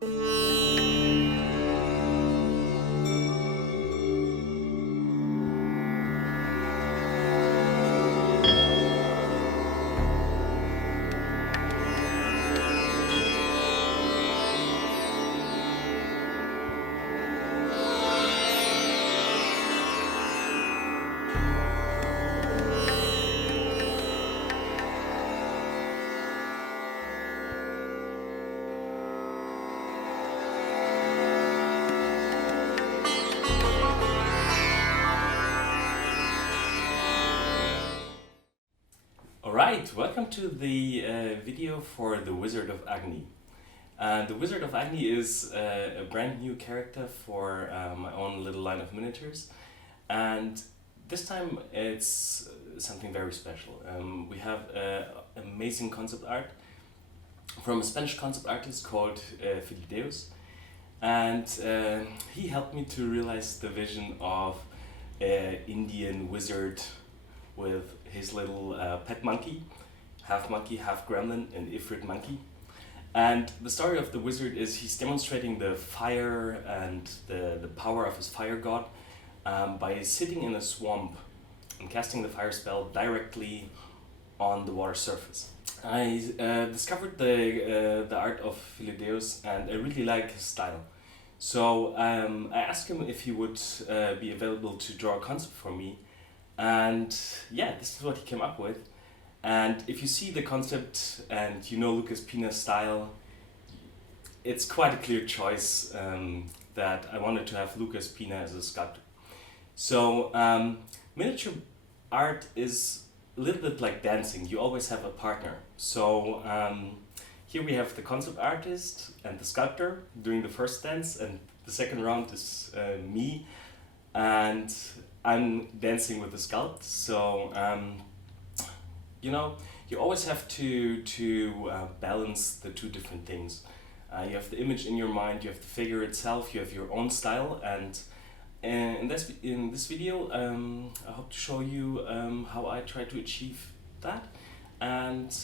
Alright, welcome to the video for the Wizard of Agni. The Wizard of Agni is a brand new character for my own little line of miniatures, and this time it's something very special. We have amazing concept art from a Spanish concept artist called Fideus, and he helped me to realize the vision of an Indian wizard with his little pet monkey, half gremlin, and Ifrit monkey. And the story of the wizard is he's demonstrating the fire and the power of his fire god by sitting in a swamp and casting the fire spell directly on the water surface. I discovered the art of Philedeus, and I really like his style. So I asked him if he would be available to draw a concept for me. And yeah, this is what he came up with. And if you see the concept and you know Lucas Pina's style, it's quite a clear choice that I wanted to have Lucas Pina as a sculptor. So miniature art is a little bit like dancing. You always have a partner. So here we have the concept artist and the sculptor doing the first dance, and the second round is me, and I'm dancing with the sculpt. So you know, you always have to balance the two different things. You have the image in your mind, you have the figure itself, you have your own style, and in this video I hope to show you how I try to achieve that. And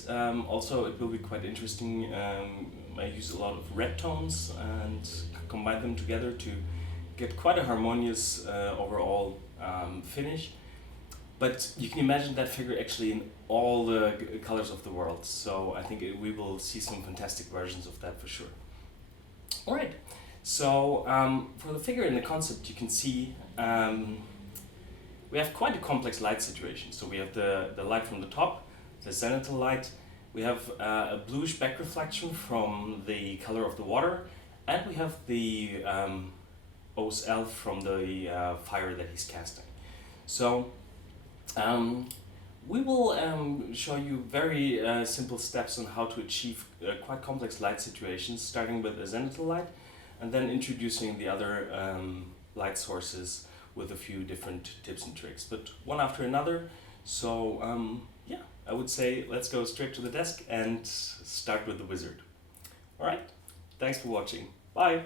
also it will be quite interesting. I use a lot of red tones and combine them together to get quite a harmonious overall finish. But you can imagine that figure actually in all the colors of the world, so I think we will see some fantastic versions of that for sure. Alright, so for the figure in the concept, you can see we have quite a complex light situation. So we have the light from the top, the zenithal light, we have a bluish back reflection from the color of the water, and we have the O's elf from the fire that he's casting. So we will show you very simple steps on how to achieve quite complex light situations, starting with a zenithal light and then introducing the other light sources with a few different tips and tricks, but one after another. So yeah, I would say let's go straight to the desk and start with the wizard. Alright, thanks for watching. Bye!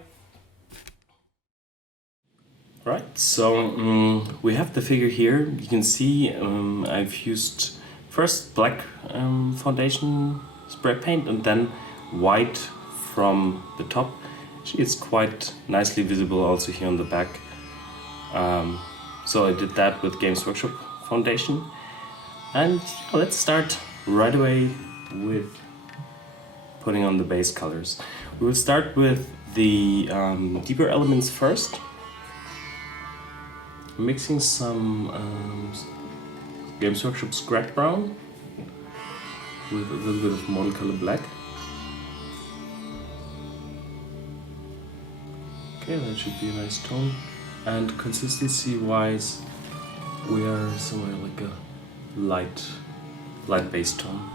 Right, so we have the figure here. You can see I've used first black foundation spray paint and then white from the top. Actually, it's quite nicely visible also here on the back. So I did that with Games Workshop foundation. And let's start right away with putting on the base colors. We will start with the deeper elements first. Mixing some Games Workshop scratch brown with a little bit of model color black. Okay, that should be a nice tone. And consistency wise, we are somewhere like a light base tone.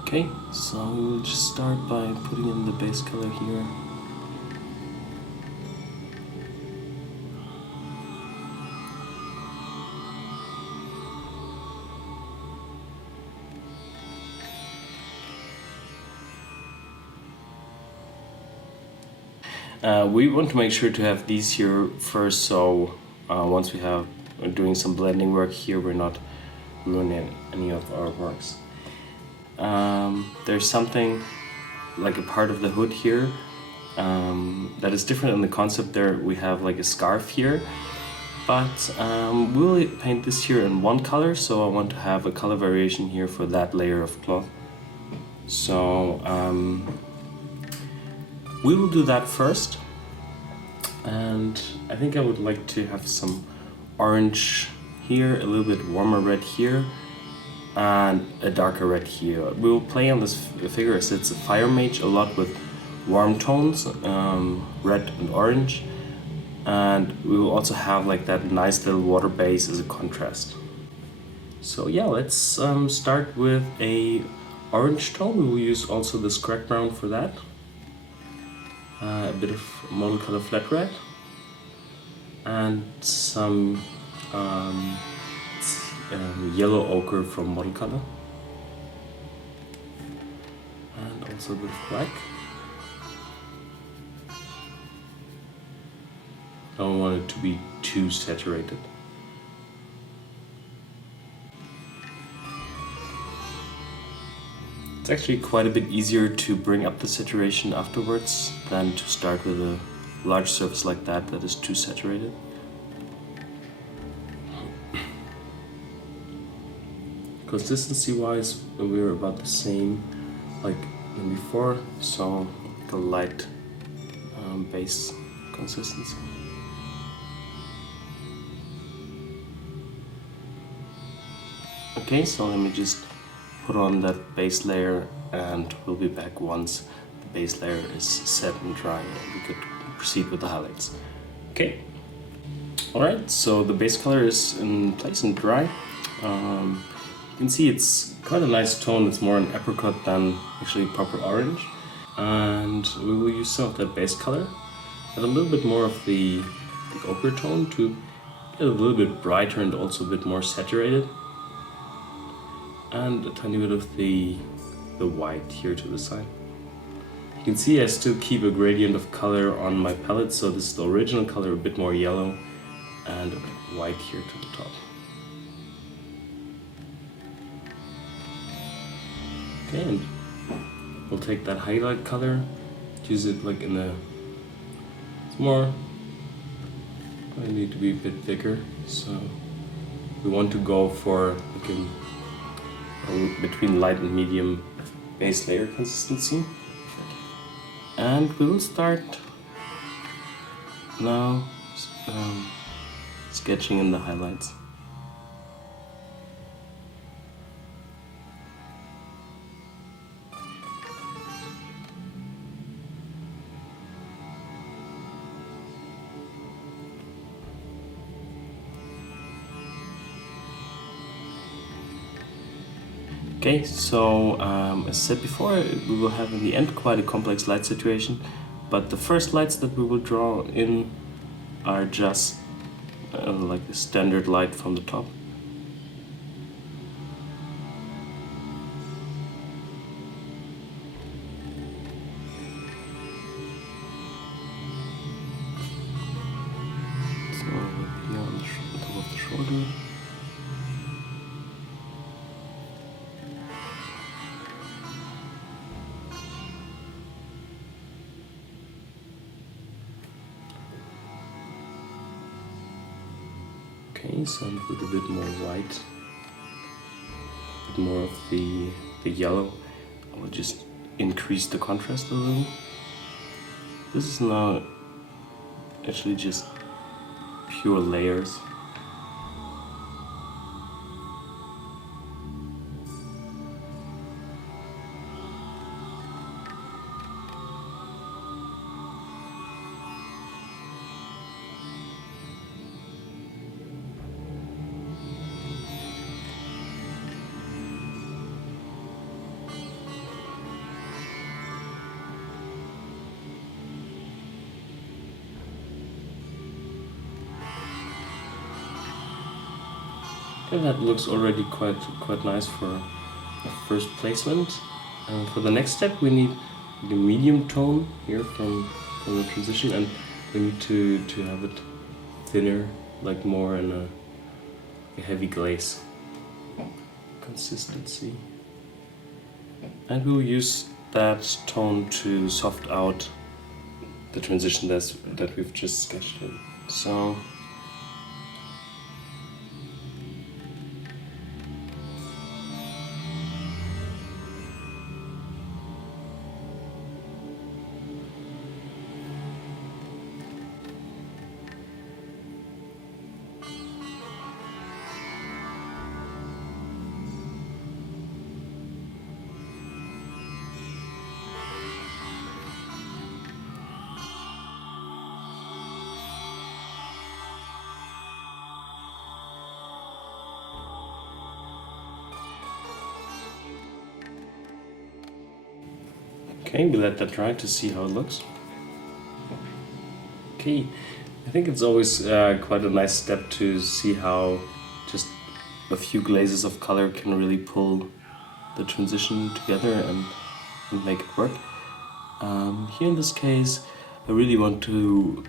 Okay, so we'll just start by putting in the base color here. We want to make sure to have these here first, so once we have doing some blending work here, we're not ruining any of our works. There's something like a part of the hood here that is different in the concept. There we have like a scarf here, but we'll paint this here in one color, so I want to have a color variation here for that layer of cloth. So we will do that first, and I think I would like to have some orange here, a little bit warmer red here, and a darker red here. We will play on this figure as it's a fire mage a lot with warm tones, red and orange, and we will also have like that nice little water base as a contrast. So yeah, let's start with a orange tone. We will use also the scrap brown for that. A bit of model color flat red and some yellow ochre from model color, and also a bit of black. I don't want it to be too saturated. It's actually quite a bit easier to bring up the saturation afterwards than to start with a large surface like that that is too saturated. Consistency wise, we're about the same like before, so like a light base consistency. Okay, so let me just put on that base layer, and we'll be back once the base layer is set and dry and we could proceed with the highlights. Okay, alright, so the base color is in place and dry. You can see it's quite a nice tone. It's more an apricot than actually proper orange, and we will use some of that base color, add a little bit more of the ochre tone to get a little bit brighter and also a bit more saturated, and a tiny bit of the white here to the side. You can see I still keep a gradient of color on my palette, so this is the original color, a bit more yellow, and a bit white here to the top. Okay, and we'll take that highlight color, use it like in a, it's more, I need to be a bit thicker, so we want to go for like a between light and medium base layer consistency. And we will start now sketching in the highlights. Okay, so as said before, we will have in the end quite a complex light situation, but the first lights that we will draw in are just like a standard light from the top. So here on the top of the shoulder. Okay, so with a bit more white, a bit more of the yellow, I will just increase the contrast a little. This is now actually just pure layers. Okay, that looks already quite nice for a first placement. For the next step, we need the medium tone here from the transition, and we need to have it thinner, like more in a heavy glaze consistency. And we'll use that tone to soft out the transition that we've just sketched in. So okay, we let that dry to see how it looks. Okay, I think it's always quite a nice step to see how just a few glazes of color can really pull the transition together and make it work. Here in this case, I really want to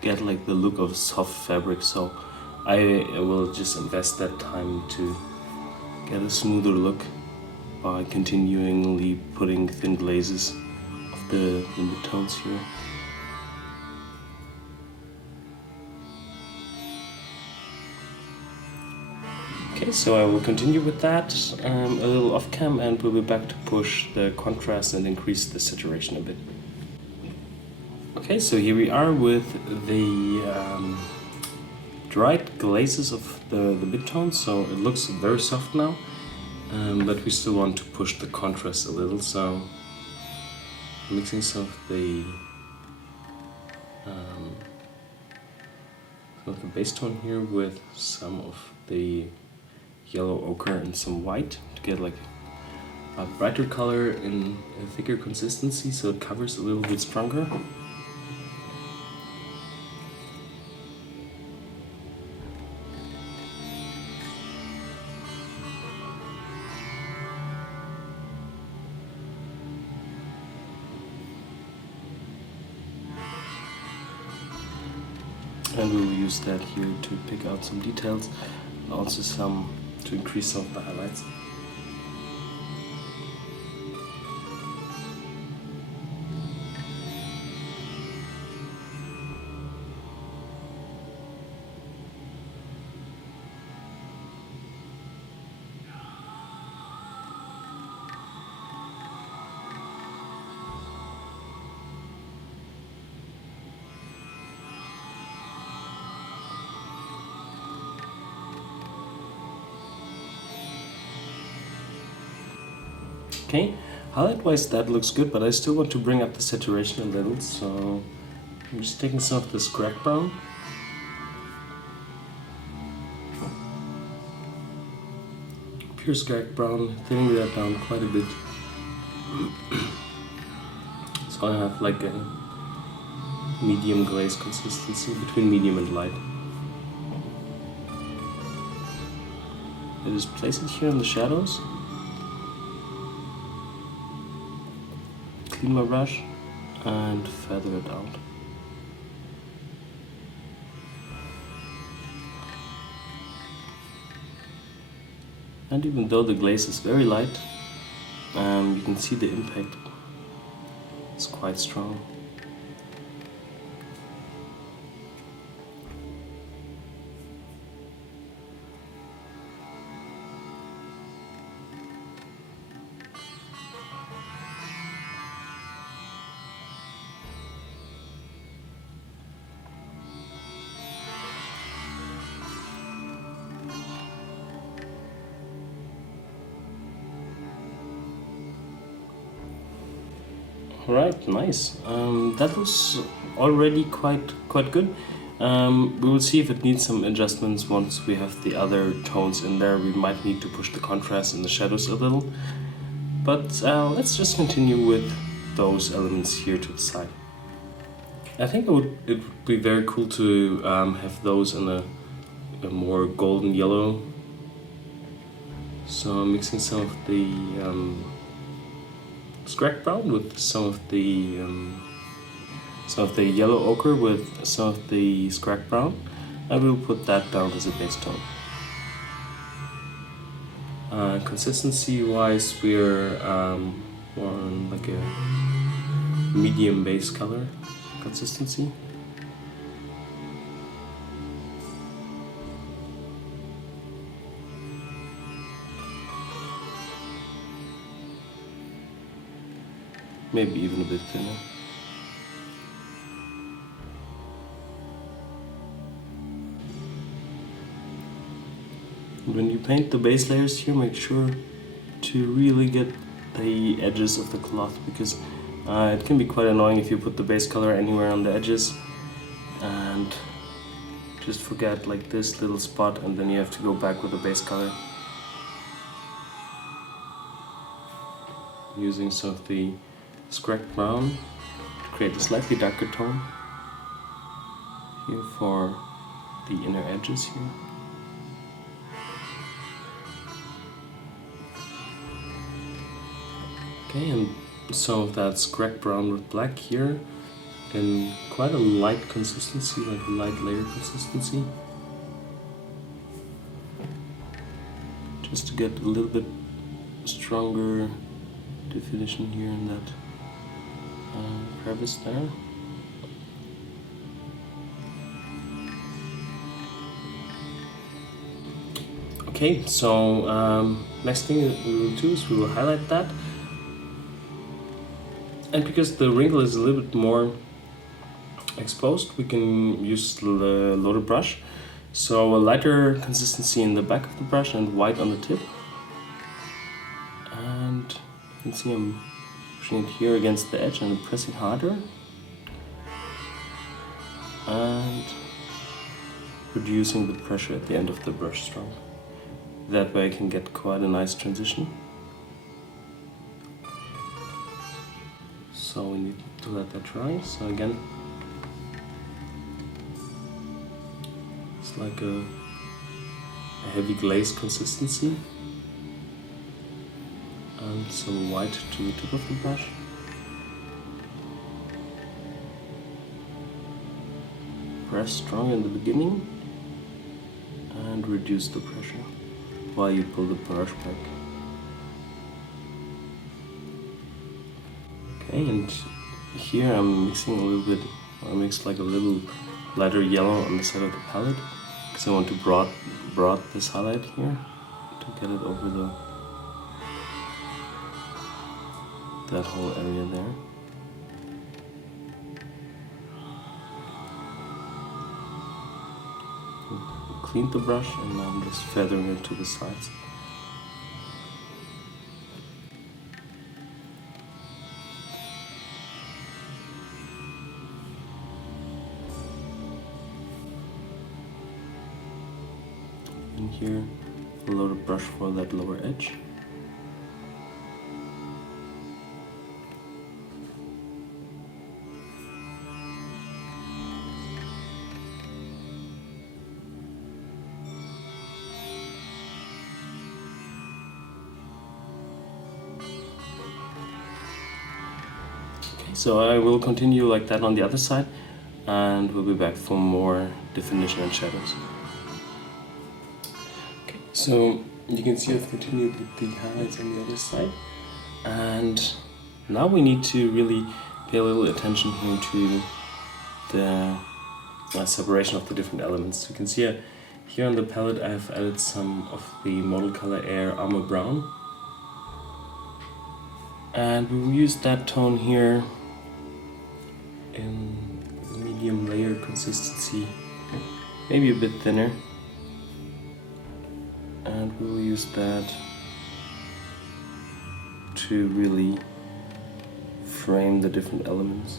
get like the look of soft fabric, so I will just invest that time to get a smoother look by continually putting thin glazes of the midtones here. Okay, so I will continue with that a little off cam, and we'll be back to push the contrast and increase the saturation a bit. Okay, so here we are with the dried glazes of the midtones, so it looks very soft now. But we still want to push the contrast a little, so mixing some of the base tone here with some of the yellow ochre and some white to get like a brighter color in a thicker consistency, so it covers a little bit stronger. And we will use that here to pick out some details, and also some to increase some of the highlights. Okay, highlight-wise that looks good, but I still want to bring up the saturation a little, so I'm just taking some of this crack brown. Pure scrag brown, thinning that down quite a bit. So I have like a medium glaze consistency, between medium and light. I just place it here in the shadows. Clean my brush and feather it out. And even though the glaze is very light, you can see the impact. It's quite strong. Alright, nice. That looks already quite good. We will see if it needs some adjustments once we have the other tones in there. We might need to push the contrast in the shadows a little. But let's just continue with those elements here to the side. I think it would be very cool to have those in a more golden yellow. So I'm mixing some of the scrag brown with some of the yellow ochre with some of the scrag brown. I will put that down as a base tone. Consistency wise, we're more on like a medium base color consistency. Maybe even a bit thinner. When you paint the base layers here, make sure to really get the edges of the cloth, because it can be quite annoying if you put the base color anywhere on the edges and just forget like this little spot, and then you have to go back with the base color. Using some of the scratch brown to create a slightly darker tone here for the inner edges here. Okay, and some of that scratch brown with black here in quite a light consistency, like a light layer consistency. Just to get a little bit stronger definition here in that crevice there. Okay, so next thing we will do is we will highlight that. And because the wrinkle is a little bit more exposed, we can use the loaded brush. So a lighter consistency in the back of the brush and white on the tip. And you can see I'm pushing it here against the edge and pressing harder. And reducing the pressure at the end of the brush stroke. That way I can get quite a nice transition. So we need to let that dry. So again, it's like a heavy glaze consistency. And some white to the tip of the brush. Press strong in the beginning and reduce the pressure while you pull the brush back. Okay, and here I'm mixing a little bit, I mixed like a little lighter yellow on the side of the palette because I want to broad this highlight here to get it over that whole area there. Cleaned the brush and now I'm just feathering it to the sides. And here a loaded brush for that lower edge. So I will continue like that on the other side, and we'll be back for more definition and shadows. Okay, so you can see I've continued with the highlights on the other side, and now we need to really pay a little attention here to the separation of the different elements. You can see here on the palette I have added some of the model color Air Armor Brown, and we will use that tone here in medium layer consistency, maybe a bit thinner, and we'll use that to really frame the different elements.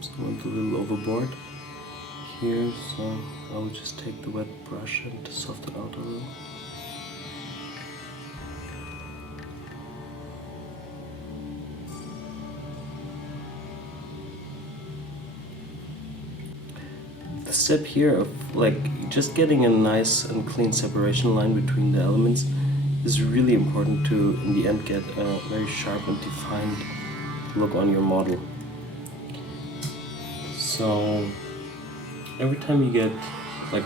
I went a little overboard here, so I'll just take the wet brush and soften out a little. the step here of like just getting a nice and clean separation line between the elements is really important to, in the end, get a very sharp and defined look on your model. So every time you get like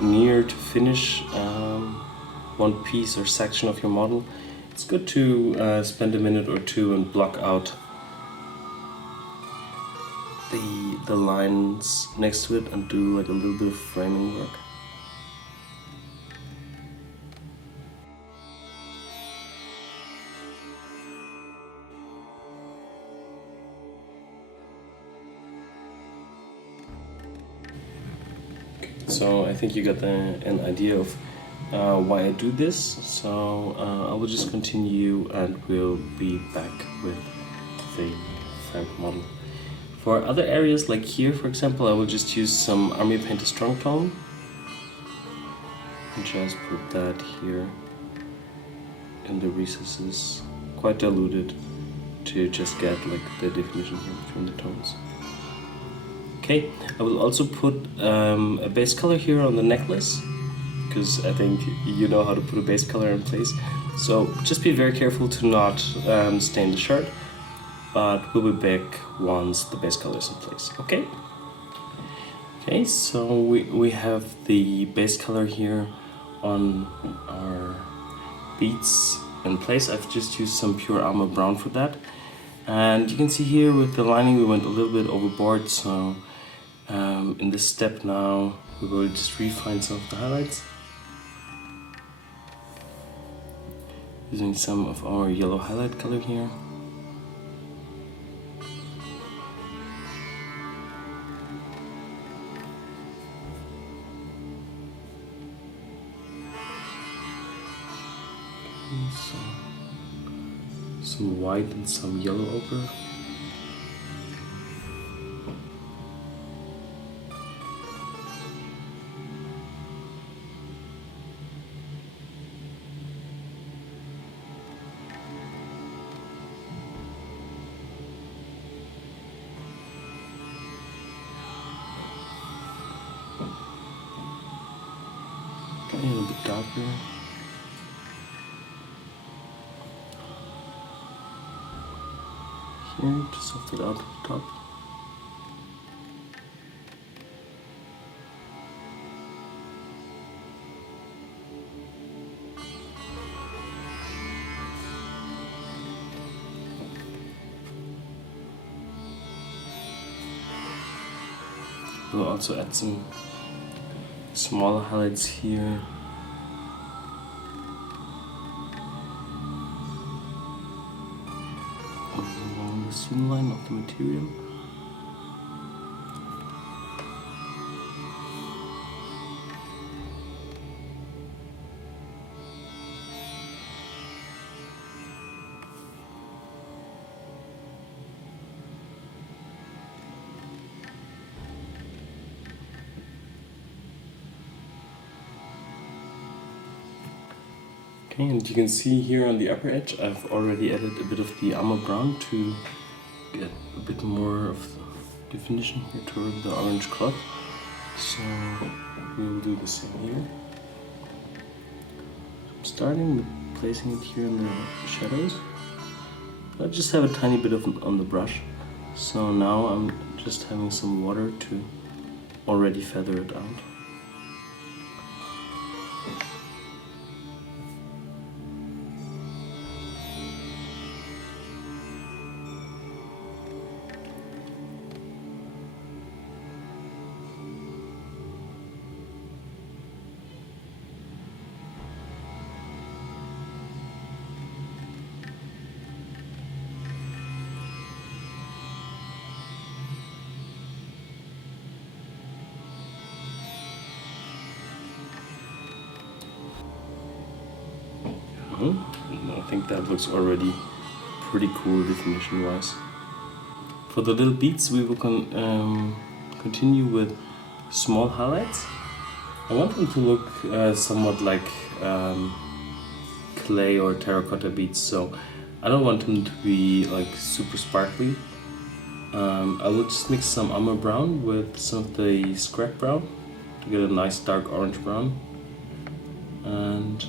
near to finish one piece or section of your model, it's good to spend a minute or two and block out the lines next to it and do like a little bit of framing work. So I think you got an idea of why I do this. So I will just continue and we'll be back with the framed model. For other areas like here, for example, I will just use some Army Painter Strong Tone and just put that here in the recesses, quite diluted, to just get like the definition here between the tones. Okay, I will also put a base color here on the necklace, because I think you know how to put a base color in place. So just be very careful to not stain the shirt, but we'll be back once the base color is in place, okay? Okay, so we have the base color here on our beads in place. I've just used some pure Alma Brown for that. And you can see here with the lining we went a little bit overboard, so in this step now we will just refine some of the highlights using some of our yellow highlight color here. Some white and some yellow ochre. Okay, a little bit darker. Here, to soft it out at the top. We'll also add some smaller highlights here. Seam line of the material. Okay, and you can see here on the upper edge I've already added a bit of the Alma Brown to get a bit more of the definition here toward the orange cloth. So we will do the same here. I'm starting with placing it here in the shadows. I just have a tiny bit of on the brush. So now I'm just having some water to already feather it out. I think that looks already pretty cool definition wise. For the little beads we will continue with small highlights. I want them to look somewhat like clay or terracotta beads, so I don't want them to be like super sparkly. I will just mix some umber brown with some of the scrap brown to get a nice dark orange brown, and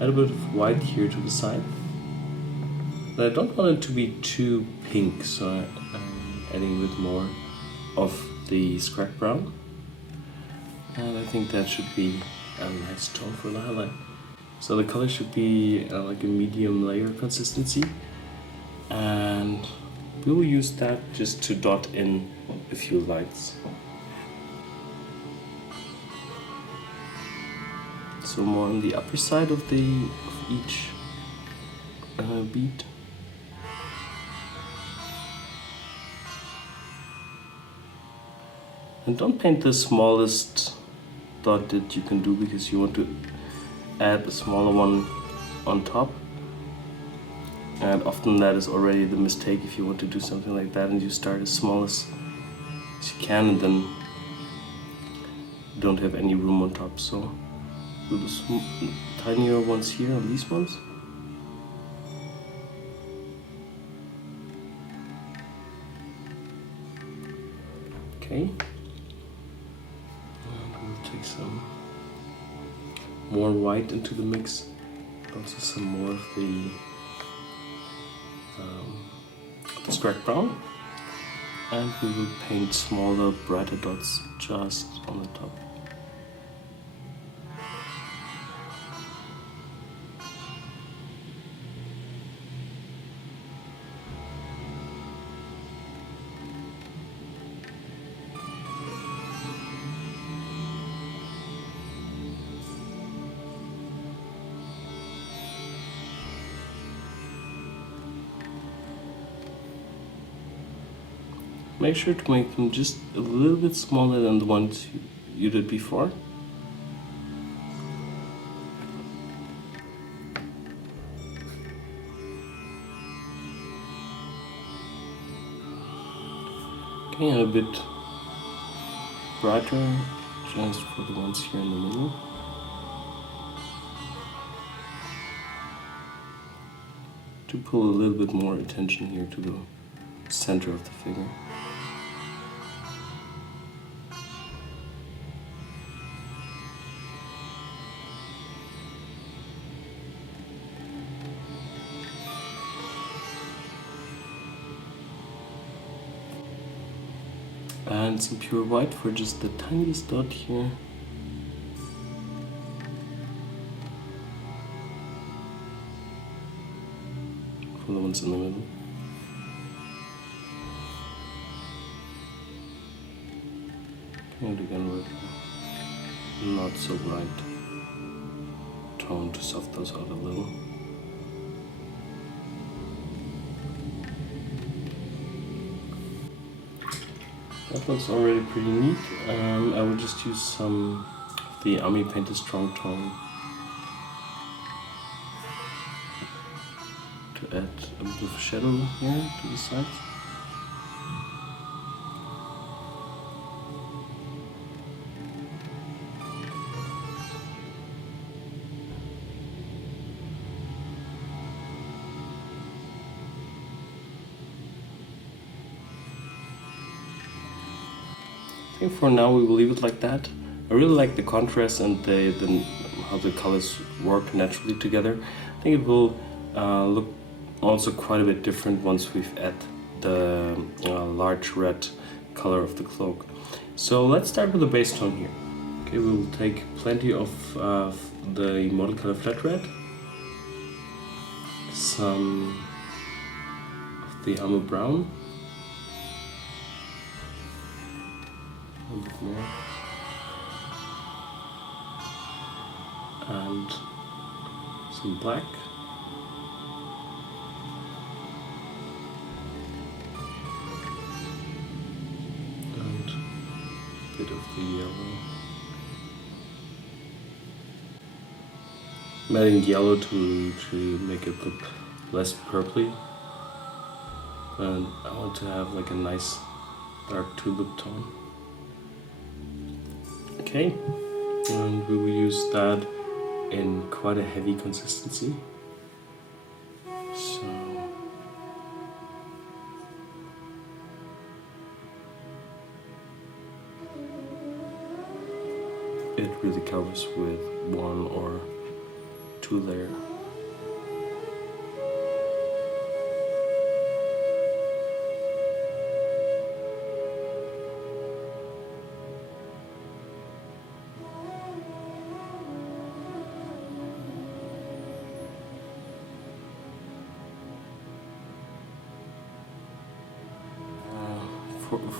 add a bit of white here to the side. But I don't want it to be too pink, so I'm adding a bit more of the scrap brown. And I think that should be a nice tone for the highlight. So the color should be like a medium layer consistency. And we will use that just to dot in a few lights. So more on the upper side of each bead. And don't paint the smallest dot that you can do, because you want to add a smaller one on top. And often that is already the mistake if you want to do something like that and you start as small as you can and then you don't have any room on top. So do the tinier ones here on these ones. Okay. And we'll take some more white into the mix. Also some more of the scrap brown, and we will paint smaller, brighter dots just on the top. Make sure to make them just a little bit smaller than the ones you did before. Okay, and a bit brighter just for the ones here in the middle. To pull a little bit more attention here to the center of the figure. And some pure white for just the tiniest dot here. For the ones in the middle. And again with not so bright tone to soft those out a little. That looks already pretty neat. I will just use some of the Army Painter Strong Tone to add a bit of shadow here to the sides. I think for now we will leave it like that. I really like the contrast and how the colors work naturally together. I think it will look also quite a bit different once we've added the large red color of the cloak. So let's start with the base tone here. Okay, we'll take plenty of the model color flat red, some of the armor brown, a bit more, and some black, and a bit of the yellow. I'm adding yellow to make it look less purpley, and I want to have like a nice dark tulip tone. Okay, and we will use that in quite a heavy consistency. So it really covers with one or two layers.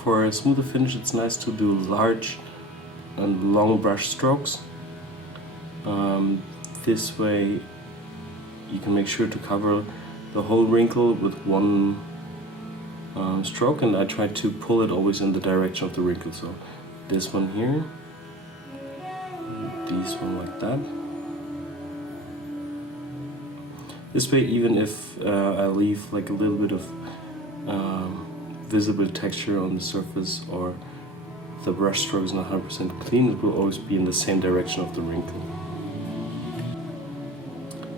For a smoother finish, it's nice to do large and long brush strokes. This way you can make sure to cover the whole wrinkle with one stroke, and I try to pull it always in the direction of the wrinkle. So this one here, this one like that. This way, even if I leave like a little bit of visible texture on the surface, or the brush stroke is not 100% clean, it will always be in the same direction of the wrinkle.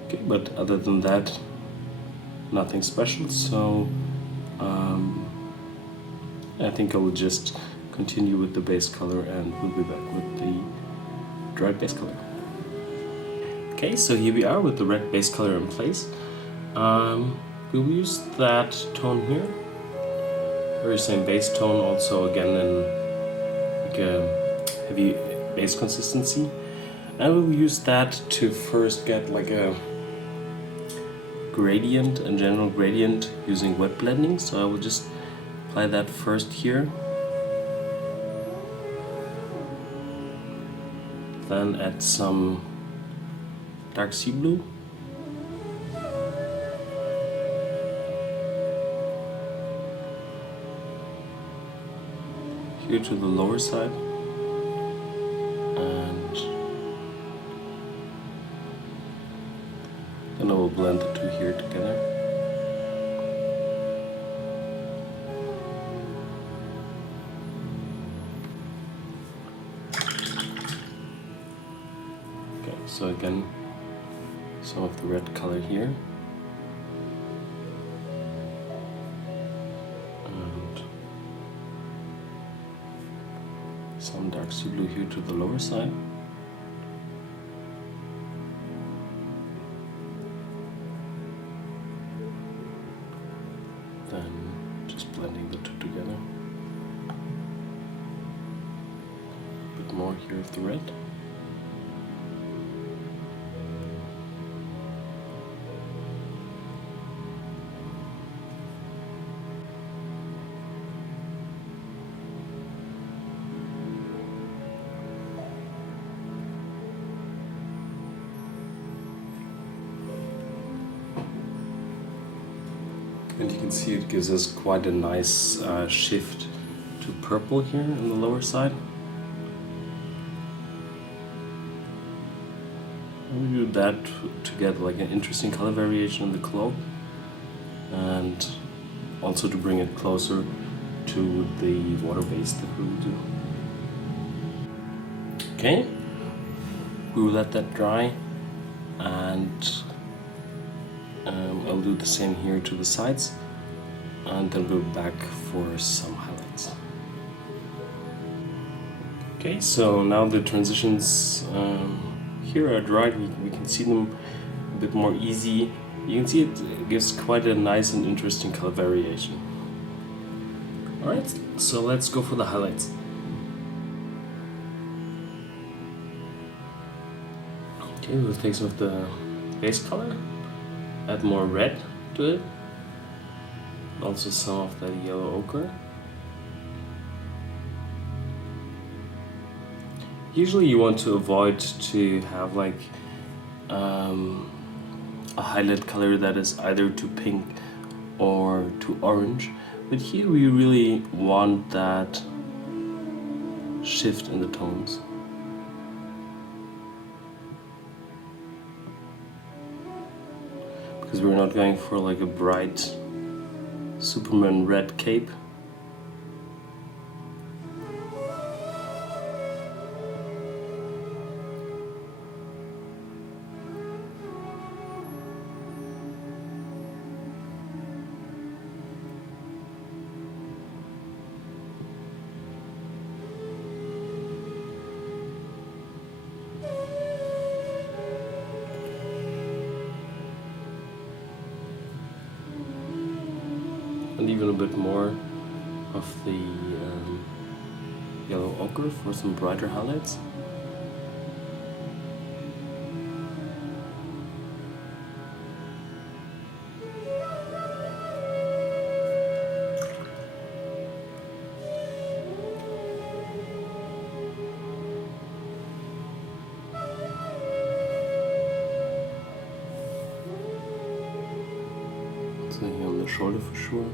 Okay, but other than that, nothing special, so I think I will just continue with the base color and we'll be back with the dried base color. Okay, so here we are with the red base color in place. We'll use that tone here. Very same base tone, also again in like a heavy base consistency. I will use that to first get like a gradient, a general gradient using wet blending. So I will just apply that first here. Then add some dark sea blue. Here to the lower side, and then I will blend the two here together. Okay, so again, some of the red color here. Some dark sea blue here to the lower side. Then just blending the two together. A bit more here of the red. And you can see it gives us quite a nice shift to purple here on the lower side. We do that to get like an interesting color variation in the cloak, and also to bring it closer to the water base that we will do. Okay, we will let that dry, and I'll do the same here to the sides, and then we'll be back for some highlights. Okay, so now the transitions here are dried. We can see them a bit more easy. You can see it gives quite a nice and interesting color variation. Alright, so let's go for the highlights. Okay, we'll take some of the base color, add more red to it, also some of that yellow ochre. Usually you want to avoid to have like a highlight color that is either too pink or too orange, but here we really want that shift in the tones. Because we're not going for like a bright Superman red cape. and even a bit more of the yellow ochre for some brighter highlights. So here on the shoulder for sure.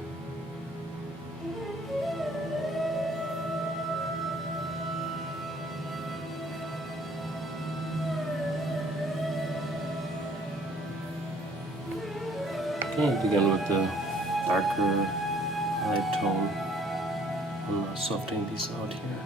Okay, begin with the darker highlight tone. I'm softening these out here.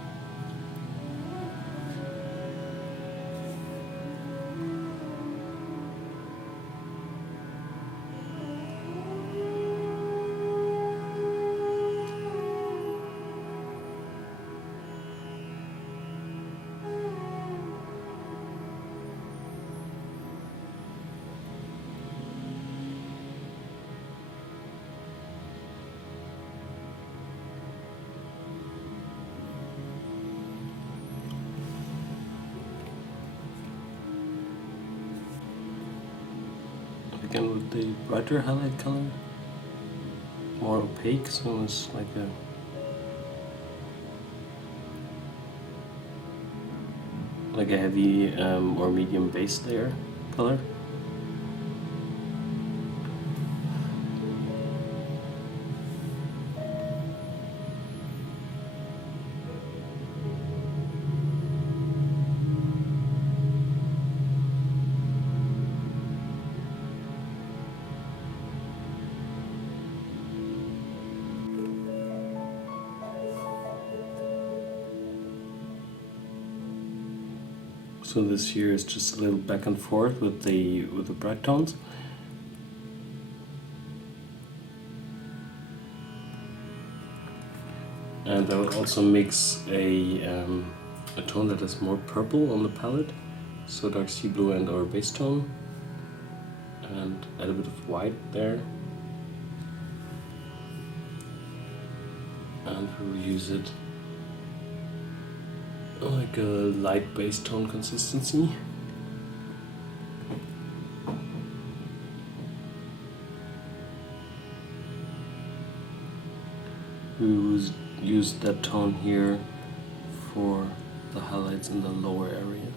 Again with the brighter highlight color, more opaque, so it's like a heavy or medium base layer color. So this here is just a little back and forth with the bright tones. And I would also mix a tone that is more purple on the palette, so dark sea blue and our base tone, and add a bit of white there. And we'll use it like a light base tone consistency. We will use that tone here for the highlights in the lower area.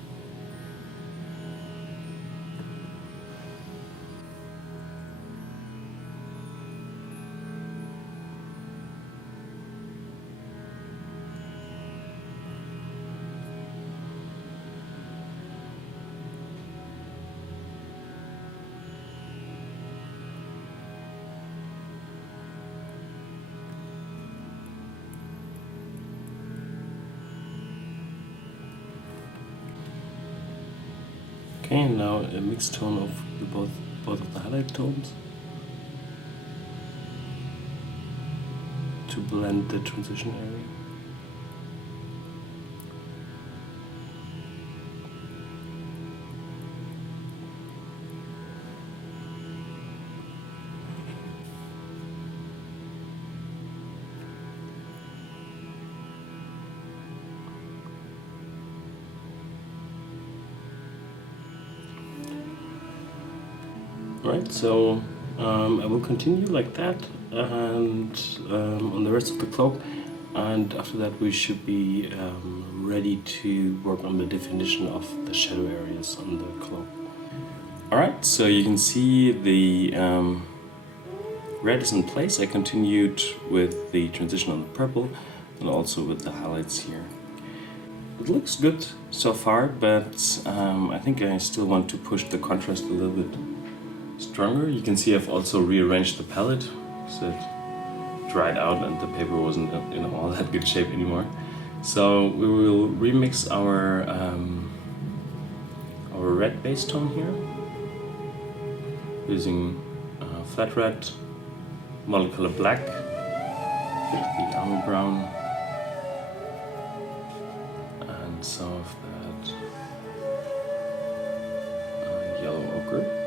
Okay, and now a mixed tone of both of the highlight tones to blend the transition area. Right, so I will continue like that and on the rest of the cloak, and after that we should be ready to work on the definition of the shadow areas on the cloak. Alright, so you can see the red is in place. I continued with the transition on the purple and also with the highlights here. It looks good so far, but I think I still want to push the contrast a little bit stronger. You can see I've also rearranged the palette so it dried out and the paper wasn't in all that good shape anymore. So we will remix our red base tone here using flat red, model color black, the armor brown, and some of that yellow ochre.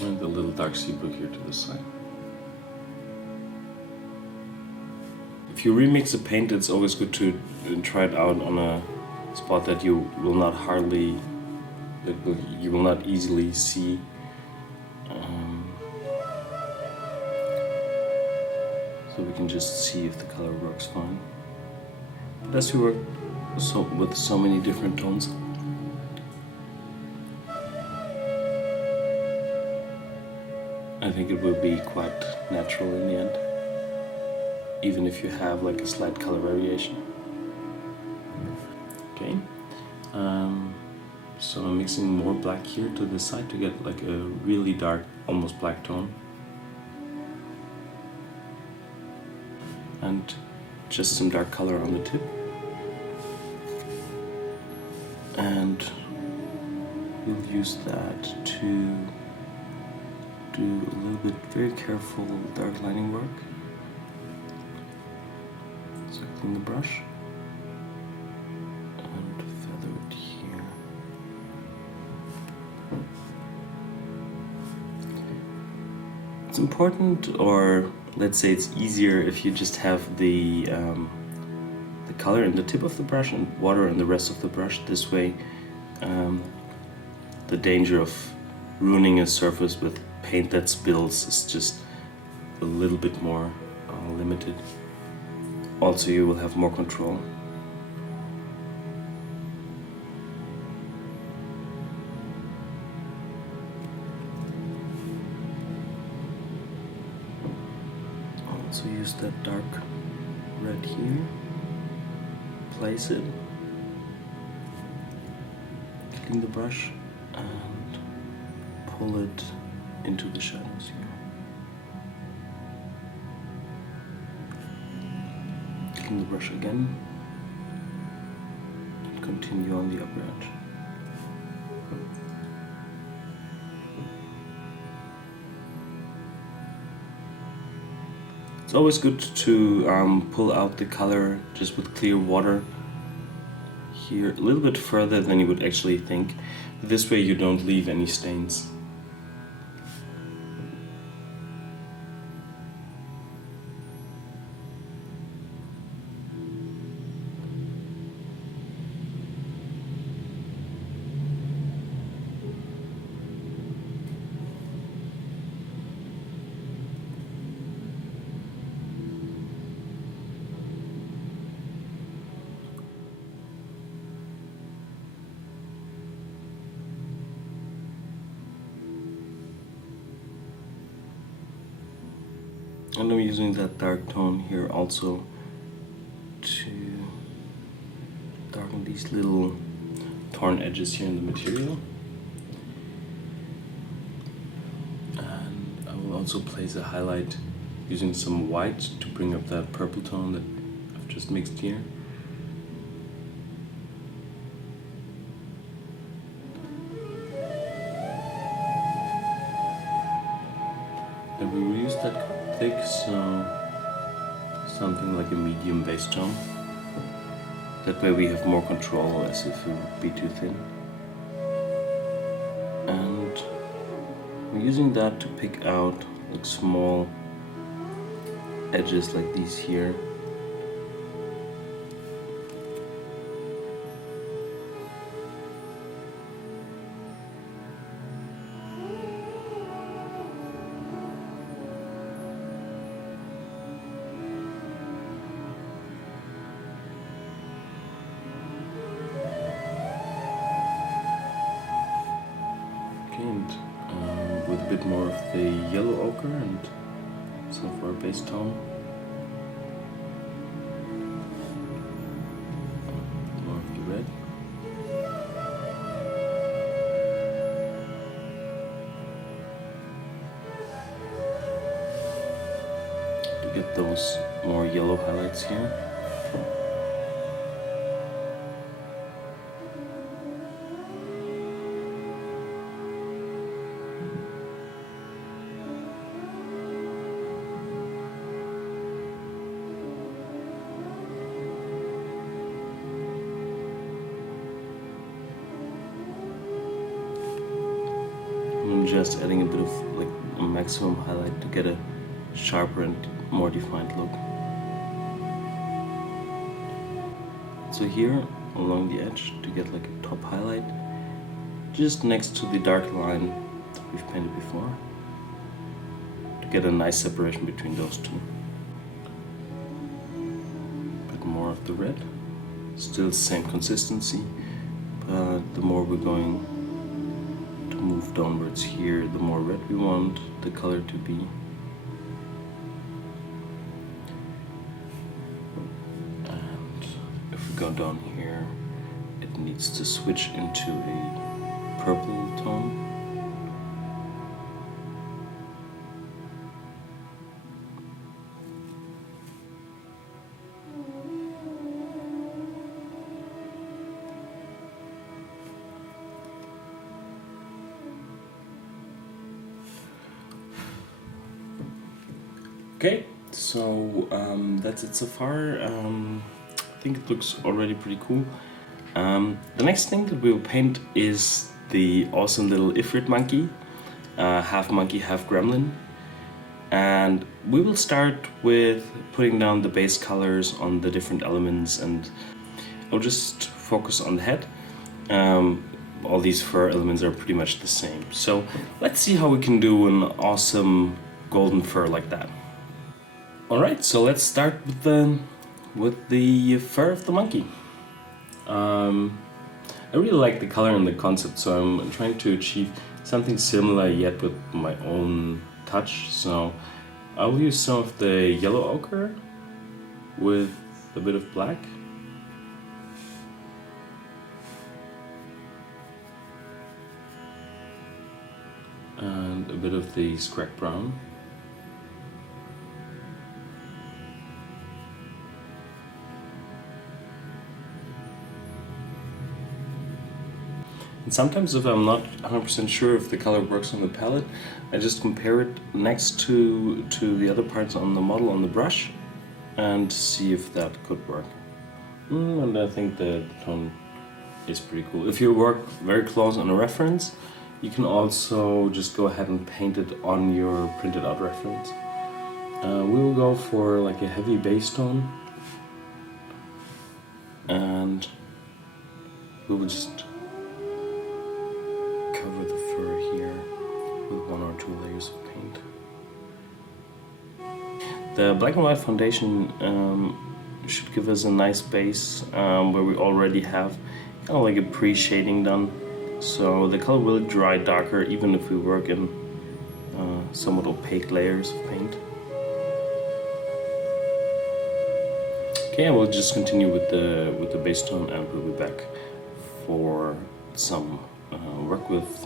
And the little dark sea blue here to the side. If you remix a paint, it's always good to try it out on a spot that you will not you will not easily see. So we can just see if the color works fine. But as we work with so many different tones, I think it will be quite natural in the end, even if you have like a slight color variation. Okay, so I'm mixing more black here to the side to get like a really dark, almost black tone. And just some dark color on the tip. And we'll use that to do a little bit very careful dark lining work. So clean the brush and feather it here. It's important, or let's say it's easier if you just have the color in the tip of the brush and water in the rest of the brush. This way the danger of ruining a surface with paint that spills is just a little bit more limited. Also, you will have more control. Also use that dark red here, place it, clean the brush and pull it into the shadows here. Clean the brush again and continue on the upper edge. It's always good to pull out the color just with clear water here a little bit further than you would actually think. This way you don't leave any stains. And I'm using that dark tone here also to darken these little torn edges here in the material. And I will also place a highlight using some white to bring up that purple tone that I've just mixed here. And we will use that thick, so something like a medium base tone. That way we have more control, as if it would be too thin. And we're using that to pick out like small edges like these here. And with a bit more of the yellow ochre and some for a base tone. More of the red. To get those more yellow highlights here. I'm just adding a bit of like a maximum highlight to get a sharper and more defined look. So here along the edge to get like a top highlight, just next to the dark line that we've painted before, to get a nice separation between those two. A bit more of the red, still same consistency, but the more we're going to move downwards here, the more red we want the color to be. And if we go down here, it needs to switch into a purple tone. Okay, so that's it so far. I think it looks already pretty cool. The next thing that we'll paint is the awesome little Ifrit monkey, half monkey, half gremlin. And we will start with putting down the base colors on the different elements, and I'll just focus on the head. All these fur elements are pretty much the same. So let's see how we can do an awesome golden fur like that. Alright, so let's start with the fur of the monkey. I really like the color and the concept, so I'm trying to achieve something similar yet with my own touch. So I'll use some of the yellow ochre with a bit of black. And a bit of the scrag brown. And sometimes if I'm not 100% sure if the color works on the palette, I just compare it next to the other parts on the model on the brush and see if that could work. And I think the tone is pretty cool. If you work very close on a reference, you can also just go ahead and paint it on your printed out reference. We will go for like a heavy base tone, and we will just cover the fur here with 1 or 2 layers of paint. The black and white foundation should give us a nice base where we already have kind of like a pre-shading done, so the color will dry darker even if we work in somewhat opaque layers of paint. Okay, we'll just continue with the base tone, and we'll be back for some work with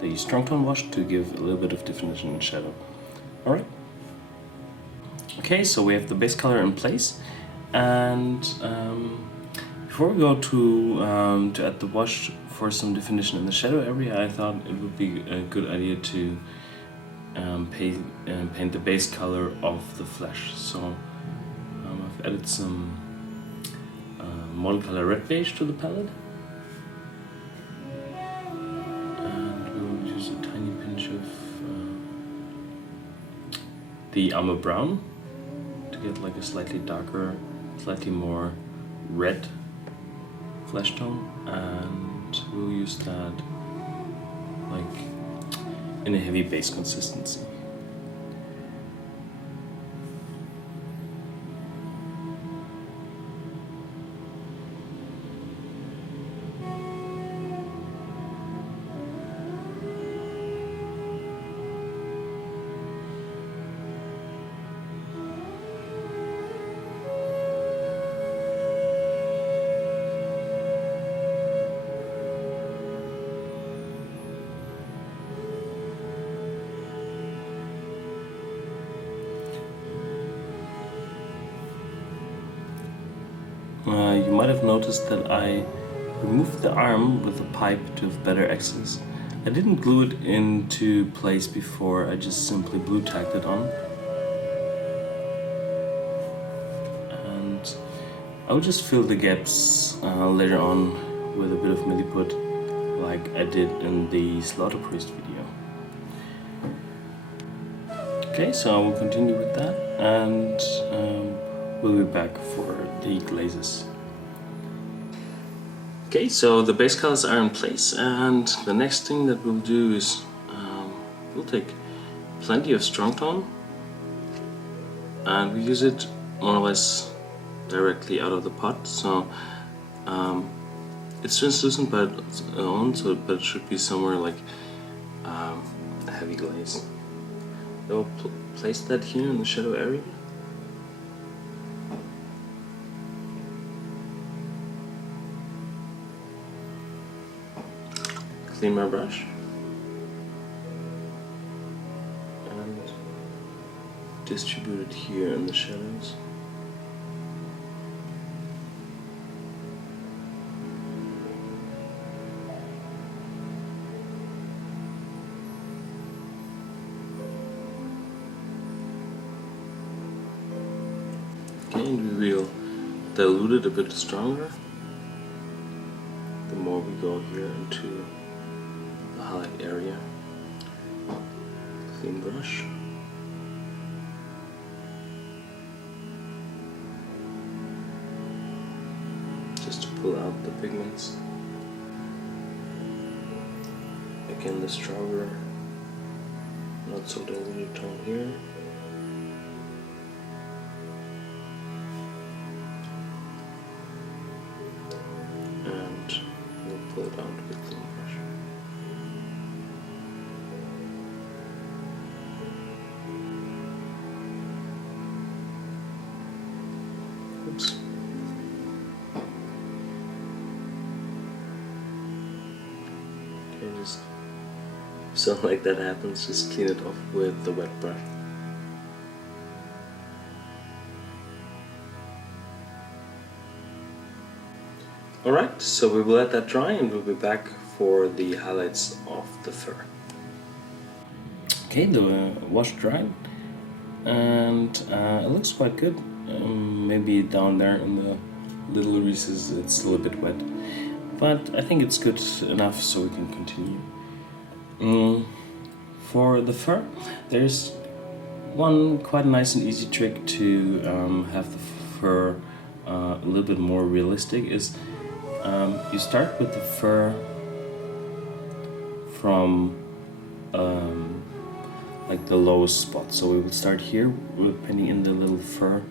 the strong tone wash to give a little bit of definition and shadow. Alright. Okay, so we have the base color in place, and before we go to add the wash for some definition in the shadow area, I thought it would be a good idea to paint the base color of the flesh. So I've added some model color red beige to the palette. The armor brown to get like a slightly darker, slightly more red flesh tone, and we'll use that like in a heavy base consistency. You might have noticed that I removed the arm with a pipe to have better access. I didn't glue it into place before, I just simply blue tacked it on. And I will just fill the gaps later on with a bit of milliput, like I did in the Slaughter Priest video. Okay, so I will continue with that, and we'll be back for the glazes. Okay, so the base colors are in place, and the next thing that we'll do is we'll take plenty of strong tone, and we use it more or less directly out of the pot. So it's translucent by its own, but it should be somewhere like a heavy glaze. I will place that here in the shadow area. Clean my brush and distribute it here in the shadows. Okay, and we will dilute it a bit stronger the more we go here into the highlight area. Clean brush. Just to pull out the pigments. Again, the stronger, not so diluted tone here. And we'll pull it out with a clean brush. Oops. Okay, just if something like that happens, just clean it off with the wet brush. Alright, so we will let that dry and we'll be back for the highlights of the fur. Okay, the wash dried, and it looks quite good. Maybe down there in the little creases it's a little bit wet, but I think it's good enough so we can continue. For the fur, there's one quite nice and easy trick to have the fur a little bit more realistic is you start with the fur from like the lowest spot. So we will start here with painting in the little fur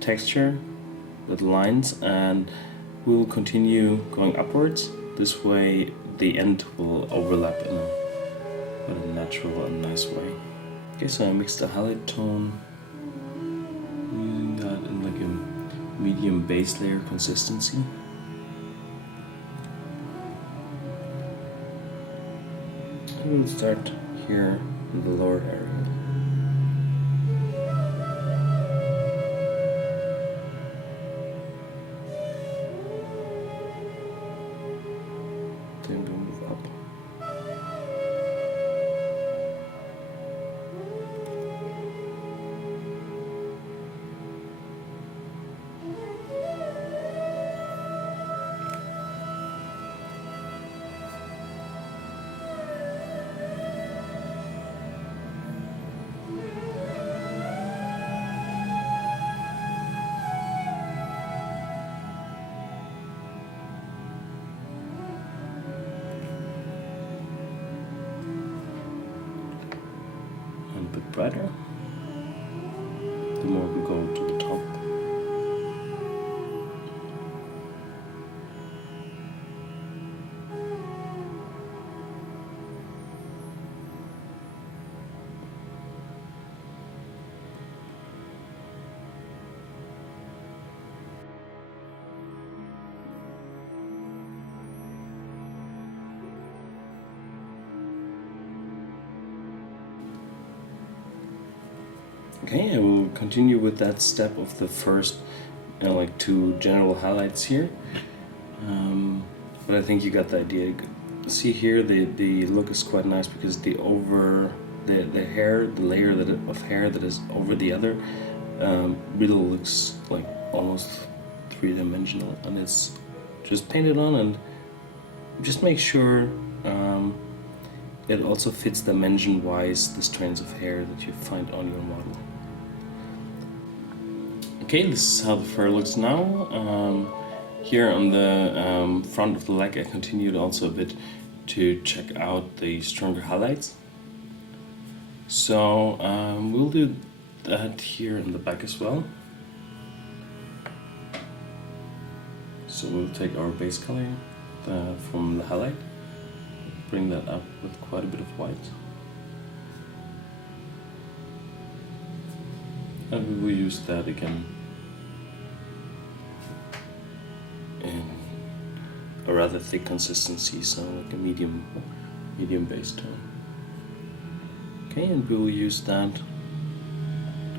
texture, little lines, and we will continue going upwards. This way the end will overlap in a natural and nice way. Okay, so I mixed the highlight tone using that in like a medium base layer consistency. We'll start here in the lower area. Then we'll move up. A bit brighter the more we go to the top. Okay, I will continue with that step of the first, like 2 general highlights here. But I think you got the idea. See here, the look is quite nice because the hair, the layer of hair that is over the other, really looks like almost 3-dimensional, and it's just painted on, and just make sure it also fits dimension-wise the strands of hair that you find on your model. Okay, this is how the fur looks now. Here on the front of the leg I continued also a bit to check out the stronger highlights. So we'll do that here in the back as well. So we'll take our base color from the highlight, bring that up with quite a bit of white, and we will use that again in a rather thick consistency, so like a medium base tone. Okay, and we will use that to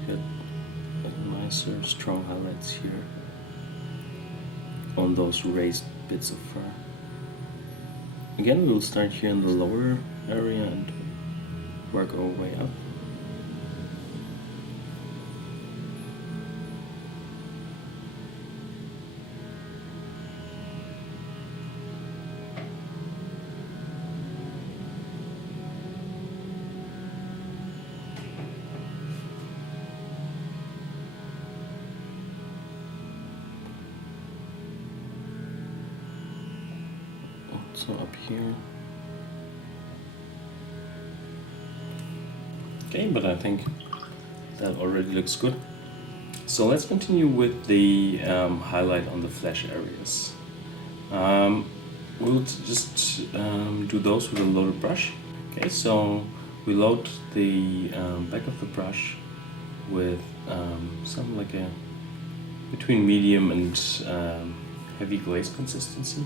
get nicer, strong highlights here on those raised bits of fur. Again, we will start here in the lower area and work our way up. So up here. Okay, but I think that already looks good. So let's continue with the highlight on the flesh areas. We'll just do those with a loaded brush. Okay, so we load the back of the brush with some like a between medium and heavy glaze consistency.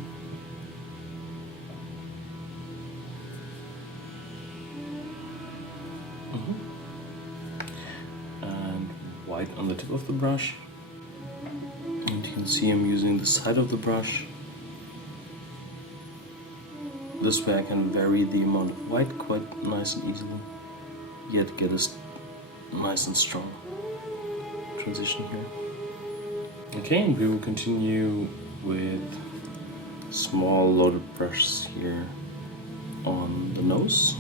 And white on the tip of the brush, and you can see I'm using the side of the brush. This way I can vary the amount of white quite nice and easily, yet get a nice and strong transition here. Okay, and we will continue with small loaded brushes here on the nose.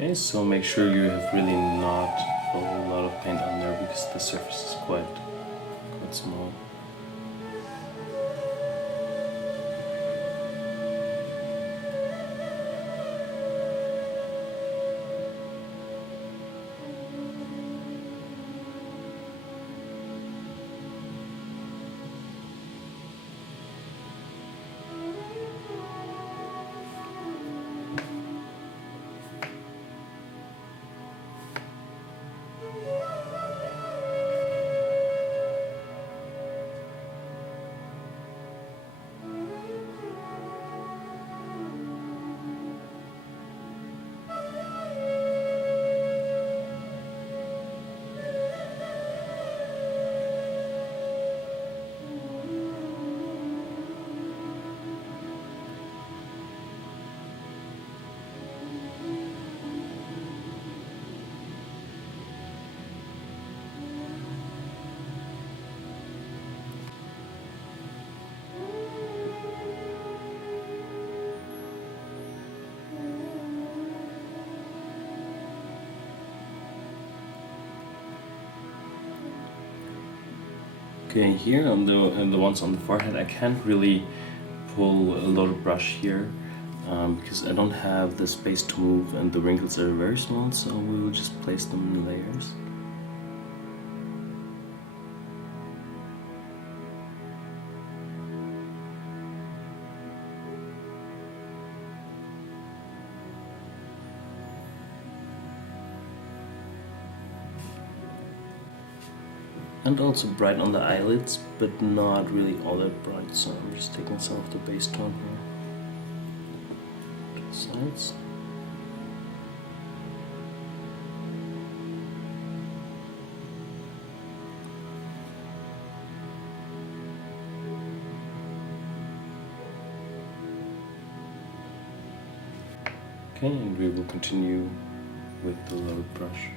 Okay, so make sure you have really not a whole lot of paint on there because the surface is quite small. Okay, here on the ones on the forehead, I can't really pull a loaded brush here because I don't have the space to move and the wrinkles are very small, so we will just place them in layers. And also bright on the eyelids, but not really all that bright, so I'm just taking some of the base tone here to the sides. Okay, and we will continue with the load brush.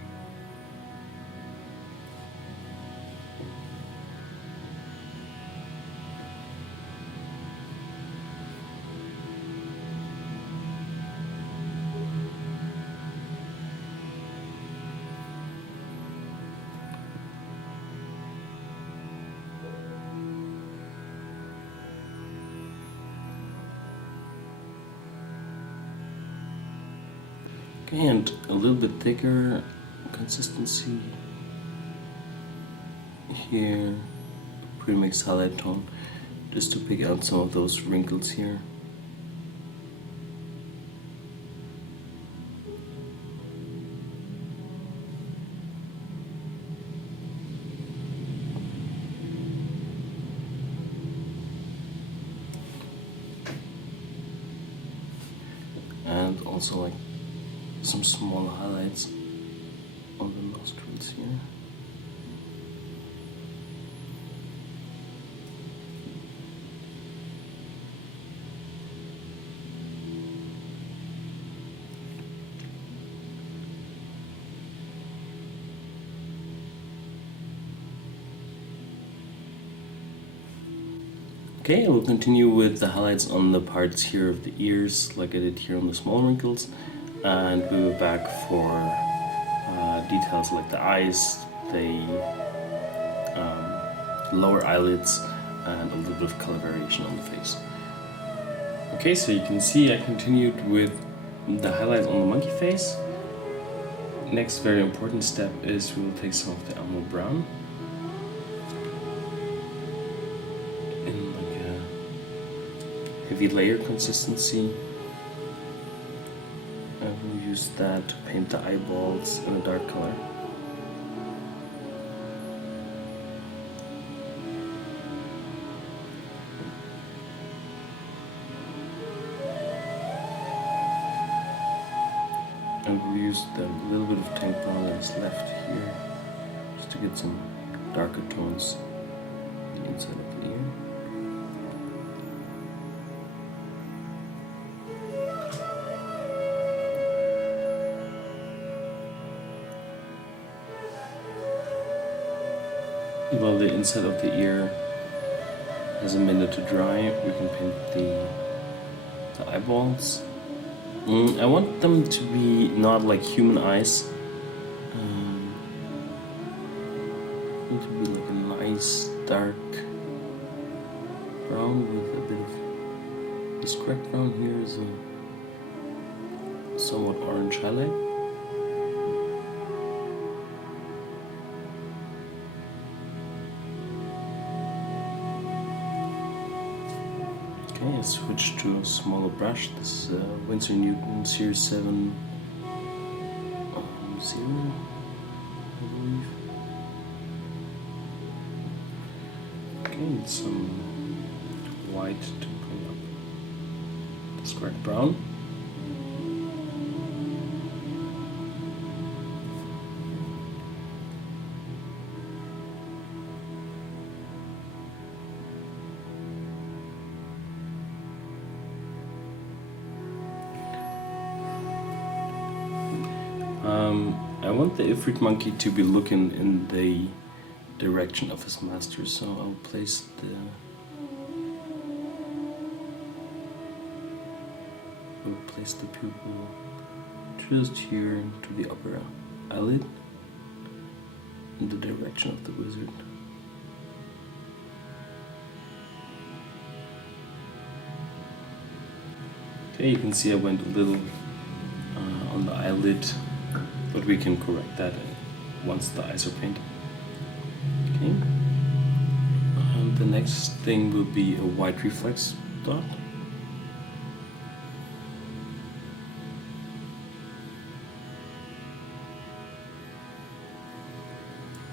Okay, and a little bit thicker consistency here, pre-mixed highlight tone, just to pick out some of those wrinkles here. And also like some small highlights on the nostrils here. Okay, I will continue with the highlights on the parts here of the ears, like I did here on the small wrinkles, and we will back for details like the eyes, the lower eyelids, and a little bit of color variation on the face. Okay, so you can see I continued with the highlights on the monkey face. Next very important step is we will take some of the emerald brown in like a heavy layer consistency. I will use that to paint the eyeballs in a dark color. And we'll use the little bit of tank brown that's left here just to get some darker tones on the inside of the ear. While the inside of the ear has a minute to dry, we can paint the eyeballs. I want them to be not like human eyes. Need to be like a nice dark brown with a bit of this cracked brown here is a somewhat orange highlight. Okay, I switched to a smaller brush. This is Winsor Newton Series 7 0, I believe. Okay, and some white to bring up this cracked brown. I want the Ifrit monkey to be looking in the direction of his master, so I'll place the pupil just here to the upper eyelid in the direction of the wizard. Okay, you can see I went a little on the eyelid, but we can correct that once the eyes are painted. Okay. The next thing will be a white reflex dot.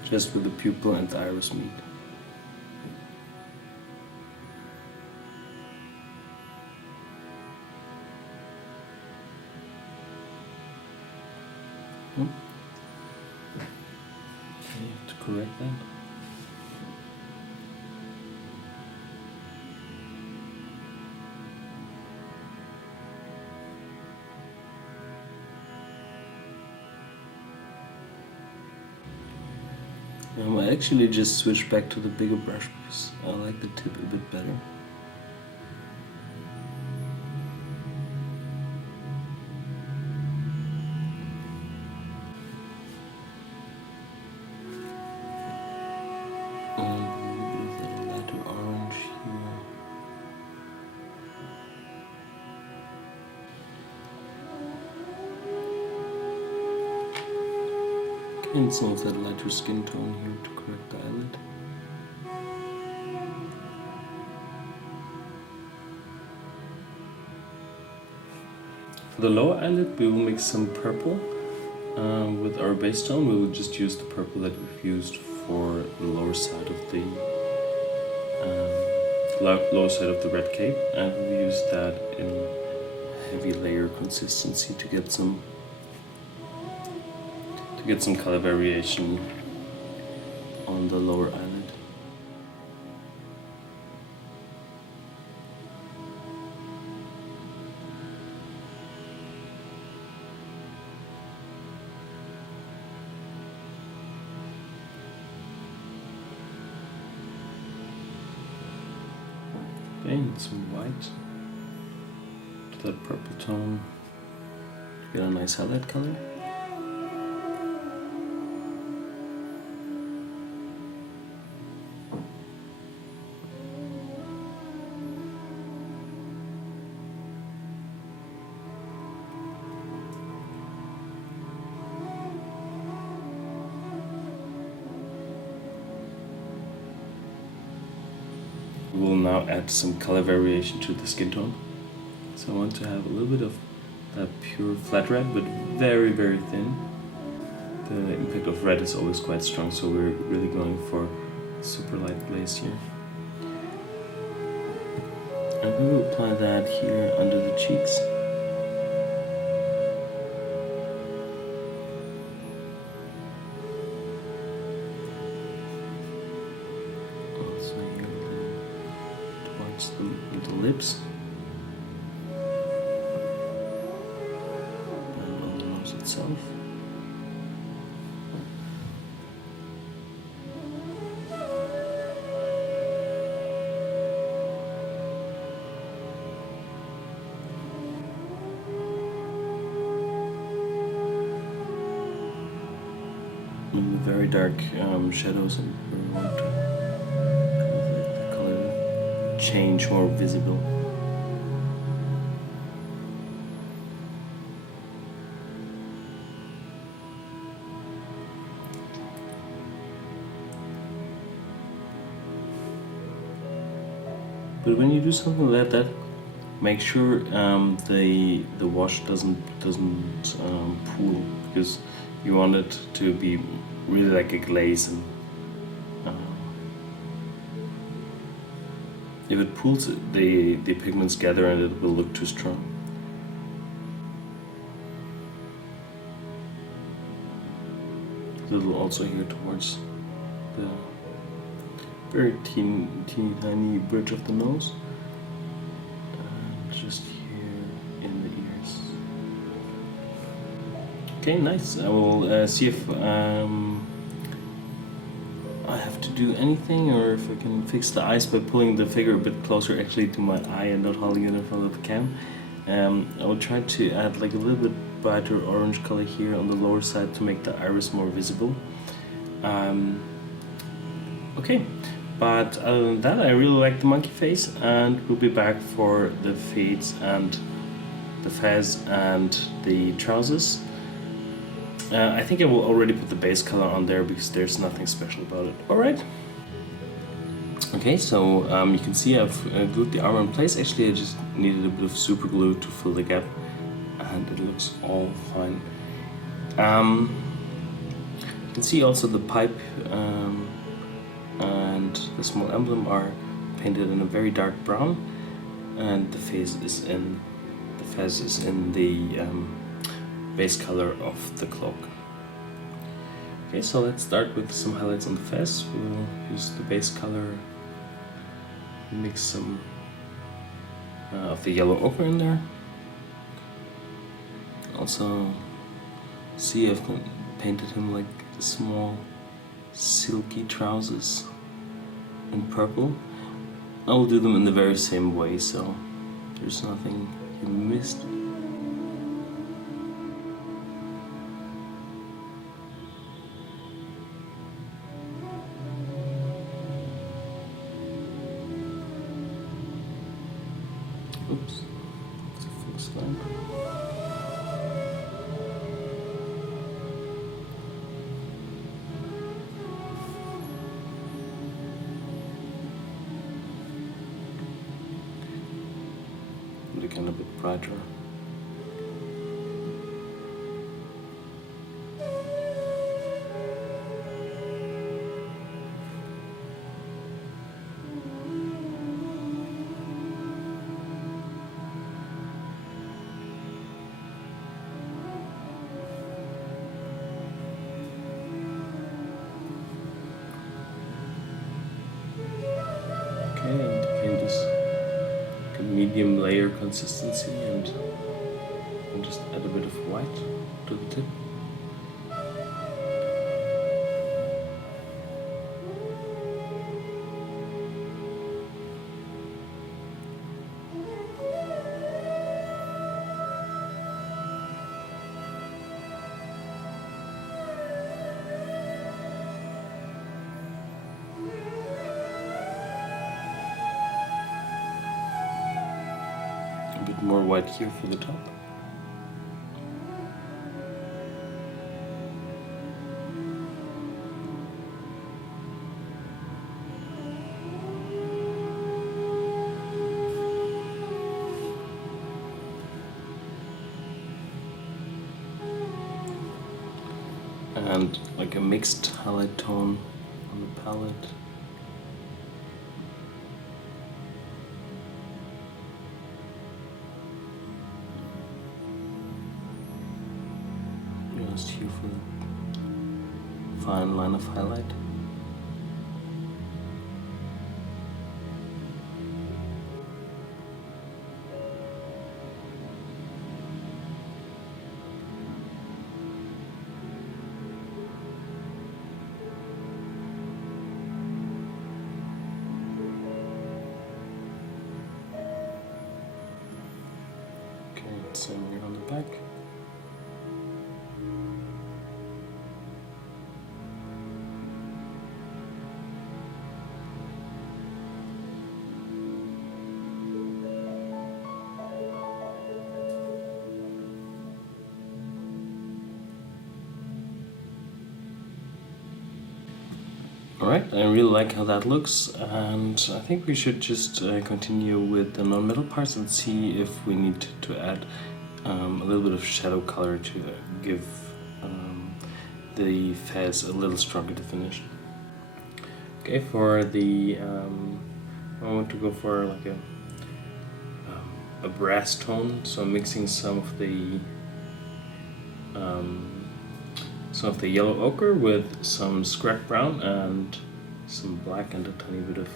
Just with the pupil and the iris meet. Okay, you have to correct that. I actually just switched back to the bigger brush because I like the tip a bit better. And some of that lighter skin tone here to correct the eyelid. For the lower eyelid, we will mix some purple with our base tone. We will just use the purple that we've used for the lower side of the lower side of the red cape, and we'll use that in heavy layer consistency to get some color variation on the lower eyelid. Okay, and some white to that purple tone to get a nice highlight color. We will now add some color variation to the skin tone. So I want to have a little bit of that pure flat red, but very, very thin. The impact of red is always quite strong, so we're really going for super light glaze here. And we will apply that here under the cheeks. The lips and on the nose itself. And the very dark shadows, and we want to change more visible. But when you do something like that, make sure the wash doesn't pool, because you want it to be really like a glaze. And if it pools, the pigments gather and it will look too strong. A little also here towards the very teeny tiny bridge of the nose, and just here in the ears. Okay, nice. I will see if I have to do anything, or if I can fix the eyes by pulling the figure a bit closer actually to my eye and not holding it in front of the cam. I will try to add like a little bit brighter orange color here on the lower side to make the iris more visible. Okay, but other than that, I really like the monkey face, and we'll be back for the feet and the fez and the trousers. I think I will already put the base color on there because there's nothing special about it. Alright. Okay, so you can see I've glued the armor in place. Actually, I just needed a bit of super glue to fill the gap, and it looks all fine. You can see also the pipe and the small emblem are painted in a very dark brown, and the fez is in the base color of the cloak. Okay, so let's start with some highlights on the fez. We'll use the base color, mix some of the yellow ochre in there. Also see I've painted him like a small silky trousers in purple. I will do them in the very same way, so there's nothing you missed. Oops, it's a fixed line. Kind of a bit brighter. Okay, and again just medium layer consistency, and I'll just add a bit of white to the tip. More white here for the top. And like a mixed highlight tone on the palette. Just here for the fine line of highlight. Okay, same here on the back. Alright, I really like how that looks, and I think we should just continue with the non-metal parts and see if we need to add a little bit of shadow color to give the fez a little stronger definition. Okay, for the I want to go for like a brass tone, so I'm mixing some of the yellow ochre with some scrap brown and some black and a tiny bit of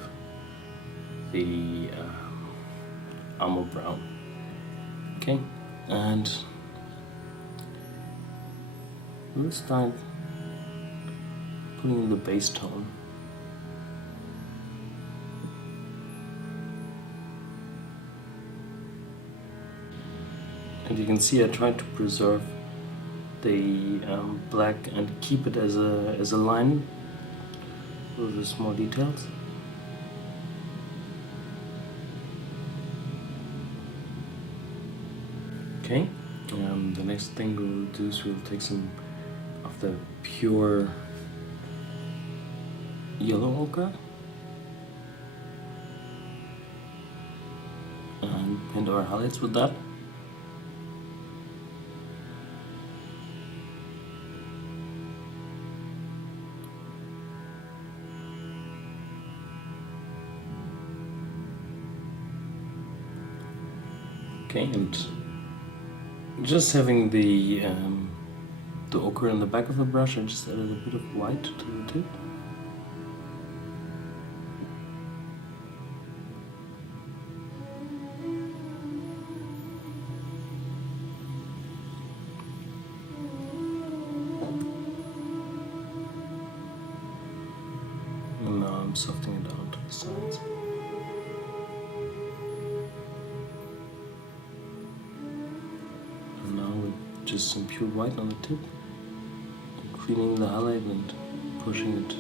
the almond brown. Okay, and we'll start putting in the base tone. And you can see I tried to preserve the black and keep it as a line. Those are small details. Okay, the next thing we'll do is we'll take some of the pure yellow ochre and paint our highlights with that. Okay, and just having the ochre in the back of the brush, I just added a bit of white to the tip. softening it down to the sides. And now with just some pure white on the tip, creaming the highlight and pushing it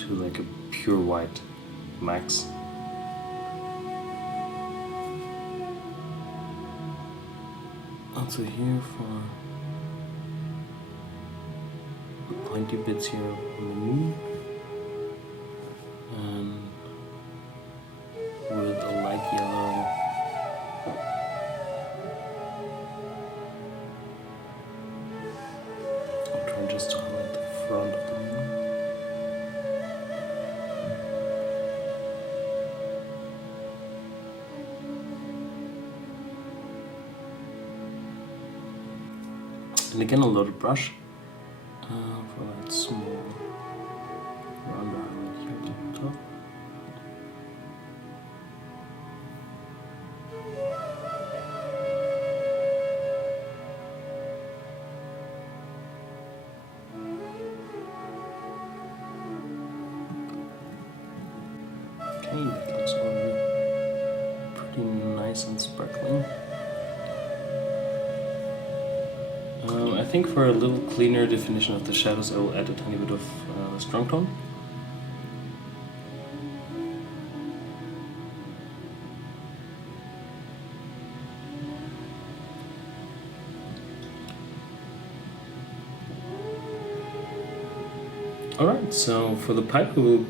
to like a pure white max. Also here for the pointy bits here on the moon, and with a light yellow I'm trying just to highlight the front of the moon. And again, a loaded brush for that small rounder highlight here at the top. Okay, that looks already pretty nice and sparkling. I think for a little cleaner definition of the shadows, I will add a tiny bit of strong tone. Alright, so for the pipe we will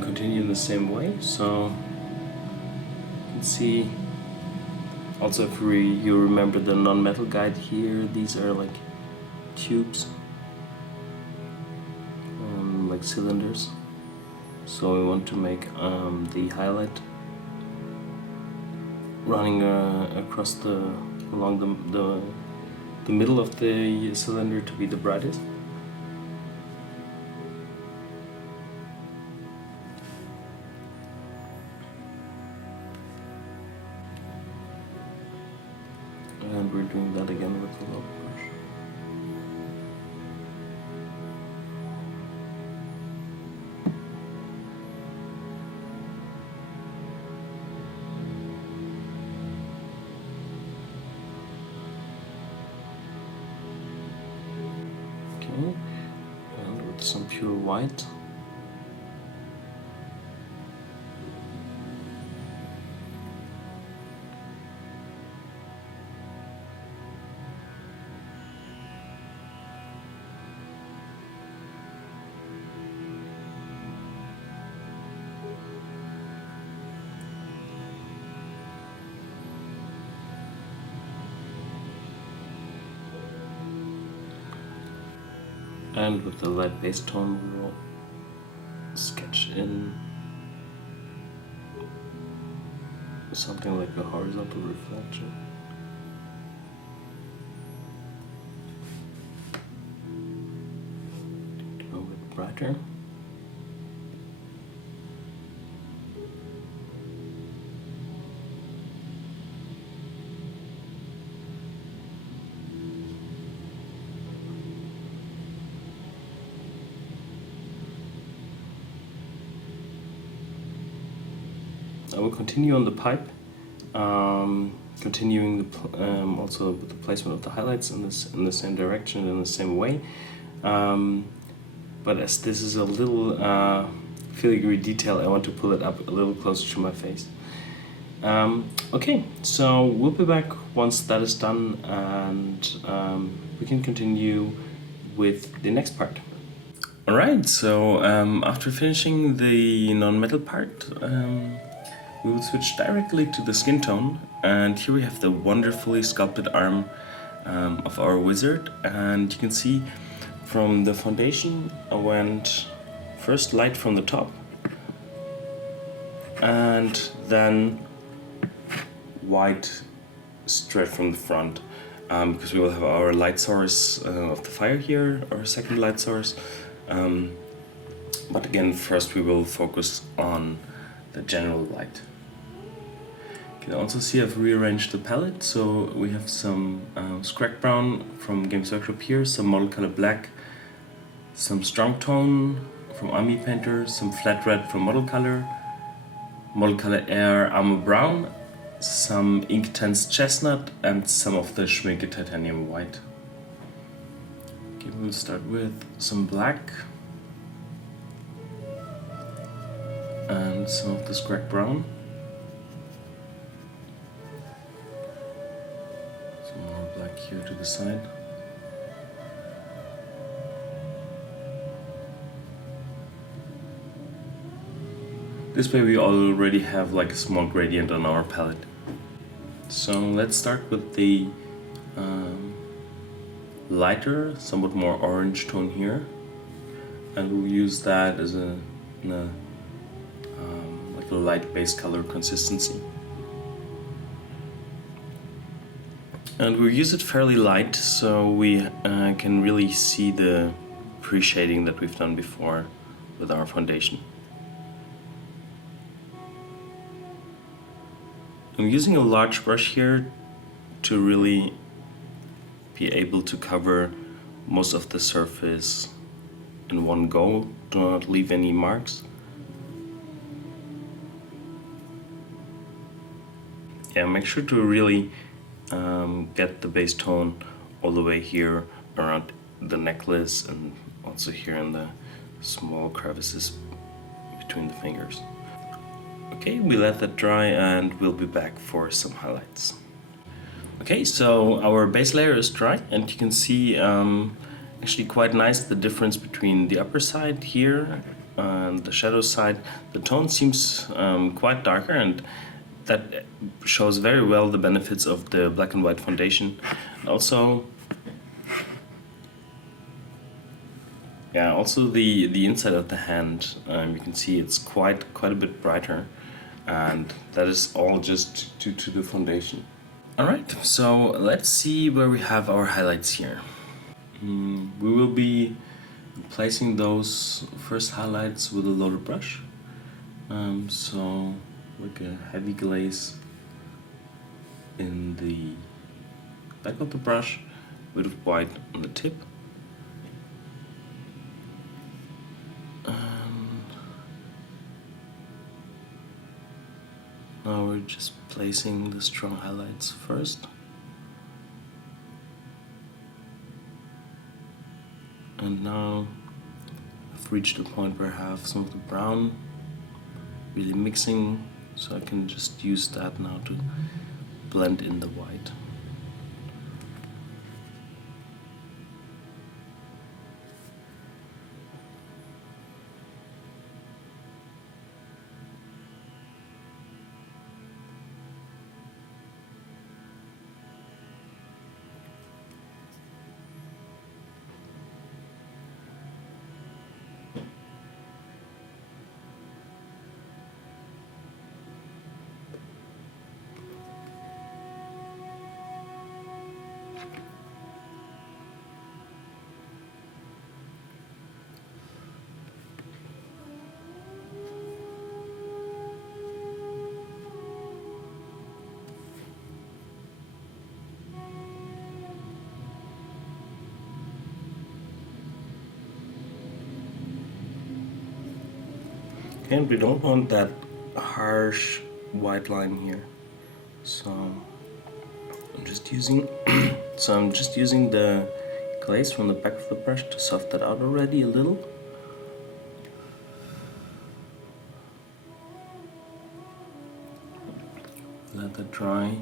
continue in the same way. So you can see, also if you remember the non-metal guide here, these are like tubes, like cylinders. So we want to make the highlight running across along the middle of the cylinder to be the brightest. And we're doing that again with the low brush. Okay, and with some pure white. And with the light base tone, we will sketch in something like a horizontal reflection. Go a bit brighter. I will continue on the pipe, continuing also with the placement of the highlights in the same direction in the same way. But as this is a little filigree detail, I want to pull it up a little closer to my face. Okay, so we'll be back once that is done, and we can continue with the next part. Alright, so after finishing the non-metal part, we will switch directly to the skin tone, and here we have the wonderfully sculpted arm of our wizard. And you can see from the foundation I went first light from the top and then white straight from the front, because we will have our light source of the fire here, our second light source. But again, first we will focus on the general light. You can also see I've rearranged the palette, so we have some Scrag Brown from Games Workshop here, some Model Color Black, some Strong Tone from Army Painter, some flat red from Model Color Air Armor Brown, some Inktense Chestnut, and some of the Schminke Titanium White. Okay, we'll start with some black and some of this Greg Brown. Some more black here to the side. This way we already have like a small gradient on our palette. So let's start with the lighter, somewhat more orange tone here, and we'll use that as like a light base color consistency. And we'll use it fairly light so we can really see the pre-shading that we've done before with our foundation. I'm using a large brush here to really be able to cover most of the surface in one go. Do not leave any marks. Yeah, make sure to really get the base tone all the way here around the necklace and also here in the small crevices between the fingers. Okay, we let that dry and we'll be back for some highlights. Okay, so our base layer is dry and you can see actually quite nice the difference between the upper side here and the shadow side. The tone seems quite darker, and that shows very well the benefits of the black and white foundation. Also, yeah, also the inside of the hand, you can see it's quite a bit brighter. And that is all just due to the foundation. Alright, so let's see where we have our highlights here. We will be placing those first highlights with a loaded brush. So like a heavy glaze in the back of the brush, a bit of white on the tip. Now we're just placing the strong highlights first. And now I've reached a point where I have some of the brown really mixing, so I can just use that now to blend in the white. And we don't want that harsh white line here, so I'm just using the glaze from the back of the brush to soft that out already a little. Let that dry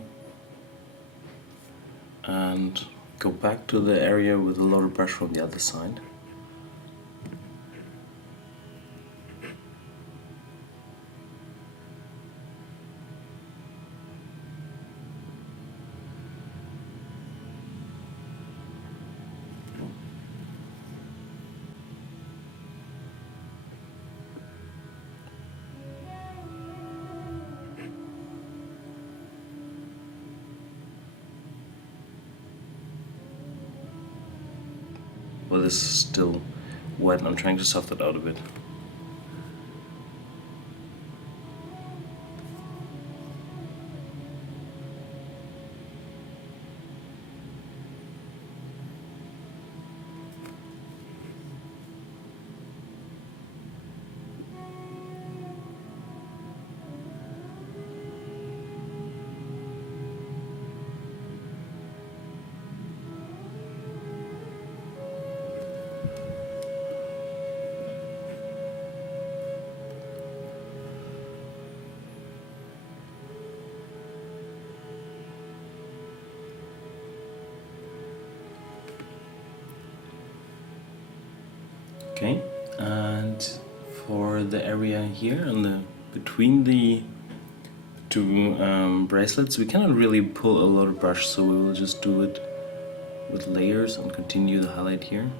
and go back to the area with the lower brush from the other side. Well, this is still wet and I'm trying to soften it out a bit. Okay, and for the area here and between the two bracelets, we cannot really pull a lot of brush, so we will just do it with layers and continue the highlight here.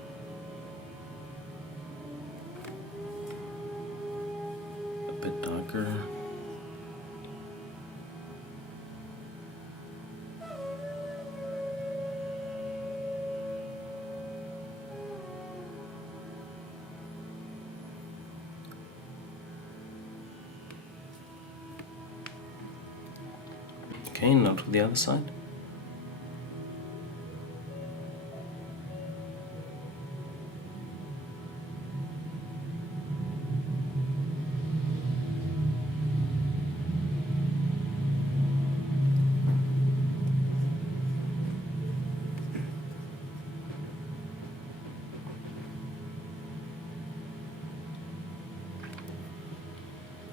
A bit darker. Okay, now to the other side.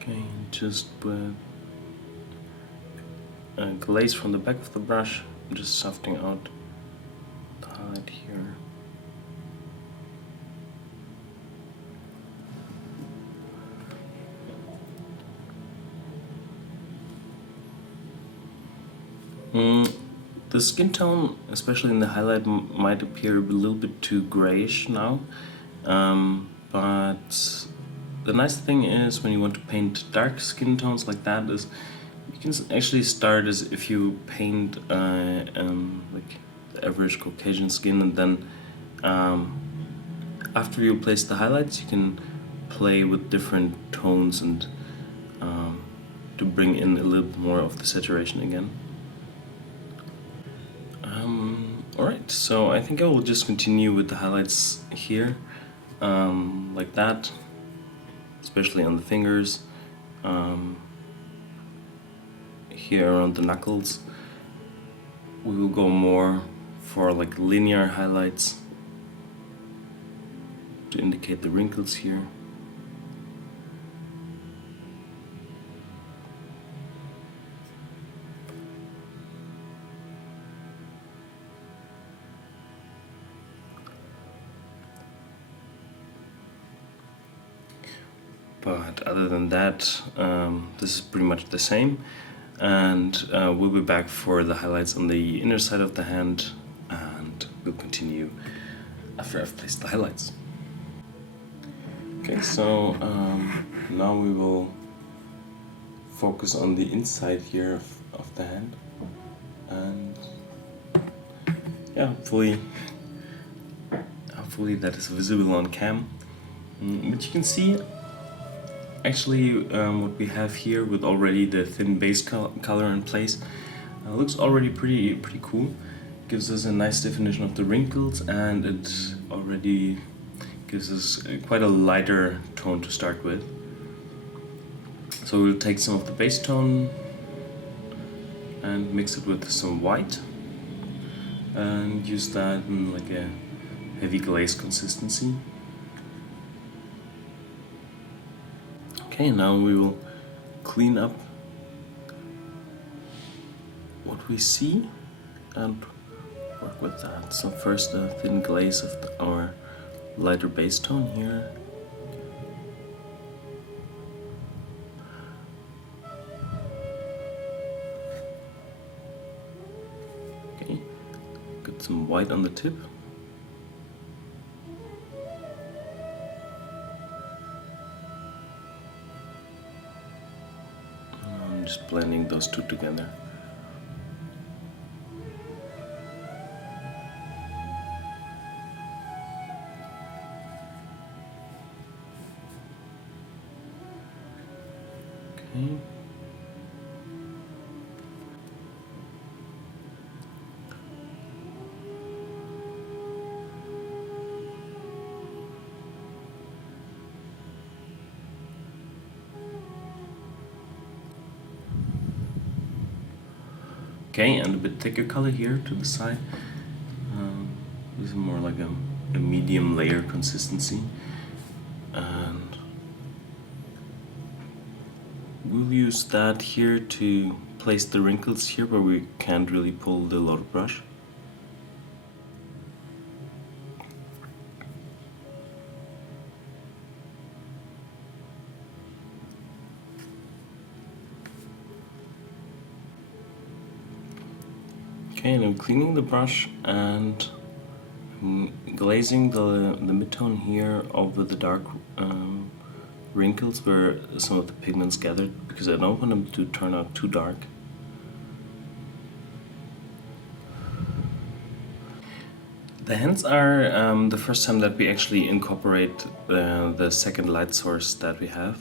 Okay, just with glaze from the back of the brush, just softening out the highlight here. The skin tone, especially in the highlight, might appear a little bit too grayish now, but the nice thing is when you want to paint dark skin tones like that is you can actually start as if you paint like the average Caucasian skin, and then after you place the highlights you can play with different tones and to bring in a little bit more of the saturation again. Alright, so I think I will just continue with the highlights here, like that, especially on the fingers, here around the knuckles. We will go more for like linear highlights to indicate the wrinkles here. But other than that, this is pretty much the same, and we'll be back for the highlights on the inner side of the hand, and we'll continue after I've placed the highlights. Okay, so now we will focus on the inside here of the hand, and yeah, hopefully that is visible on cam. But you can see actually what we have here with already the thin base color in place looks already pretty cool. Gives us a nice definition of the wrinkles, and it already gives us quite a lighter tone to start with. So we'll take some of the base tone and mix it with some white and use that in like a heavy glaze consistency. Okay, now we will clean up what we see and work with that. So first a thin glaze of our lighter base tone here. Okay, get some white on the tip. Just blending those two together. Okay. Okay, and a bit thicker color here to the side. This is more like a medium layer consistency. And we'll use that here to place the wrinkles here where we can't really pull the load brush. Okay, and I'm cleaning the brush and I'm glazing the midtone here over the dark wrinkles where some of the pigments gathered, because I don't want them to turn out too dark. The hands are the first time that we actually incorporate the second light source that we have,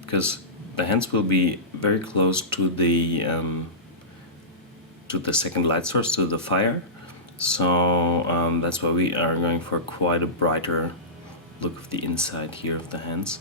because the hands will be very close to the second light source, to the fire. So that's why we are going for quite a brighter look of the inside here of the hands.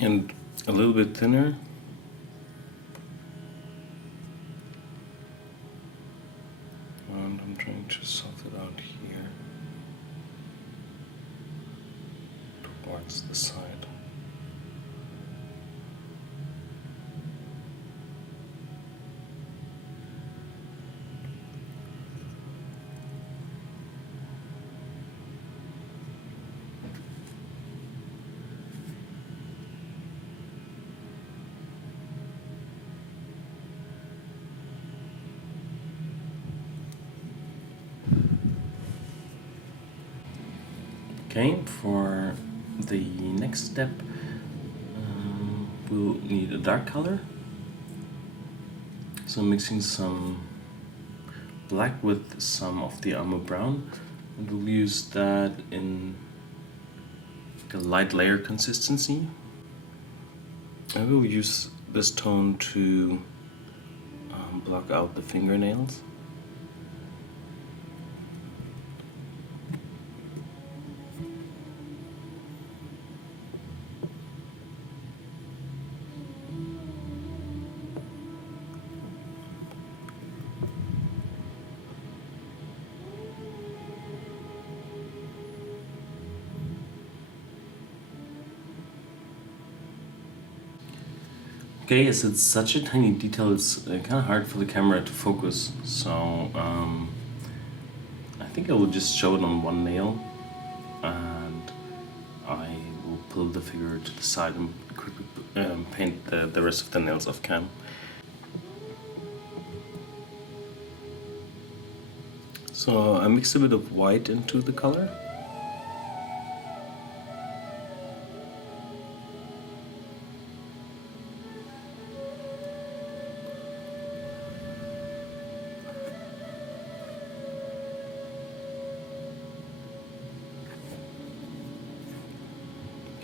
And a little bit thinner. And I'm trying to soft it out here towards the side. Okay, for the next step, we'll need a dark color. So I'm mixing some black with some of the armor brown, and we'll use that in the light layer consistency. I will use this tone to block out the fingernails. Okay, as it's such a tiny detail, it's kind of hard for the camera to focus, so I think I will just show it on one nail, and I will pull the figure to the side and quickly paint the rest of the nails off cam. So I mixed a bit of white into the color.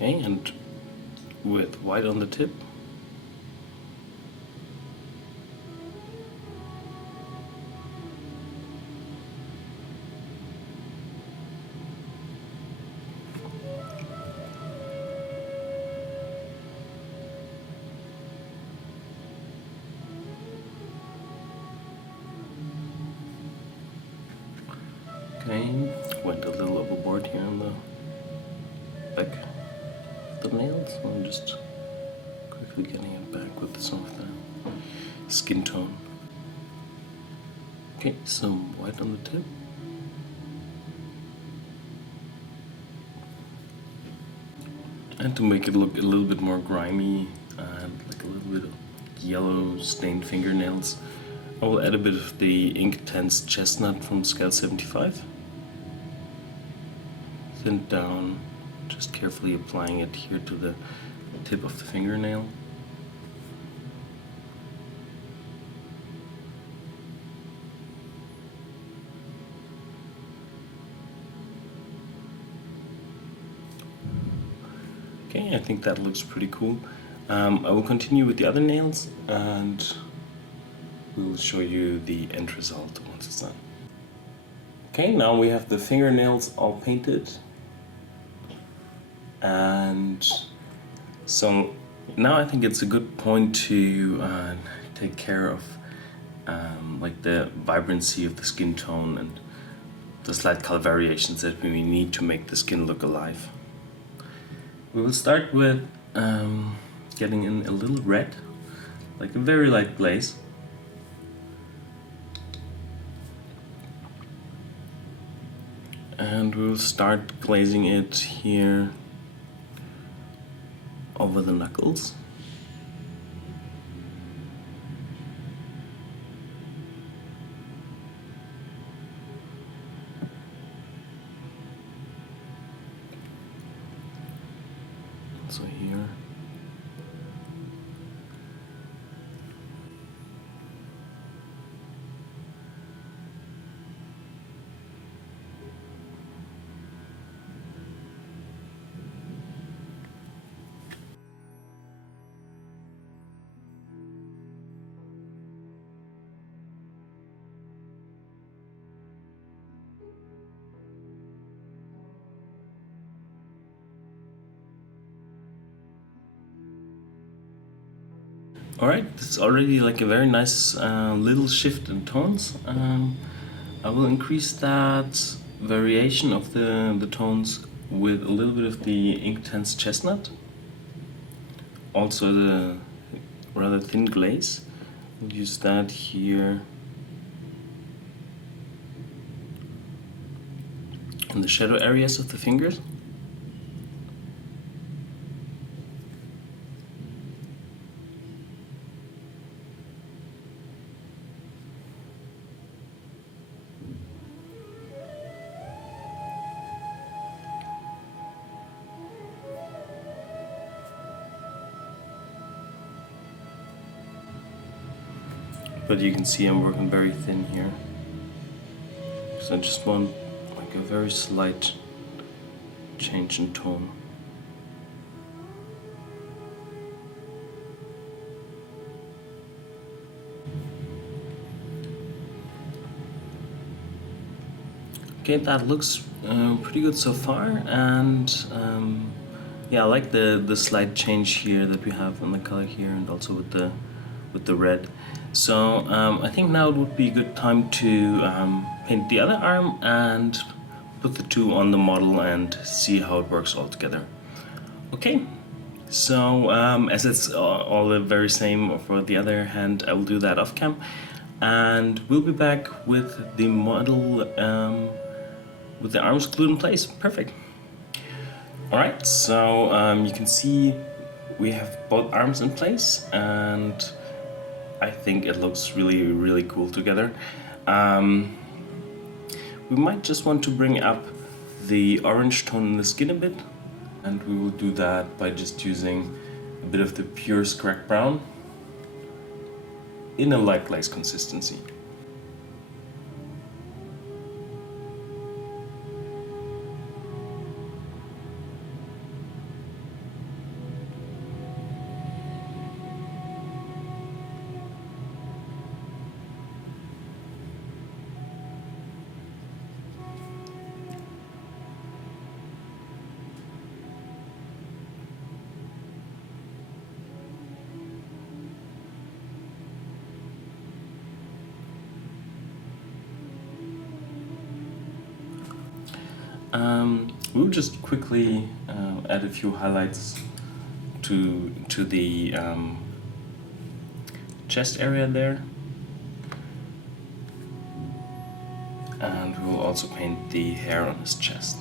Okay, and with white on the tip. Okay, went a little overboard here on the back. The nails, I'm just quickly getting it back with some of the skin tone. Okay, some white on the tip. And to make it look a little bit more grimy and like a little bit of yellow stained fingernails, I will add a bit of the Ink Tense Chestnut from Scale 75. Thinned down, just carefully applying it here to the tip of the fingernail. Okay, I think that looks pretty cool. I will continue with the other nails and we'll show you the end result once it's done. Okay, now we have the fingernails all painted. And so now I think it's a good point to take care of like the vibrancy of the skin tone and the slight color variations that we need to make the skin look alive. We will start with getting in a little red, like a very light glaze. And we'll start glazing it here over the knuckles. So here. Alright, it's already like a very nice little shift in tones. I will increase that variation of the tones with a little bit of the Inktense Chestnut. Also the rather thin glaze. We'll use that here in the shadow areas of the fingers. But you can see I'm working very thin here. So I just want like a very slight change in tone. Okay, that looks pretty good so far, and yeah, I like the slight change here that we have in the color here, and also with the red. So I think now it would be a good time to paint the other arm and put the two on the model and see how it works all together. Okay, so as it's all the very same for the other hand, I will do that off cam, and we'll be back with the model with the arms glued in place. Perfect. Alright, so you can see we have both arms in place, and I think it looks really cool together. We might just want to bring up the orange tone in the skin a bit, and we will do that by just using a bit of the pure scrag brown in a light glaze consistency. We'll just quickly add a few highlights to the chest area there, and we will also paint the hair on his chest.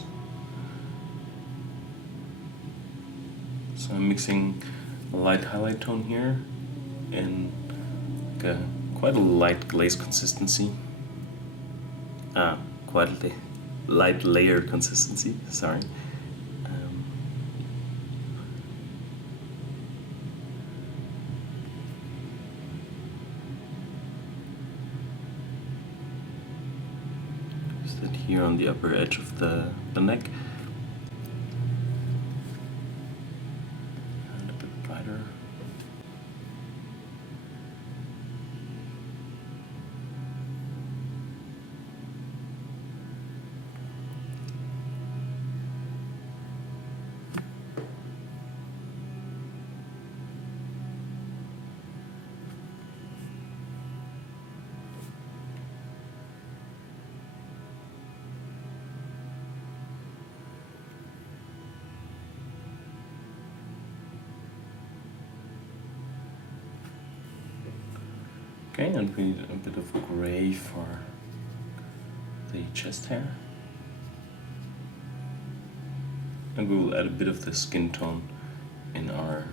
So I'm mixing a light highlight tone here in like quite a light glaze consistency. Quite a light layer consistency, sorry. Just that here on the upper edge of the neck. And a bit brighter. Okay, and we need a bit of gray for the chest hair. And we will add a bit of the skin tone in our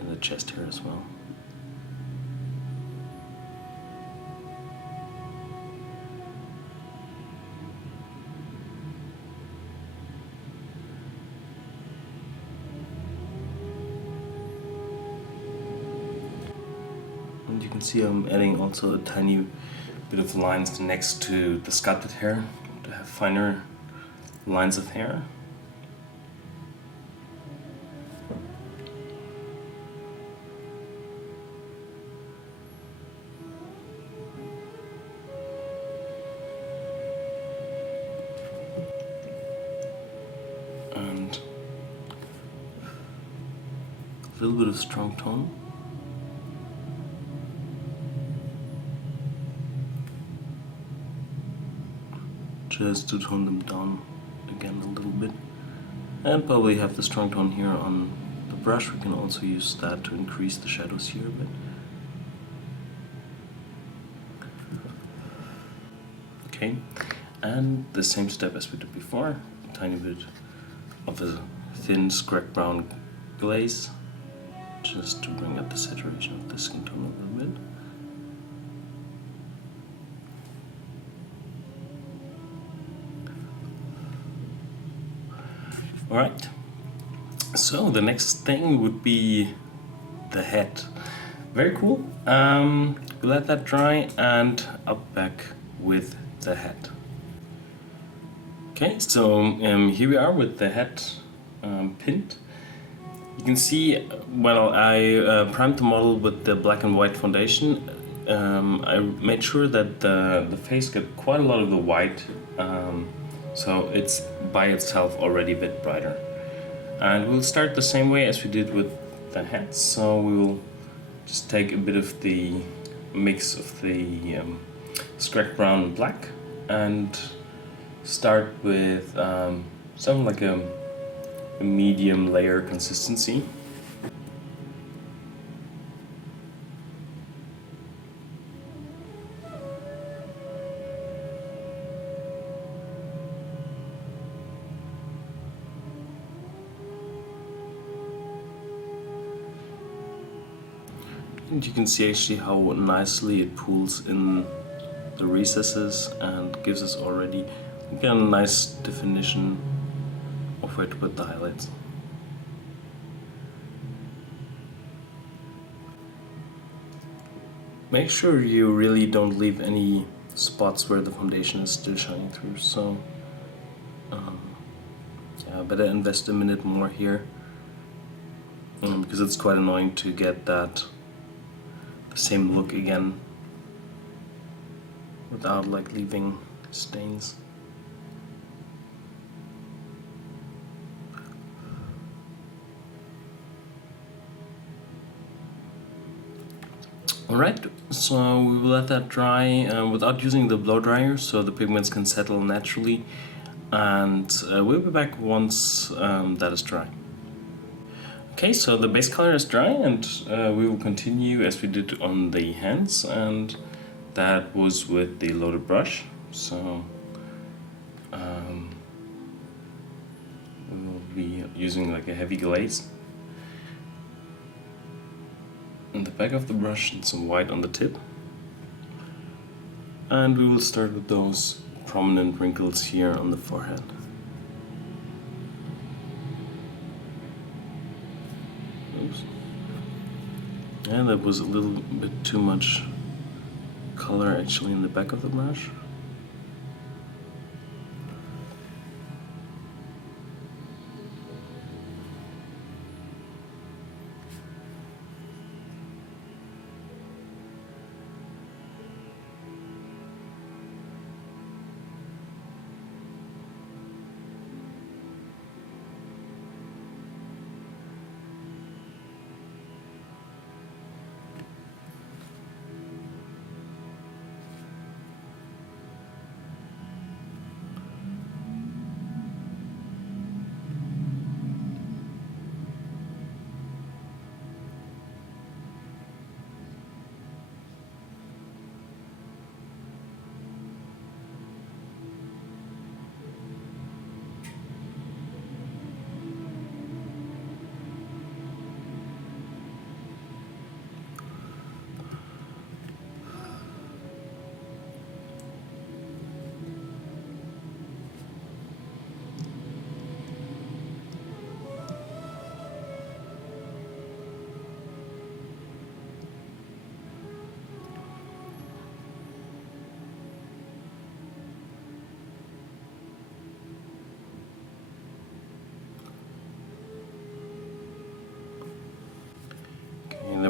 in the chest hair as well. And you can see I'm adding also a tiny bit of lines next to the sculpted hair to have finer lines of hair. And a little bit of strong tone. Just to tone them down again a little bit. And probably have the strong tone here on the brush. We can also use that to increase the shadows here a bit. Okay, and the same step as we did before. A tiny bit of a thin scrap brown glaze, just to bring up the saturation of the skin tone a little bit. Alright, so the next thing would be the head. Very cool. We let that dry and I'll be back with the head. Okay, so here we are with the head pinned. You can see, well, I primed the model with the black and white foundation. I made sure that the face got quite a lot of the white. So it's by itself already a bit brighter. And we'll start the same way as we did with the head. So we will just take a bit of the mix of the scratch brown and black and start with something like a medium layer consistency. And you can see actually how nicely it pulls in the recesses and gives us already a nice definition of where to put the highlights. Make sure you really don't leave any spots where the foundation is still shining through, so yeah, better invest a minute more here because it's quite annoying to get that same look again without like leaving stains. Alright, so we will let that dry without using the blow dryer so the pigments can settle naturally, and we'll be back once that is dry. Okay, so the base color is dry and we will continue as we did on the hands, and that was with the loaded brush. So we will be using like a heavy glaze in the back of the brush and some white on the tip. And we will start with those prominent wrinkles here on the forehead. Oops. And that was a little bit too much color actually in the back of the brush.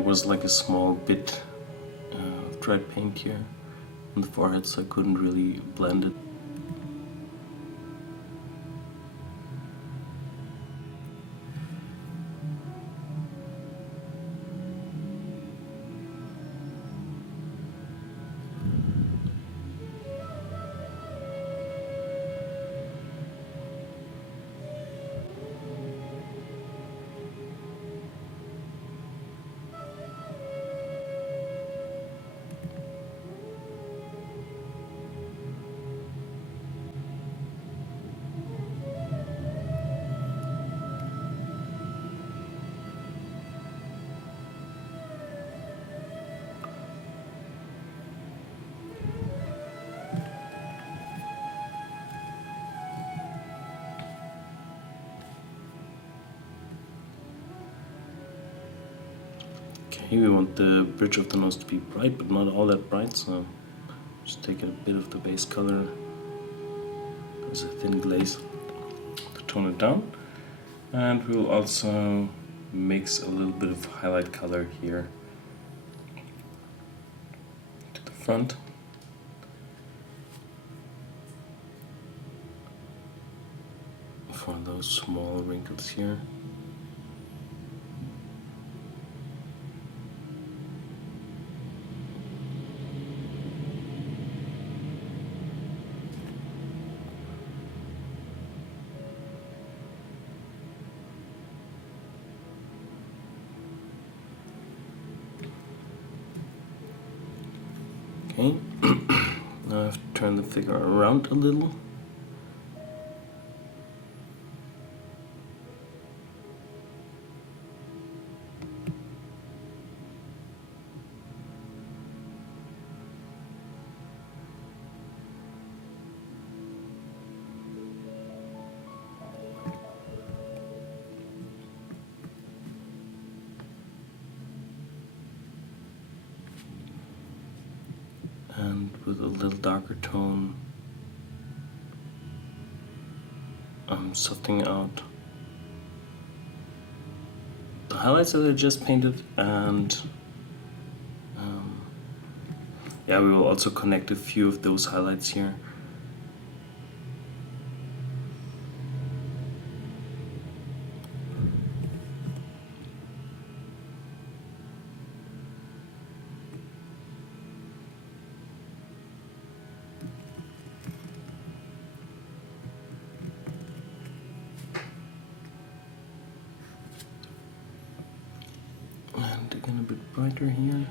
was like a small bit of dried paint here on the forehead, so I couldn't really blend it. Okay, we want the bridge of the nose to be bright, but not all that bright, so just take a bit of the base color as a thin glaze to tone it down. And we'll also mix a little bit of highlight color here to the front. For those small wrinkles here. Okay, now I have to turn the figure around a little. And with a little darker tone, I'm softening out the highlights that I just painted, and yeah, we will also connect a few of those highlights here. And again, a bit brighter here.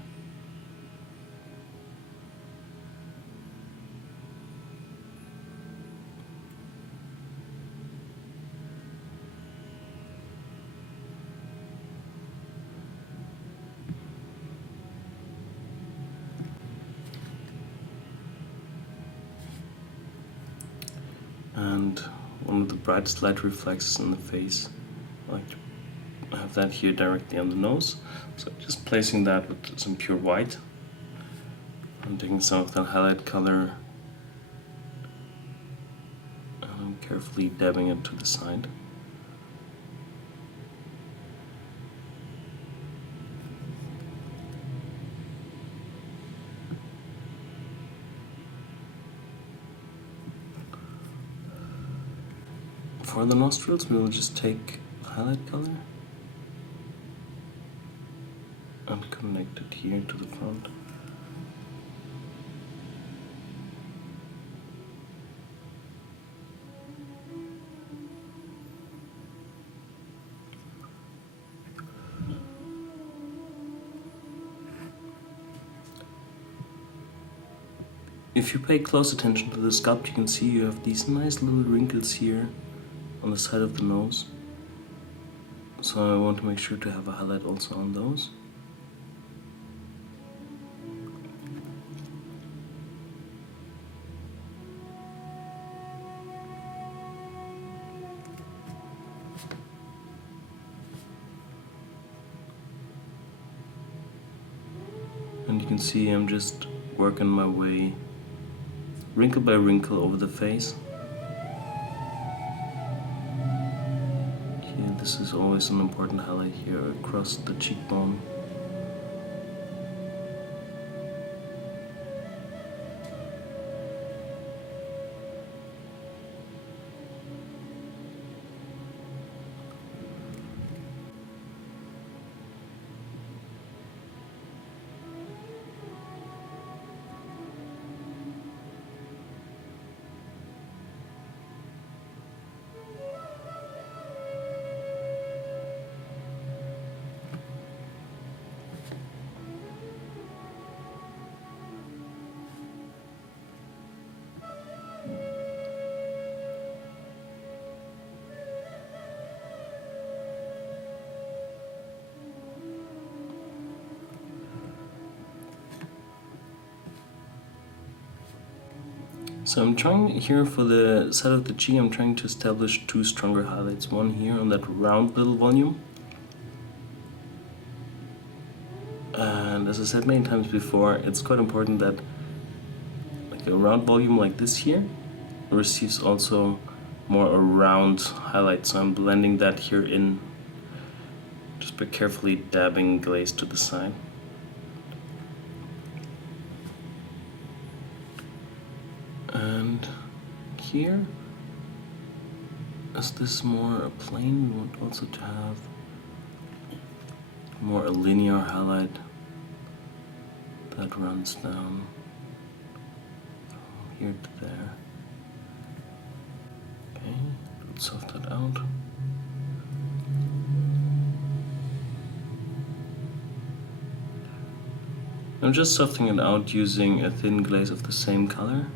And one of the brightest light reflexes in the face, I like to have that here directly on the nose. So just placing that with some pure white. I'm taking some of the highlight color and I'm carefully dabbing it to the side. For the nostrils, we will just take highlight color and connect it here to the front. If you pay close attention to the sculpt, you can see you have these nice little wrinkles here on the side of the nose. So I want to make sure to have a highlight also on those. And you can see I'm just working my way wrinkle by wrinkle over the face. Here, this is always an important highlight here across the cheekbone. So I'm trying here for the side of the cheek, I'm trying to establish two stronger highlights. One here on that round little volume. And as I said many times before, it's quite important that like a round volume like this here receives also more a round highlight. So I'm blending that here in, just by carefully dabbing glaze to the side. And here, is this more a plane? We want also to have more a linear highlight that runs down from here to there. Okay, let's soft that out. I'm just softening it out using a thin glaze of the same color.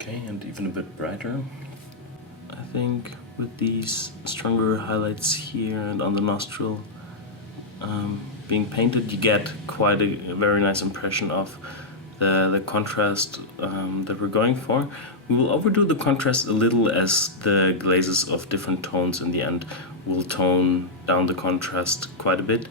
Okay, and even a bit brighter. I think with these stronger highlights here and on the nostril being painted, you get quite a very nice impression of the contrast that we're going for. We will overdo the contrast a little as the glazes of different tones in the end will tone down the contrast quite a bit.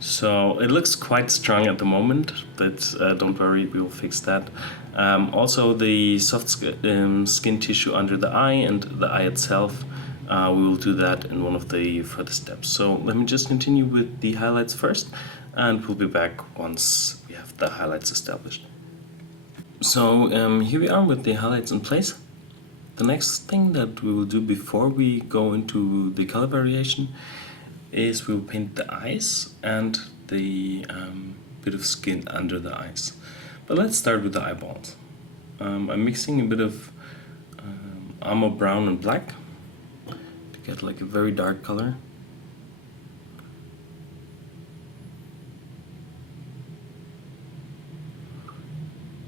So it looks quite strong at the moment, but don't worry, we will fix that. Also the soft skin tissue under the eye and the eye itself, we will do that in one of the further steps. So let me just continue with the highlights first, and we'll be back once we have the highlights established. So here we are with the highlights in place. The next thing that we will do before we go into the color variation is we will paint the eyes and the bit of skin under the eyes. But let's start with the eyeballs. I'm mixing a bit of Armor brown and black to get like a very dark color.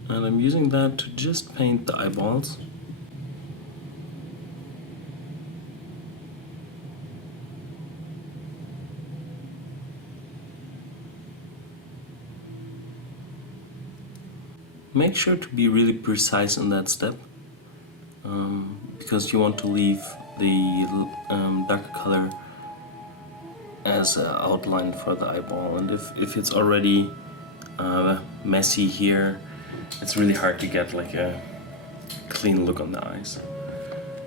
And I'm using that to just paint the eyeballs. Make sure to be really precise in that step, because you want to leave the darker color as an outline for the eyeball. And if it's already messy here, it's really hard to get like a clean look on the eyes.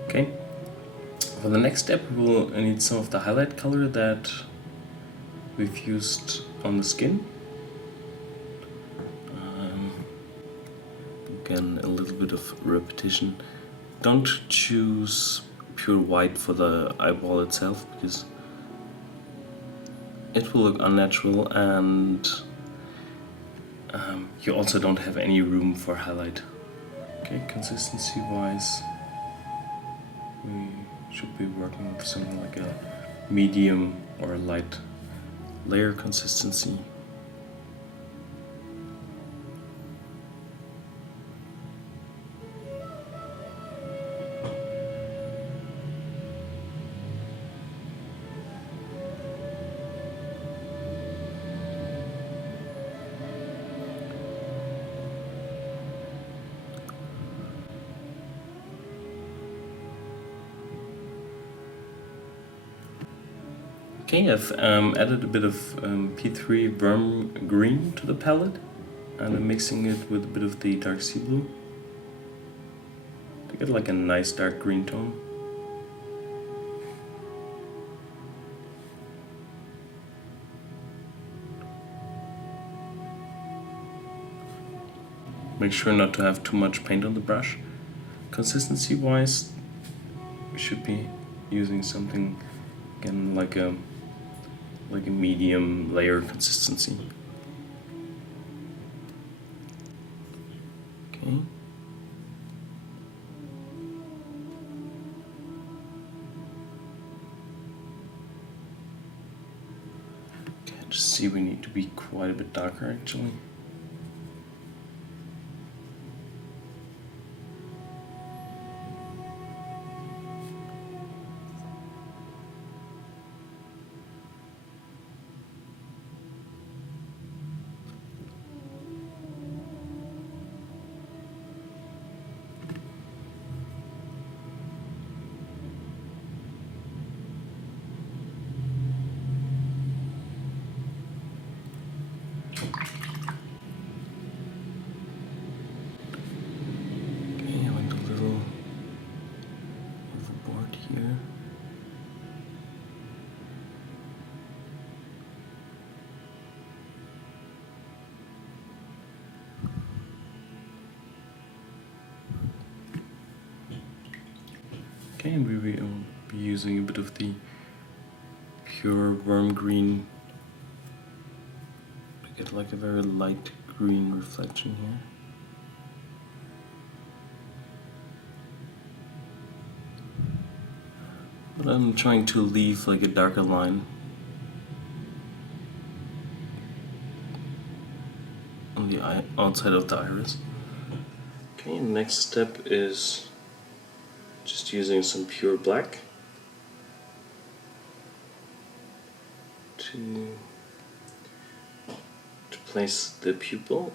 Okay. For the next step, we will need some of the highlight color that we've used on the skin. Again, a little bit of repetition. Don't choose pure white for the eyeball itself, because it will look unnatural, and you also don't have any room for highlight. Okay, consistency wise, we should be working with something like a medium or a light layer consistency. Okay, I've added a bit of P3 Worm Green to the palette, and I'm mixing it with a bit of the dark sea blue to get like a nice dark green tone. Make sure not to have too much paint on the brush. Consistency wise, we should be using something again like a medium layer consistency. Okay. Okay, I just see we need to be quite a bit darker actually. here. Okay, and we will be using a bit of the pure worm green to get like a very light green reflection here. But I'm trying to leave like a darker line on the outside of the iris. Okay, next step is just using some pure black to place the pupil.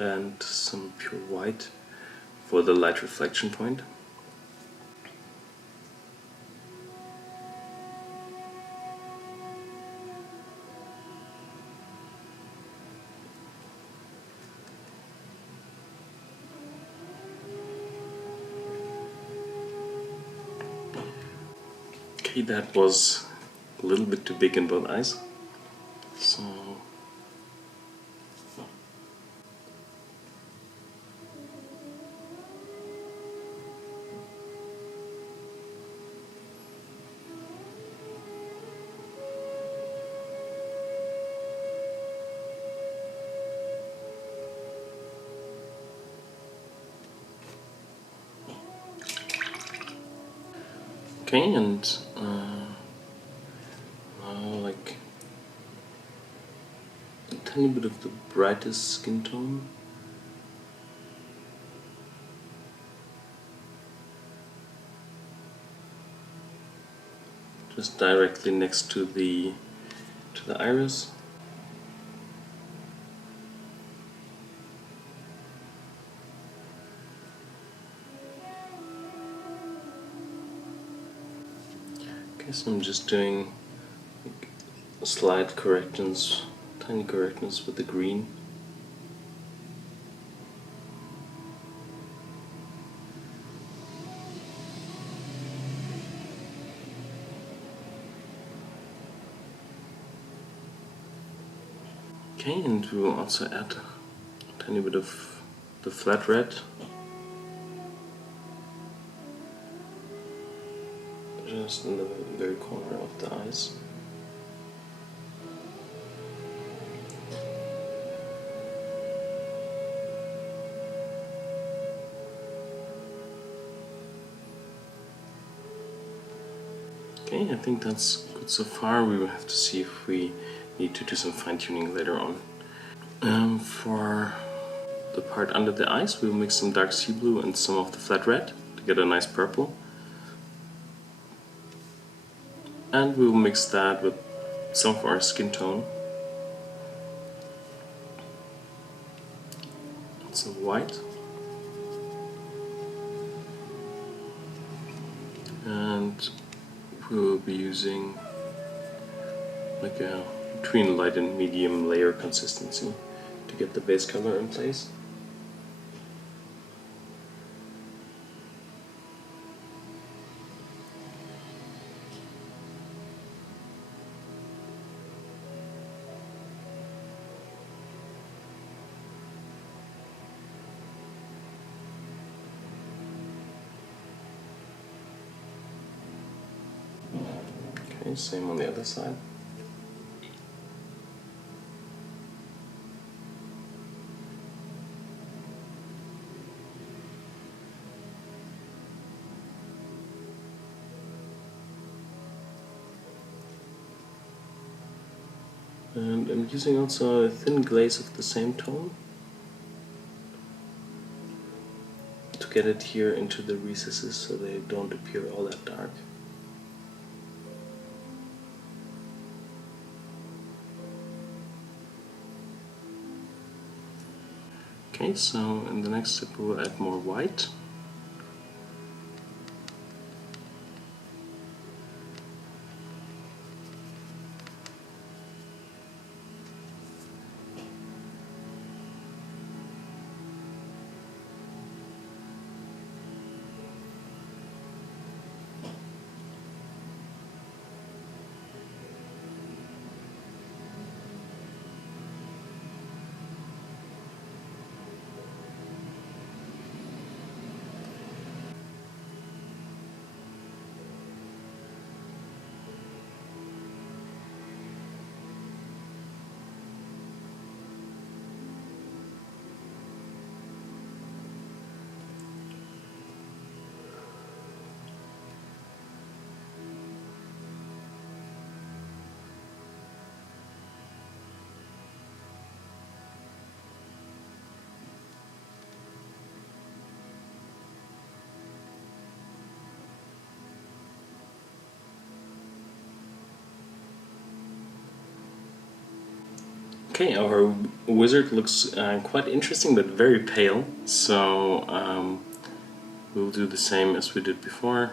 And some pure white for the light reflection point. Okay, that was a little bit too big in both eyes. So okay, and now like a tiny bit of the brightest skin tone. Just directly next to the iris. Okay, so I'm just doing like slight corrections, tiny corrections with the green. Okay, and we will also add a tiny bit of the flat red. Just in the very corner of the eyes. Okay, I think that's good so far. We will have to see if we need to do some fine-tuning later on. For the part under the eyes, we'll mix some dark sea blue and some of the flat red to get a nice purple. And we will mix that with some of our skin tone. Some white. And we will be using like a between light and medium layer consistency to get the base color in place. Okay, same on the other side. And I'm using also a thin glaze of the same tone to get it here into the recesses so they don't appear all that dark. Okay, so in the next step we'll add more white. Okay, our wizard looks quite interesting but very pale, so we'll do the same as we did before.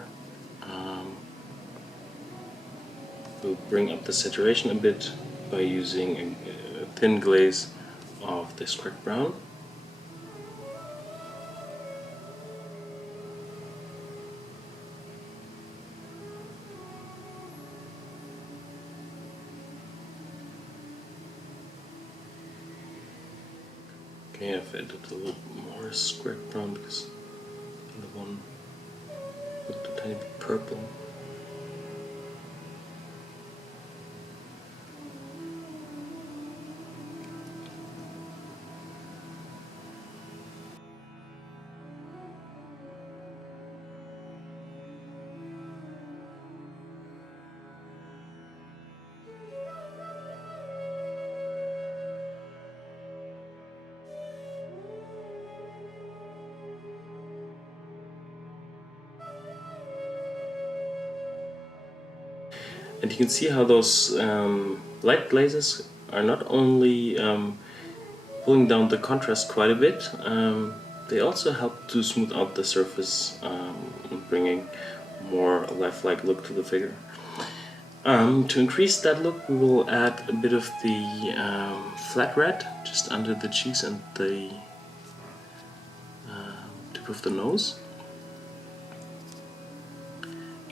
We'll bring up the saturation a bit by using a thin glaze of this cracked brown. Okay, I've added a little more cracked brown because the one looked a tiny bit purple. And you can see how those light glazes are not only pulling down the contrast quite a bit, they also help to smooth out the surface, bringing more lifelike look to the figure. To increase that look, we will add a bit of the flat red just under the cheeks and the tip of the nose.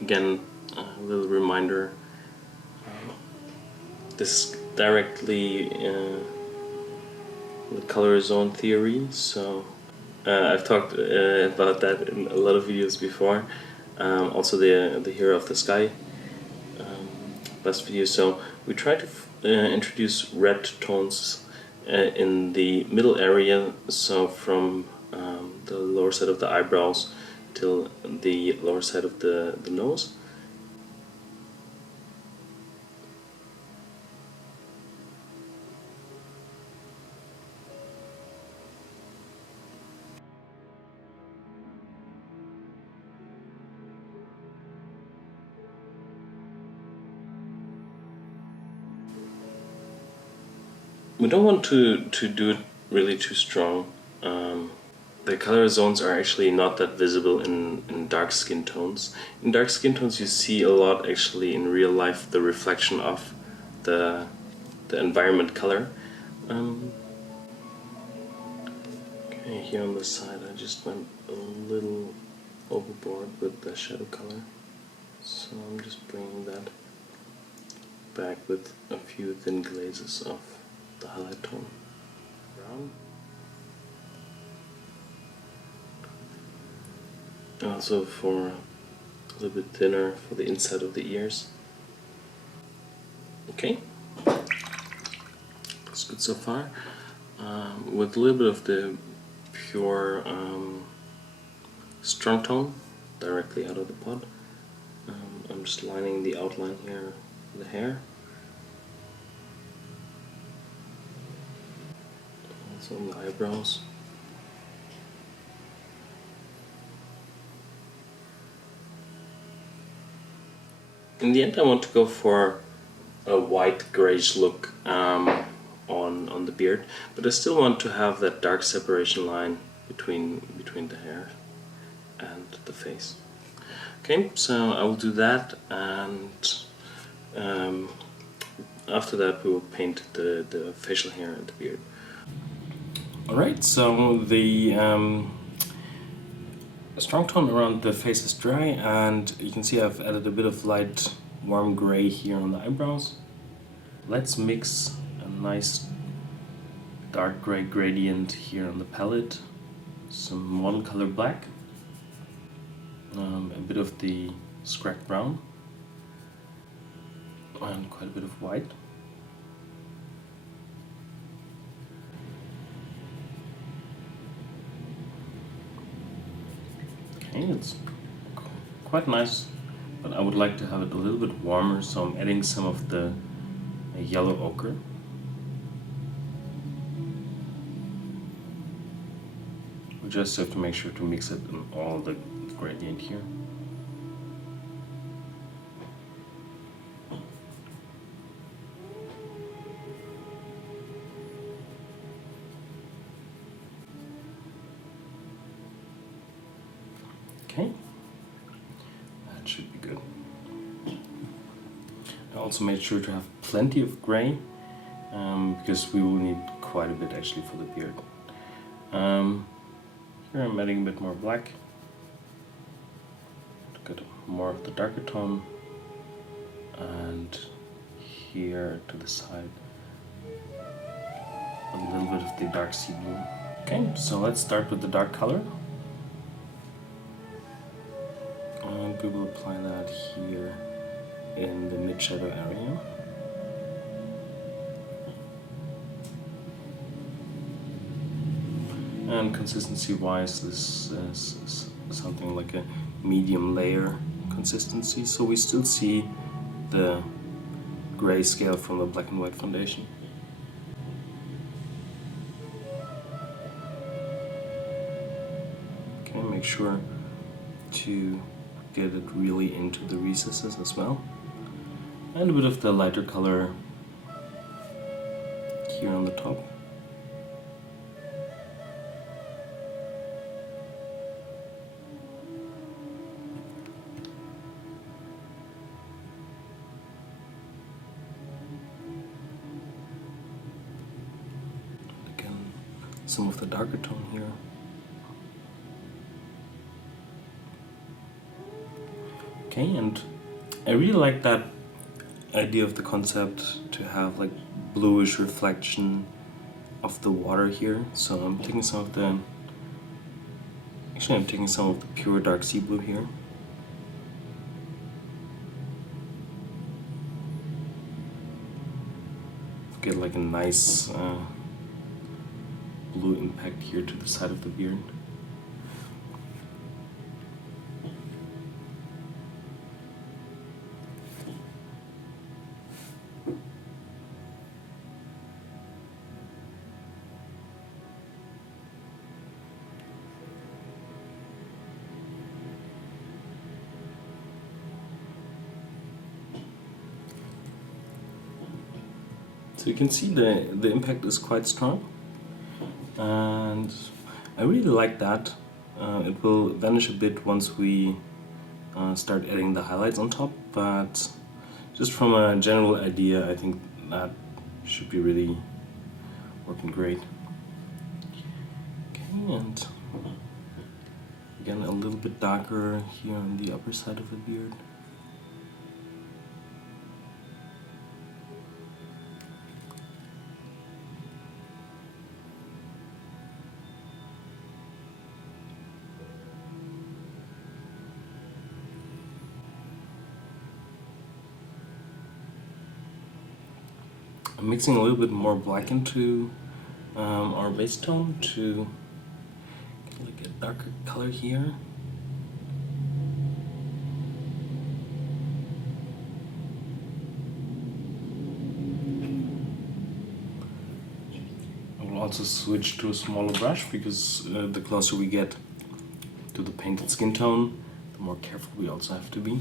Again, a little reminder, this is directly the color zone theory, so I've talked about that in a lot of videos before. Also the Hero of the Sky last video. So we try to introduce red tones in the middle area, so from the lower side of the eyebrows till the lower side of the nose. We don't want to do it really too strong. The color zones are actually not that visible in dark skin tones. In dark skin tones you see a lot actually in real life the reflection of the environment color. Okay, here on the side I just went a little overboard with the shadow color. So I'm just bringing that back with a few thin glazes of the highlight tone. Brown. Also for a little bit thinner for the inside of the ears. Okay, that's good so far. With a little bit of the pure strong tone directly out of the pot, I'm just lining the outline here with the hair. Also on the eyebrows. In the end I want to go for a white grayish look on the beard, but I still want to have that dark separation line between the hair and the face. Okay, so I will do that, and after that we will paint the facial hair and the beard. Alright, so the strong tone around the face is dry, and you can see I've added a bit of light warm gray here on the eyebrows. Let's mix a nice dark gray gradient here on the palette, some watercolor black, a bit of the scrap brown, and quite a bit of white. Okay, it's quite nice, but I would like to have it a little bit warmer, so I'm adding some of the yellow ochre. We just have to make sure to mix it in all the gradient here. Okay, that should be good. I also made sure to have plenty of gray, because we will need quite a bit actually for the beard. Here I'm adding a bit more black to get more of the darker tone, and here to the side a little bit of the dark sea blue. Okay, so let's start with the dark color. And we will apply that here in the mid-shadow area. And consistency-wise, this is something like a medium layer consistency, so we still see the grayscale from the black and white foundation. Okay, make sure to get it really into the recesses as well. And a bit of the lighter color here on the top. Again, some of the darker tone here. Okay, and I really like that idea of the concept to have like bluish reflection of the water here. So I'm taking some of the, actually I'm taking some of the pure dark sea blue here. Get like a nice blue impact here to the side of the beard. So you can see the impact is quite strong, and I really like that. It will vanish a bit once we start adding the highlights on top, but just from a general idea, I think that should be really working great. Okay, and again a little bit darker here on the upper side of the beard. I'm mixing a little bit more black into our base tone to get like a darker color here. I will also switch to a smaller brush because the closer we get to the painted skin tone, the more careful we also have to be.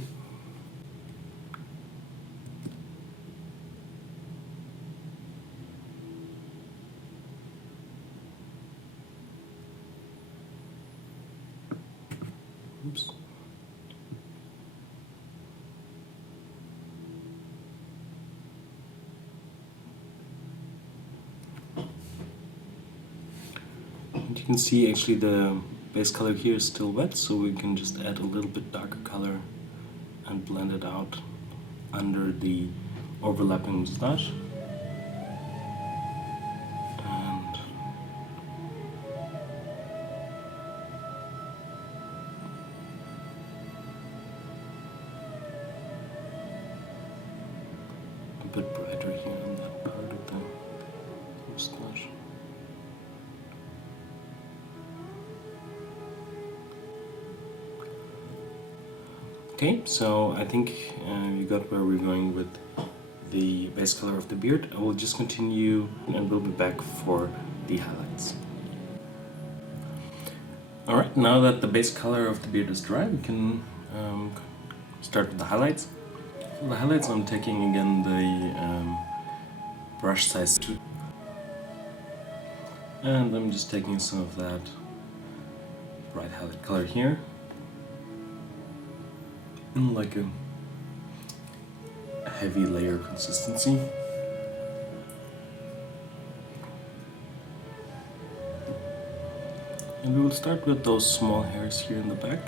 Oops. And you can see actually the base color here is still wet, so we can just add a little bit darker color and blend it out under the overlapping moustache. A bit brighter here on that part of the moustache. Okay, so I think you got where we're going with the base color of the beard. I will just continue and we'll be back for the highlights. Alright, now that the base color of the beard is dry, we can start with the highlights. For the highlights, I'm taking again the brush size 2. And I'm just taking some of that bright highlight color here. in like a heavy layer consistency. And we will start with those small hairs here in the back.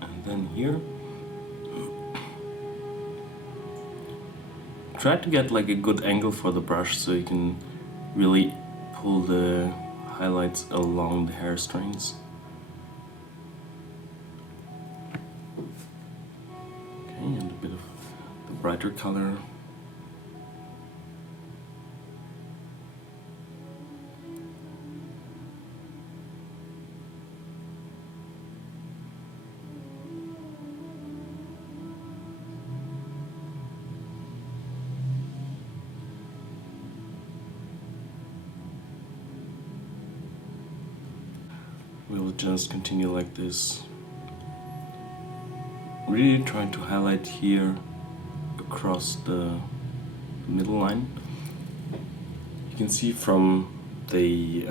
And then here. Try to get like a good angle for the brush so you can really pull the highlights along the hair strings. Okay, and a bit of the brighter color. We'll just continue like this. Really trying to highlight here across the middle line. You can see from the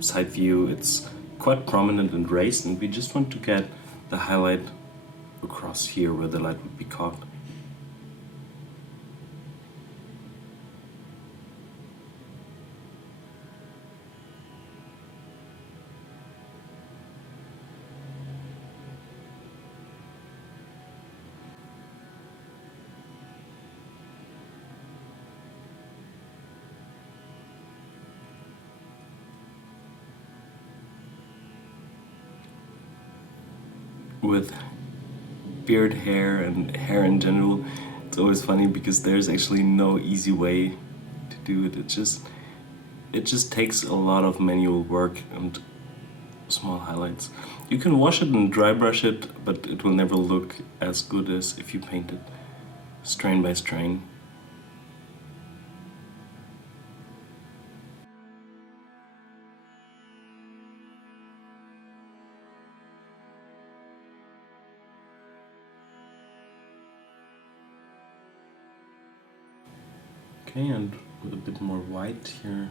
side view it's quite prominent and raised, and we just want to get the highlight across here where the light would be caught. With beard hair and hair in general, it's always funny because there's actually no easy way to do it. It just takes a lot of manual work and small highlights. You can wash it and dry brush it, but it will never look as good as if you paint it strain by strain. Okay, and with a bit more white here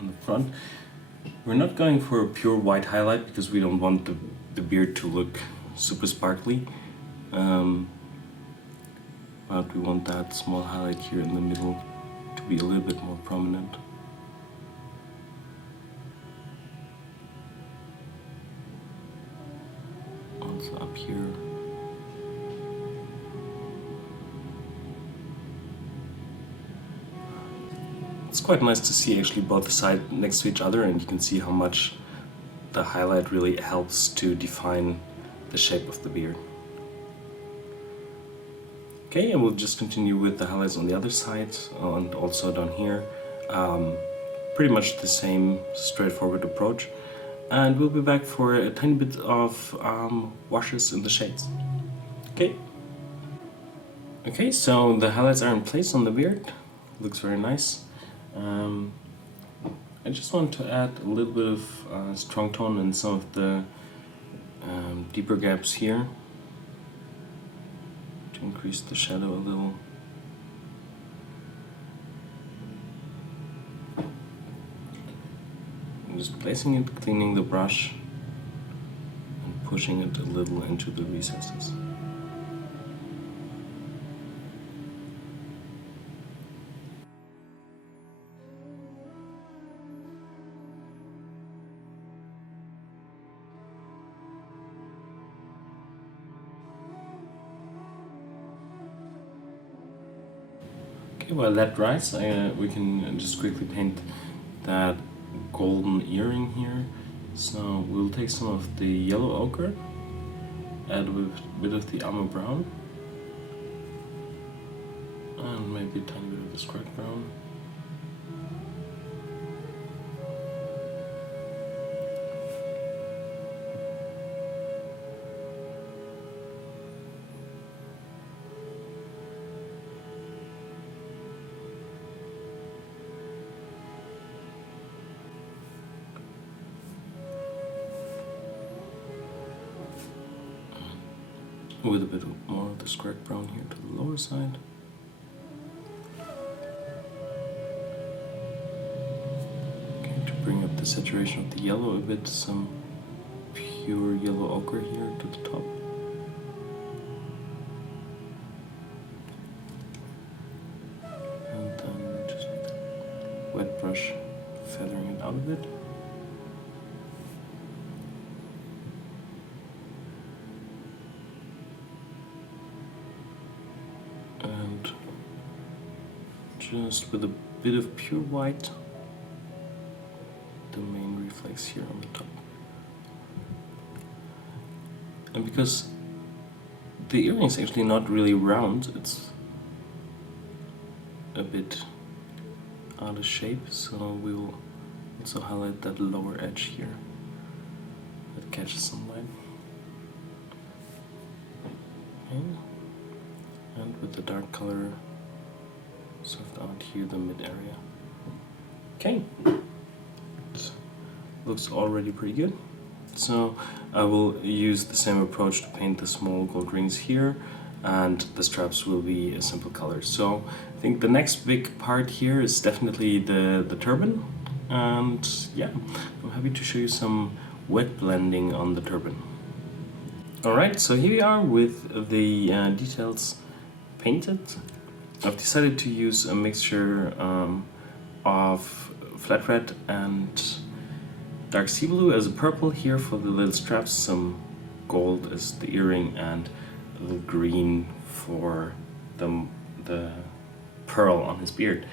on the front. We're not going for a pure white highlight because we don't want the beard to look super sparkly. But we want that small highlight here in the middle to be a little bit more prominent. Also up here. It's quite nice to see actually both sides next to each other, and you can see how much the highlight really helps to define the shape of the beard. Okay, and we'll just continue with the highlights on the other side and also down here. Pretty much the same straightforward approach. And we'll be back for a tiny bit of washes in the shades. Okay. Okay, so the highlights are in place on the beard. Looks very nice. I just want to add a little bit of strong tone in some of the deeper gaps here to increase the shadow a little. I'm just placing it, cleaning the brush, and pushing it a little into the recesses. Okay, while that dries, we can just quickly paint that golden earring here. So we'll take some of the yellow ochre, add with a bit of the armor brown, and maybe a tiny bit of the scrag brown. with a bit more of the squared brown here to the lower side. Okay, to bring up the saturation of the yellow a bit, some pure yellow ochre here to the top. And then just with a wet brush, feathering it out a bit. And just with a bit of pure white, the main reflex here on the top. And because the earring is actually not really round, it's a bit out of shape, so we will also highlight that lower edge here that catches some light. Okay. And with the dark color soft out here, the mid area. Okay, it looks already pretty good. So I will use the same approach to paint the small gold rings here, and the straps will be a simple color. So I think the next big part here is definitely the turban, and yeah, I'm happy to show you some wet blending on the turban. Alright, so here we are with the details painted. I've decided to use a mixture of flat red and dark sea blue as a purple here for the little straps, some gold as the earring, and a little green for the pearl on his beard.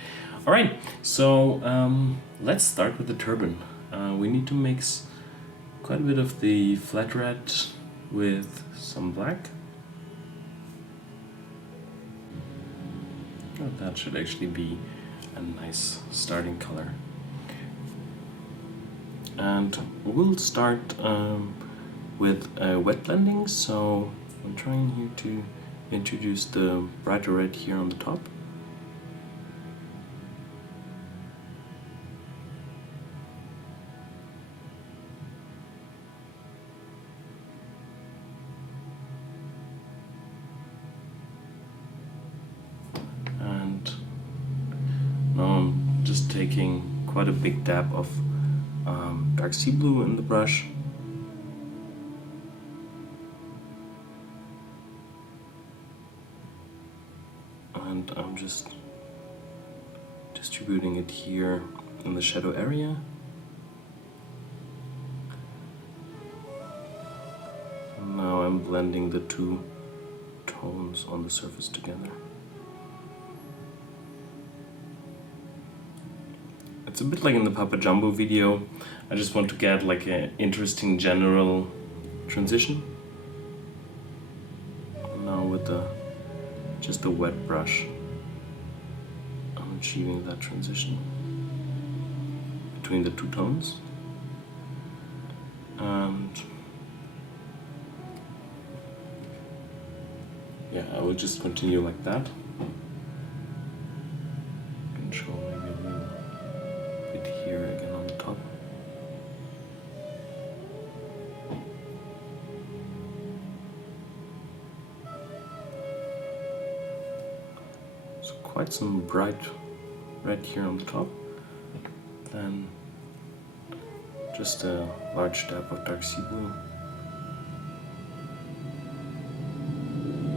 Alright, so let's start with the turban. We need to mix quite a bit of the flat red with some black. Oh, that should actually be a nice starting color. And we'll start with wet blending, so I'm trying here to introduce the brighter red here on the top. And now I'm just taking quite a big dab of dark sea blue in the brush. And I'm just distributing it here in the shadow area. And now I'm blending the two tones on the surface together. It's a bit like in the Papa Jumbo video. I just want to get like an interesting general transition. Now with just the wet brush, I'm achieving that transition between the two tones. And yeah, I will just continue like that. Control maybe a little bit here again on the top. So quite some bright red here on the top. Then just a large dab of dark sea blue.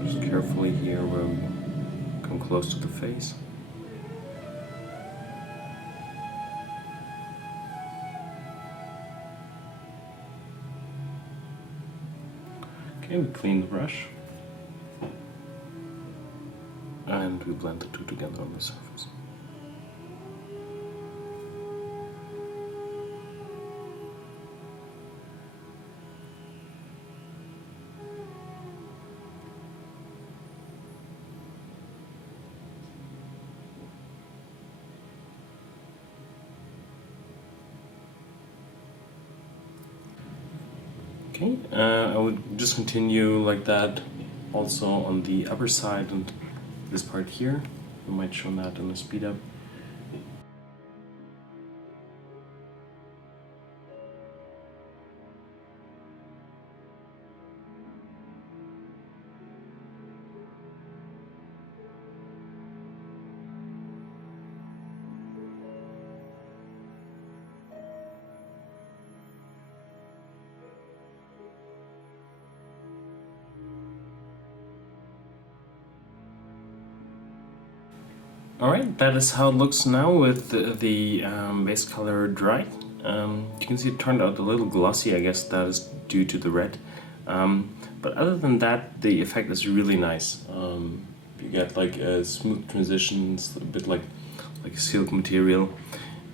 Just carefully here where we come close to the face. Okay, we clean the brush. And we blend the two together on the surface. Okay, I would just continue like that also on the upper side and this part here. We might show that in the speed up. Alright, that is how it looks now with the base color dry. You can see it turned out a little glossy. I guess that is due to the red. But other than that, the effect is really nice. You get like smooth transitions, a bit like silk material.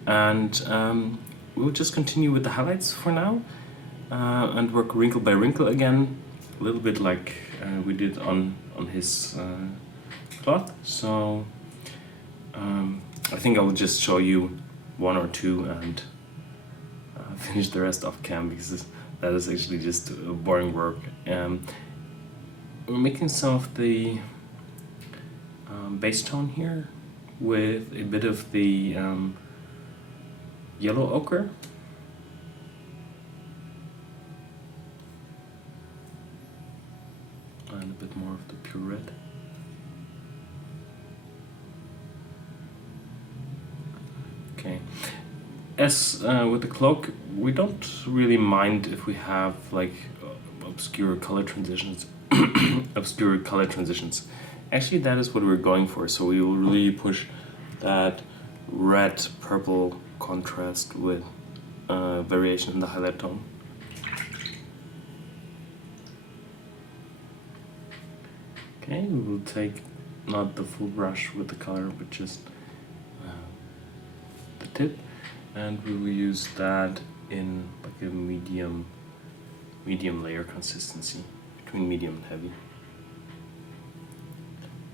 And we'll just continue with the highlights for now and work wrinkle by wrinkle again, a little bit like we did on his cloth. So I think I will just show you one or two and finish the rest off cam, because that is actually just boring work. We're making some of the base tone here with a bit of the yellow ochre. And a bit more of the pure red. Okay. As with the cloak, we don't really mind if we have like obscure color transitions. Obscure color transitions. Actually, that is what we're going for. So we will really push that red-purple contrast with variation in the highlight tone. Okay, we will take not the full brush with the color, but just the tip, and we will use that in like a medium layer consistency, between medium and heavy.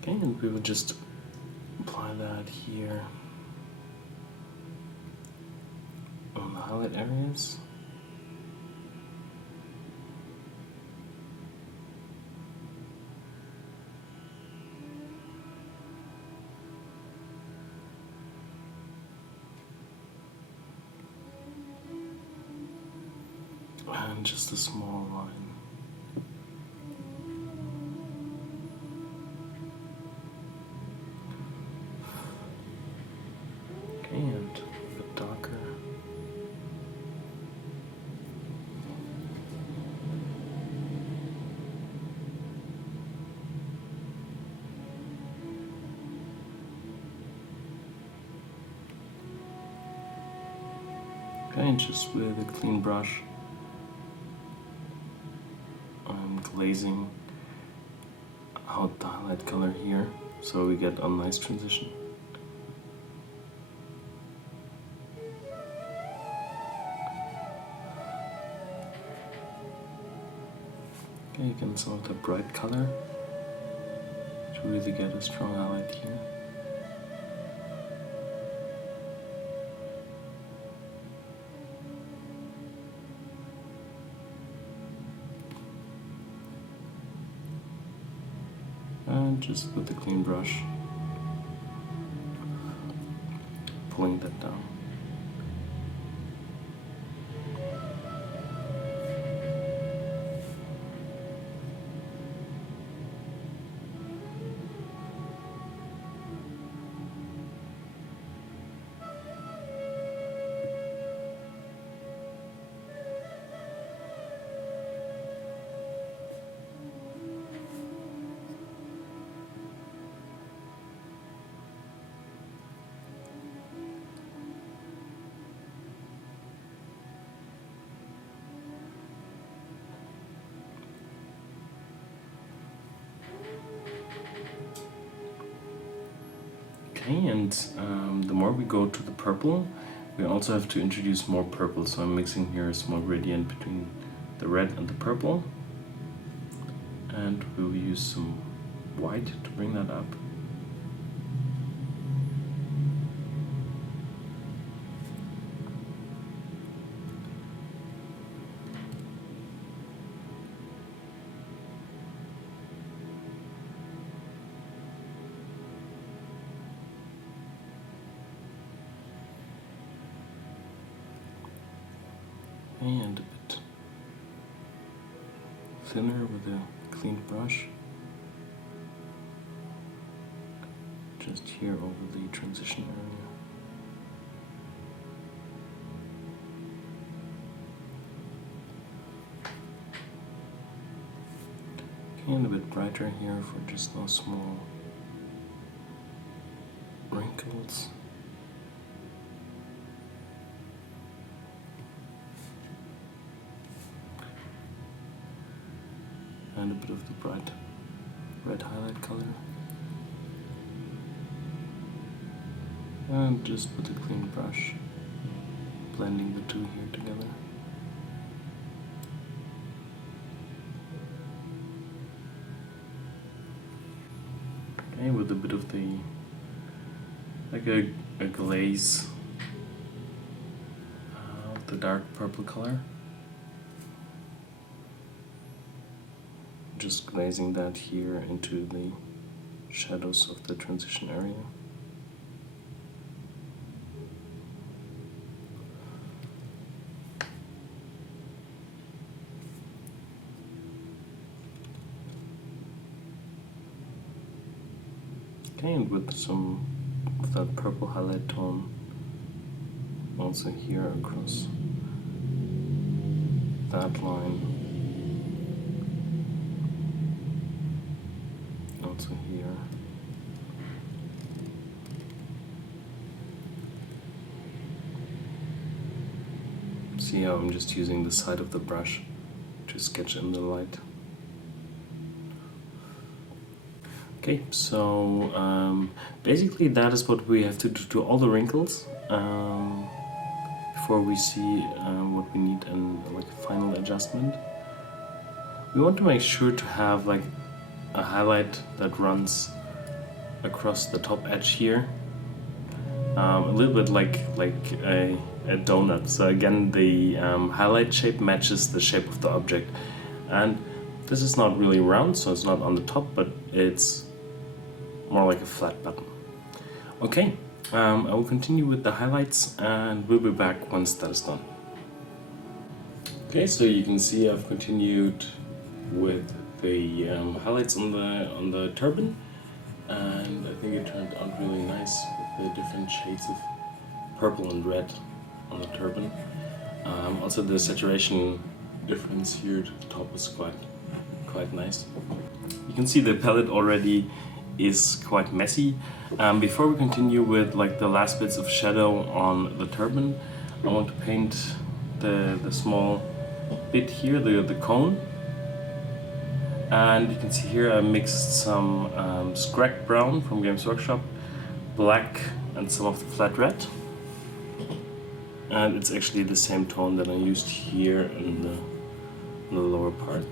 Okay, and we will just apply that here on the highlight areas. And just a small line. Okay, and a bit darker. Okay, and just with a clean brush, I'm glazing out the highlight color here, so we get a nice transition. Okay, again, some of the bright color to really get a strong highlight here. And just with the clean brush, pulling that down. Okay, and the more we go to the purple, we also have to introduce more purple. So I'm mixing here a small gradient between the red and the purple. And we will use some white to bring that up. And a bit thinner with a clean brush, just here over the transition area. Okay, and a bit brighter here for just those small wrinkles. And a bit of the bright red highlight color. And just with a clean brush, blending the two here together. Okay, with a bit of the, like a glaze of the dark purple color. Just glazing that here into the shadows of the transition area. Okay, and with some of that purple highlight tone also here across that line. Also here. See how I'm just using the side of the brush to sketch in the light. Okay, so basically that is what we have to do to all the wrinkles before we see what we need in like a final adjustment. We want to make sure to have like a highlight that runs across the top edge here, a little bit like a donut. So again, the highlight shape matches the shape of the object, and this is not really round, so it's not on the top, but it's more like a flat button. Okay, I will continue with the highlights and we'll be back once that is done. Okay, so you can see I've continued with the highlights on the turban, and I think it turned out really nice with the different shades of purple and red on the turban. Also the saturation difference here to the top is quite nice. You can see the palette already is quite messy. Before we continue with like the last bits of shadow on the turban, I want to paint the small bit here, the cone. And you can see here I mixed some Scrag Brown from Games Workshop, black, and some of the flat red. And it's actually the same tone that I used here in the lower part.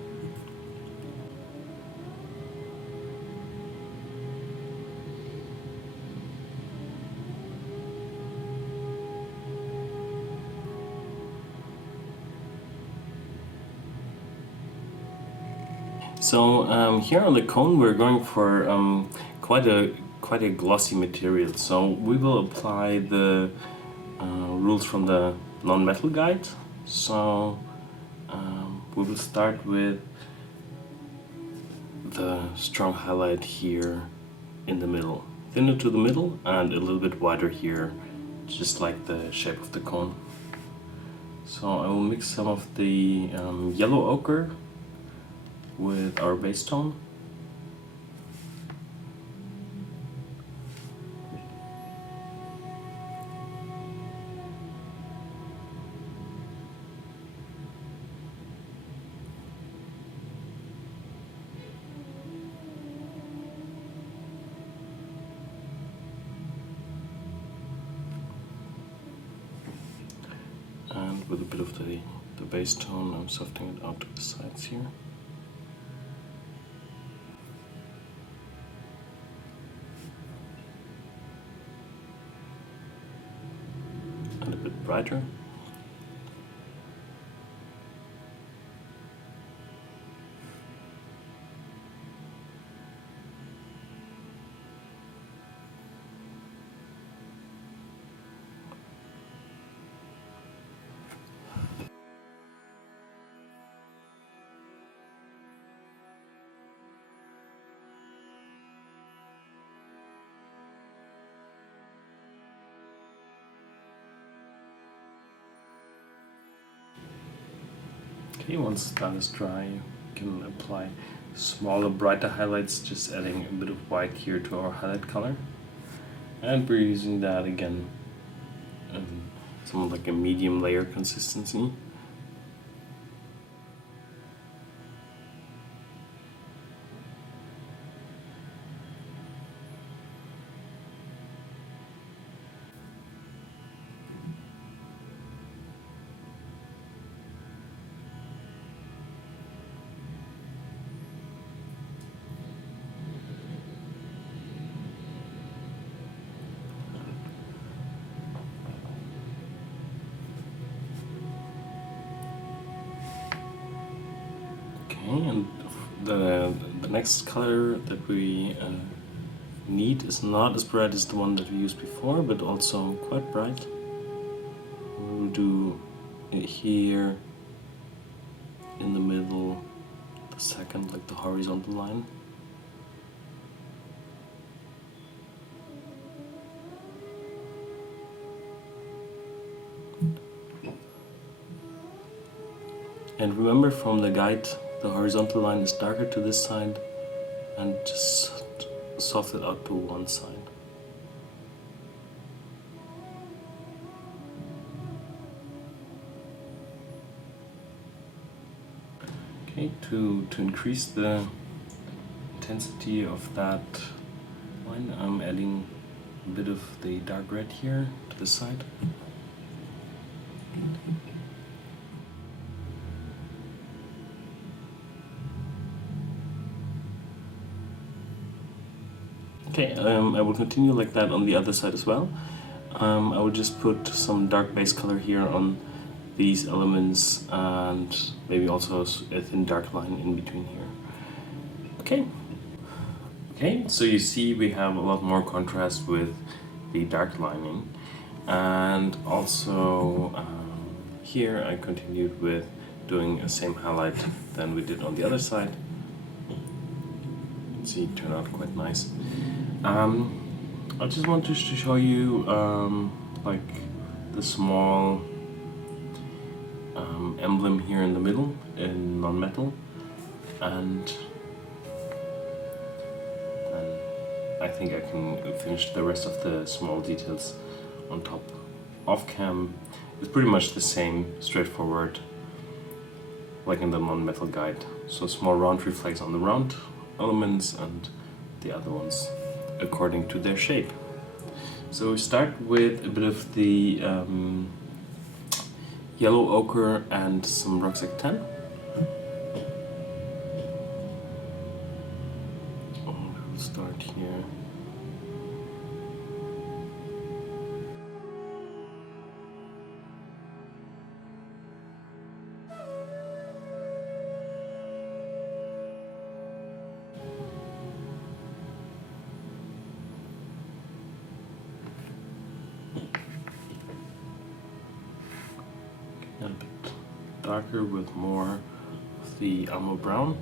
So here on the cone we're going for quite a glossy material. So we will apply the rules from the non-metal guide. So we will start with the strong highlight here in the middle, thinner to the middle and a little bit wider here, just like the shape of the cone. So I will mix some of the yellow ochre with our base tone. And with a bit of the base tone, I'm softening it out to the sides here. Brighter. Okay, once that is dry, you can apply smaller, brighter highlights, just adding a bit of white here to our highlight color. And we're using that again, somewhat like a medium layer consistency. And the next color that we need is not as bright as the one that we used before, but also quite bright. We'll do it here in the middle, the second, like the horizontal line. And remember from the guide, the horizontal line is darker to this side, and just soft it out to one side. Okay, to increase the intensity of that line, I'm adding a bit of the dark red here to the side. Okay, I will continue like that on the other side as well. I will just put some dark base color here on these elements and maybe also a thin dark line in between here. Okay, so you see we have a lot more contrast with the dark lining, and also here I continued with doing the same highlight than we did on the other side. See, it turned out quite nice. I just wanted to show you like the small emblem here in the middle in non-metal, and then I think I can finish the rest of the small details on top. Off cam is pretty much the same, straightforward, like in the non-metal guide. So small round reflex on the round elements and the other ones according to their shape. So we start with a bit of the yellow ochre and some rucksack tan. We'll start here. A bit darker with more of the almo brown.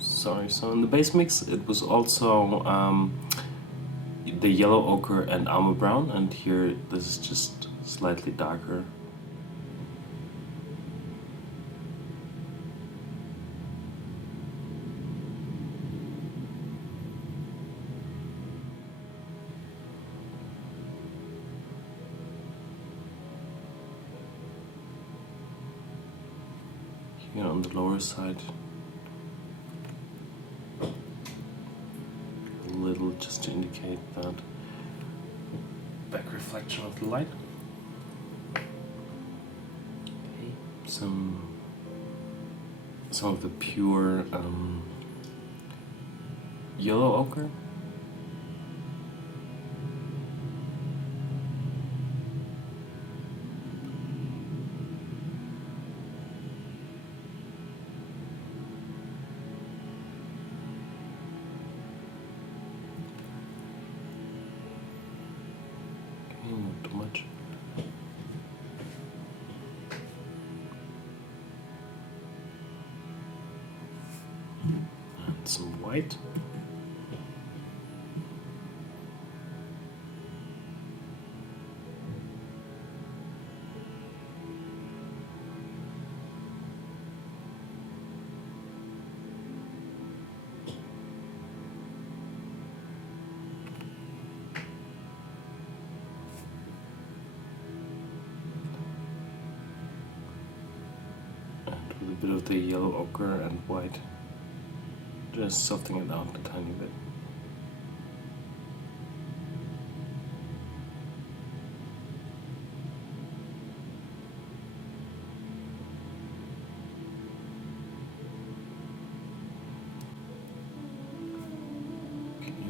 Sorry, so in the base mix it was also the yellow ochre and almo brown, and here this is just slightly darker. Here on the lower side, a little just to indicate that back reflection of the light. Okay. Some of the pure yellow ochre. Not too much. And some white. bit of the yellow ochre and white, just softening it out a tiny bit.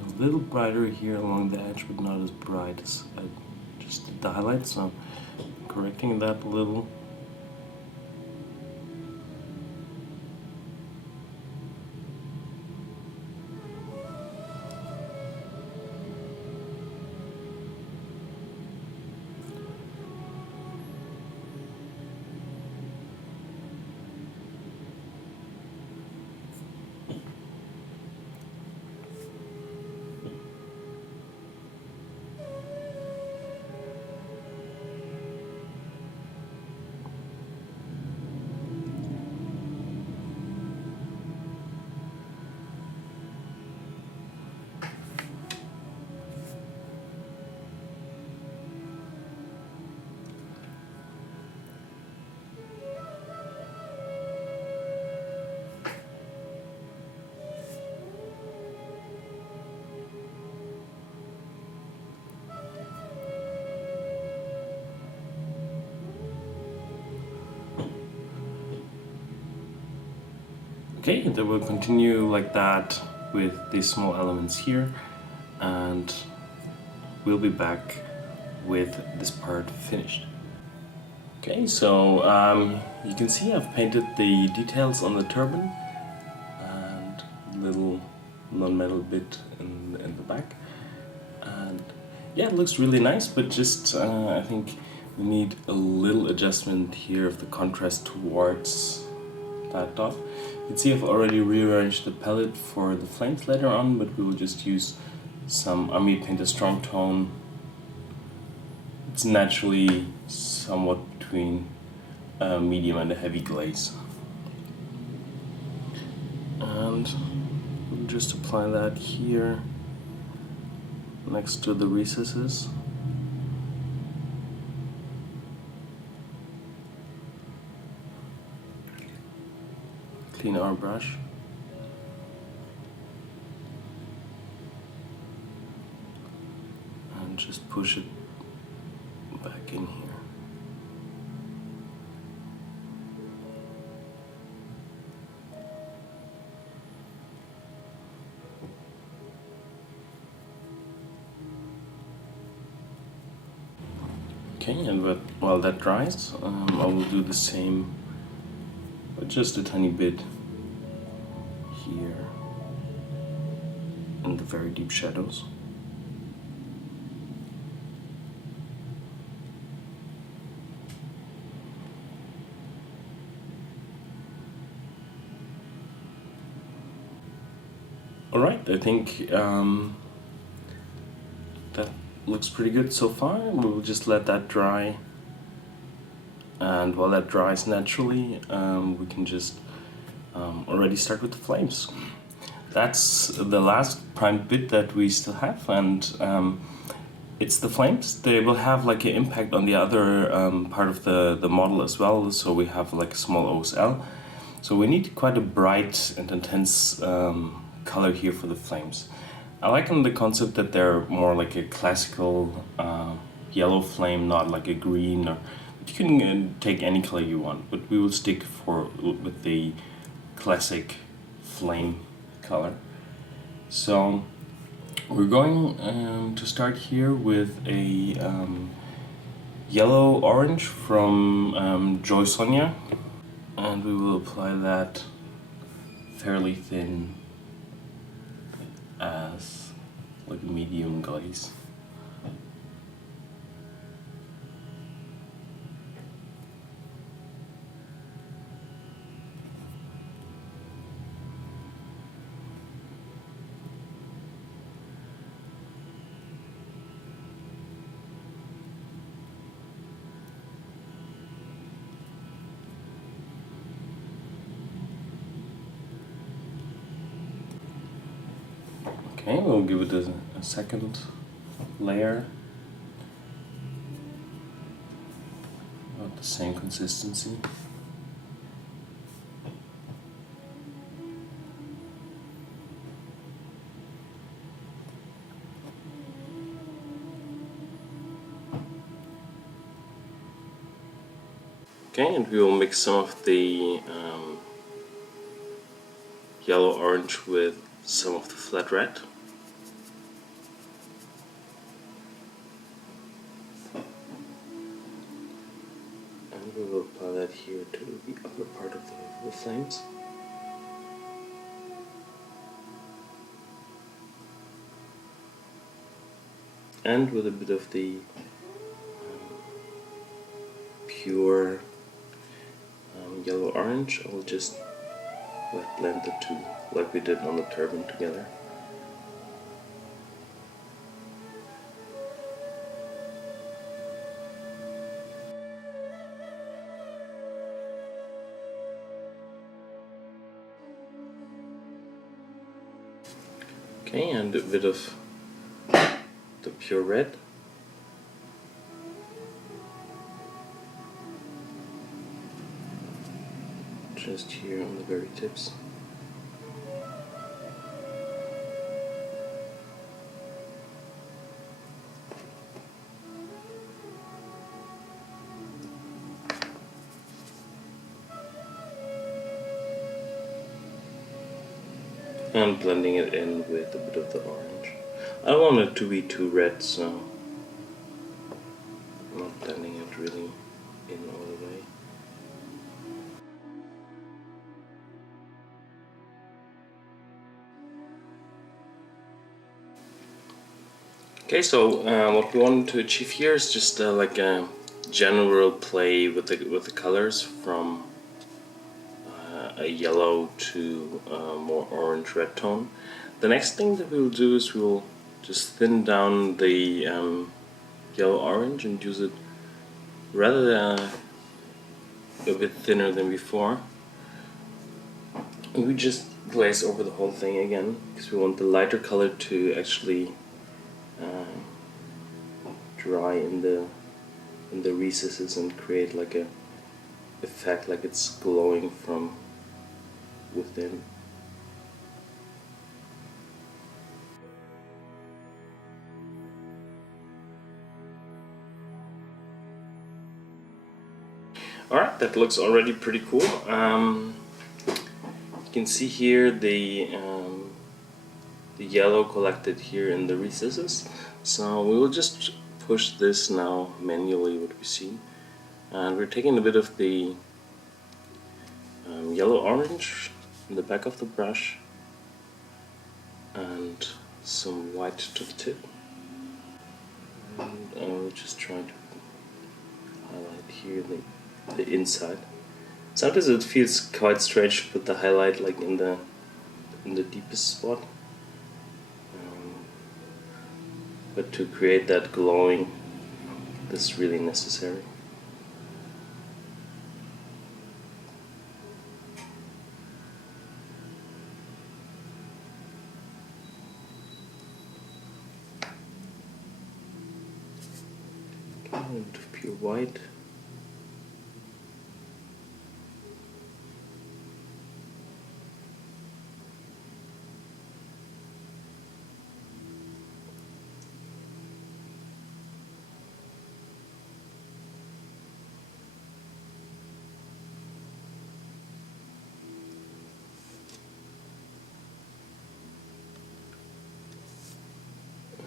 A little brighter here along the edge, but not as bright as just the highlights, so I'm correcting that a little. Okay, and then we'll continue like that with these small elements here, and we'll be back with this part finished. Okay, so you can see I've painted the details on the turban and little non-metal bit in the back, and yeah, it looks really nice, but just I think we need a little adjustment here of the contrast towards that dot. You can see I've already rearranged the palette for the flames later on, but we will just use some army paint, a strong tone. It's naturally somewhat between a medium and a heavy glaze. And we'll just apply that here next to the recesses. Clean our brush. And just push it back in here. Okay, and while that dries, I will do the same, but just a tiny bit here in the very deep shadows. Alright, I think that looks pretty good so far. We'll just let that dry, and while that dries naturally, we can just already start with the flames. That's the last primed bit that we still have, and it's the flames. They will have like an impact on the other part of the model as well, so we have like a small OSL. So we need quite a bright and intense color here for the flames. I like the concept that they're more like a classical yellow flame, not like a green, or you can take any color you want, but we will stick with the classic flame color. So we're going to start here with a yellow orange from Joy Sonia, and we will apply that fairly thin as like a medium glaze. Okay, we'll give it a second layer. About the same consistency. Okay, and we will mix some of the yellow-orange with some of the flat red. And we will apply that here to the upper part of the flames. And with a bit of the pure yellow-orange, I will just wet blend the two like we did on the turban together. Okay, and a bit of the pure red. Just here on the very tips. And blending it in with a bit of the orange. I don't want it to be too red, so I'm not blending it really in all the way. Okay, so what we want to achieve here is just like a general play with the colors from a yellow to a more orange red tone. The next thing that we will do is we will just thin down the yellow orange and use it rather a bit thinner than before. And we just glaze over the whole thing again because we want the lighter color to actually dry in the recesses and create like a effect like it's glowing from within. Alright, that looks already pretty cool. You can see here the yellow collected here in the recesses. So we will just push this now manually, what we see. And we're taking a bit of the yellow-orange in the back of the brush and some white to the tip. And I'll just try to highlight here the inside. Sometimes it feels quite strange to put the highlight like in the deepest spot, but to create that glowing, this is really necessary. And pure white.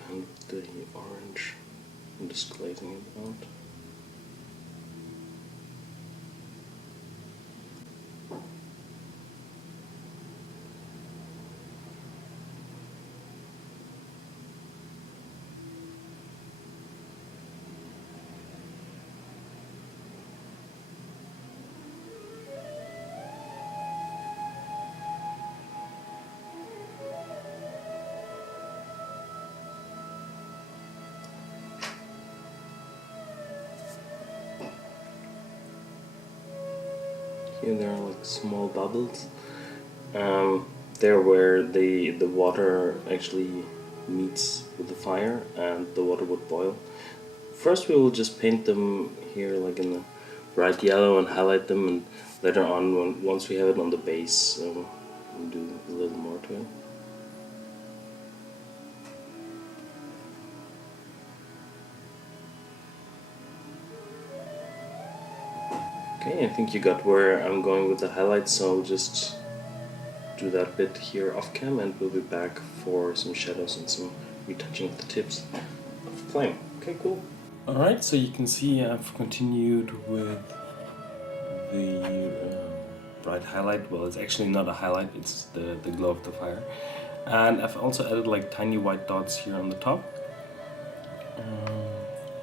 And the orange, I'm just glazing it out. Here there are like small bubbles. They're where the water actually meets with the fire and the water would boil. First we will just paint them here like in the bright yellow and highlight them, and later on once we have it on the base we'll do a little more to it. Okay, I think you got where I'm going with the highlights, so I'll just do that bit here off cam and we'll be back for some shadows and some retouching of the tips of the flame. Okay, cool. Alright, so you can see I've continued with the bright highlight. Well, it's actually not a highlight, it's the glow of the fire. And I've also added like tiny white dots here on the top.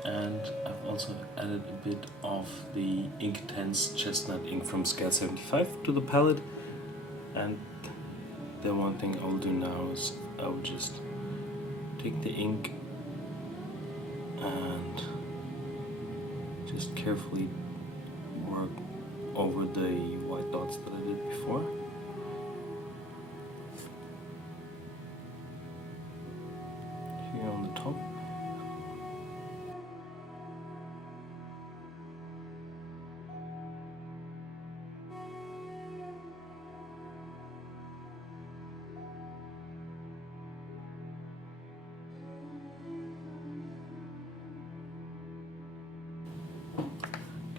And I've also added a bit of the Inktense chestnut ink from Scale 75 to the palette. And the one thing I'll do now is I'll just take the ink and just carefully work over the white dots that I did before. Here on the top.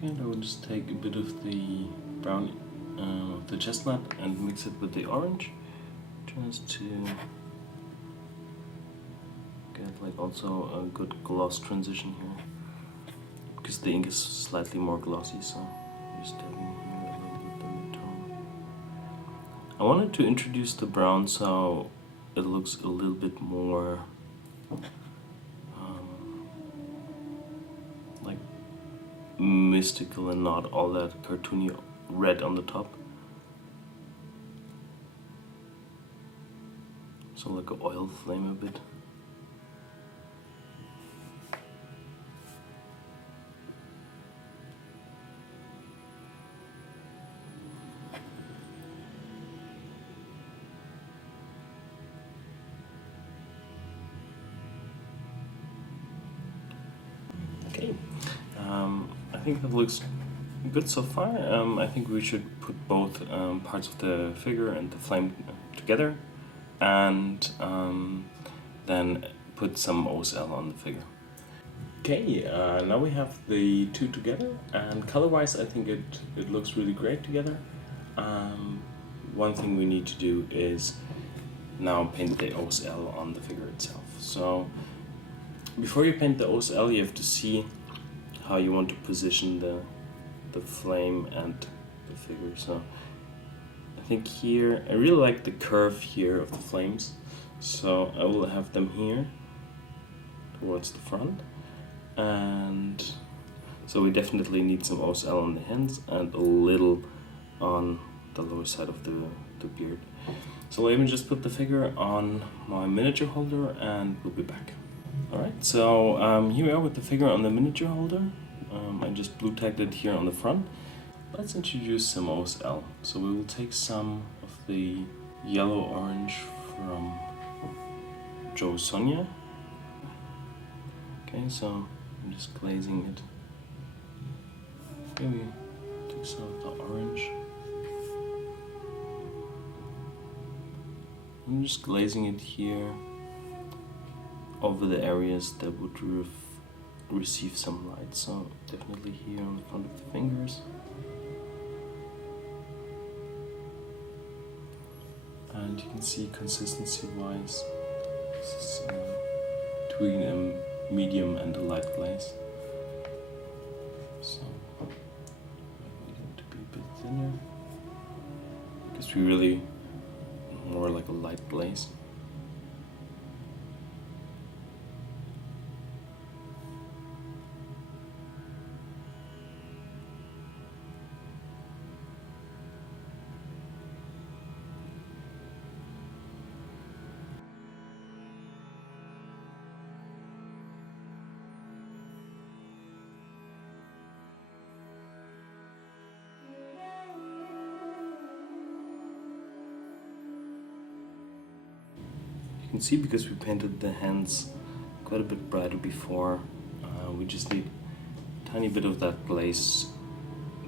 And I will just take a bit of the brown, the chestnut, and mix it with the orange, just to get like also a good gloss transition here, because the ink is slightly more glossy. So I'm just adding here a little bit of mid-tone. I wanted to introduce the brown so it looks a little bit more like mystical and not all that cartoony red on the top. So like an oil flame a bit. Okay. I think that looks good so far. I think we should put both parts of the figure and the flame together, and then put some OSL on the figure. Okay, now we have the two together, and color-wise I think it looks really great together. One thing we need to do is now paint the OSL on the figure itself. So before you paint the OSL, you have to see how you want to position the flame and the figure. So I think here, I really like the curve here of the flames, so I will have them here towards the front. And so we definitely need some OSL on the hands and a little on the lower side of the beard. So let me just put the figure on my miniature holder and we'll be back. Alright, so here we are with the figure on the miniature holder. I just blue tagged it here on the front. Let's introduce some OSL. So we will take some of the yellow orange from Joe Sonia. Okay, so I'm just glazing it. Okay, we take some of the orange. I'm just glazing it here over the areas that would receive some light. So definitely here on the front of the fingers. And you can see consistency wise, this is between a medium and a light glaze. So I need it to be a bit thinner, because we really more like a light glaze. You can see, because we painted the hands quite a bit brighter before, we just need a tiny bit of that glaze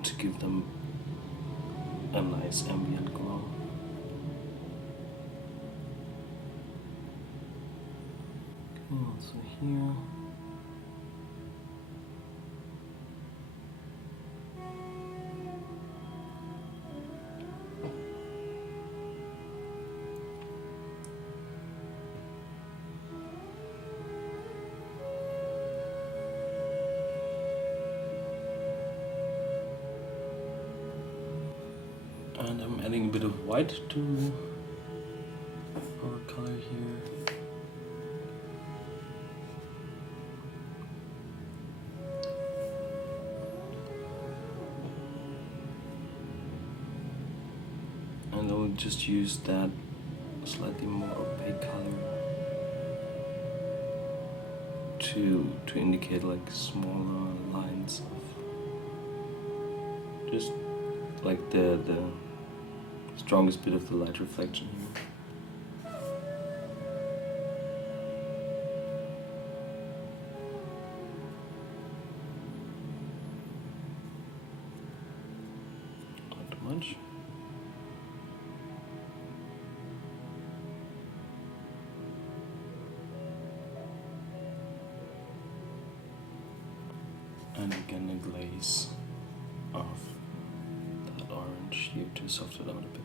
to give them a nice ambient glow. Okay, also here. And I'm adding a bit of white to our color here. And I'll just use that slightly more opaque color to indicate like smaller lines of just like the strongest bit of the light reflection here. Not too much. And again a glaze of that orange here to soften it out a bit.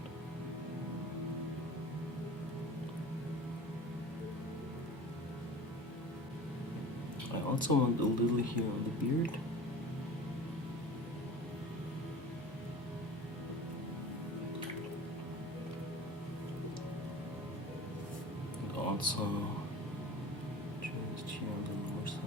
I also want a little here on the beard. And also just here on the lower side.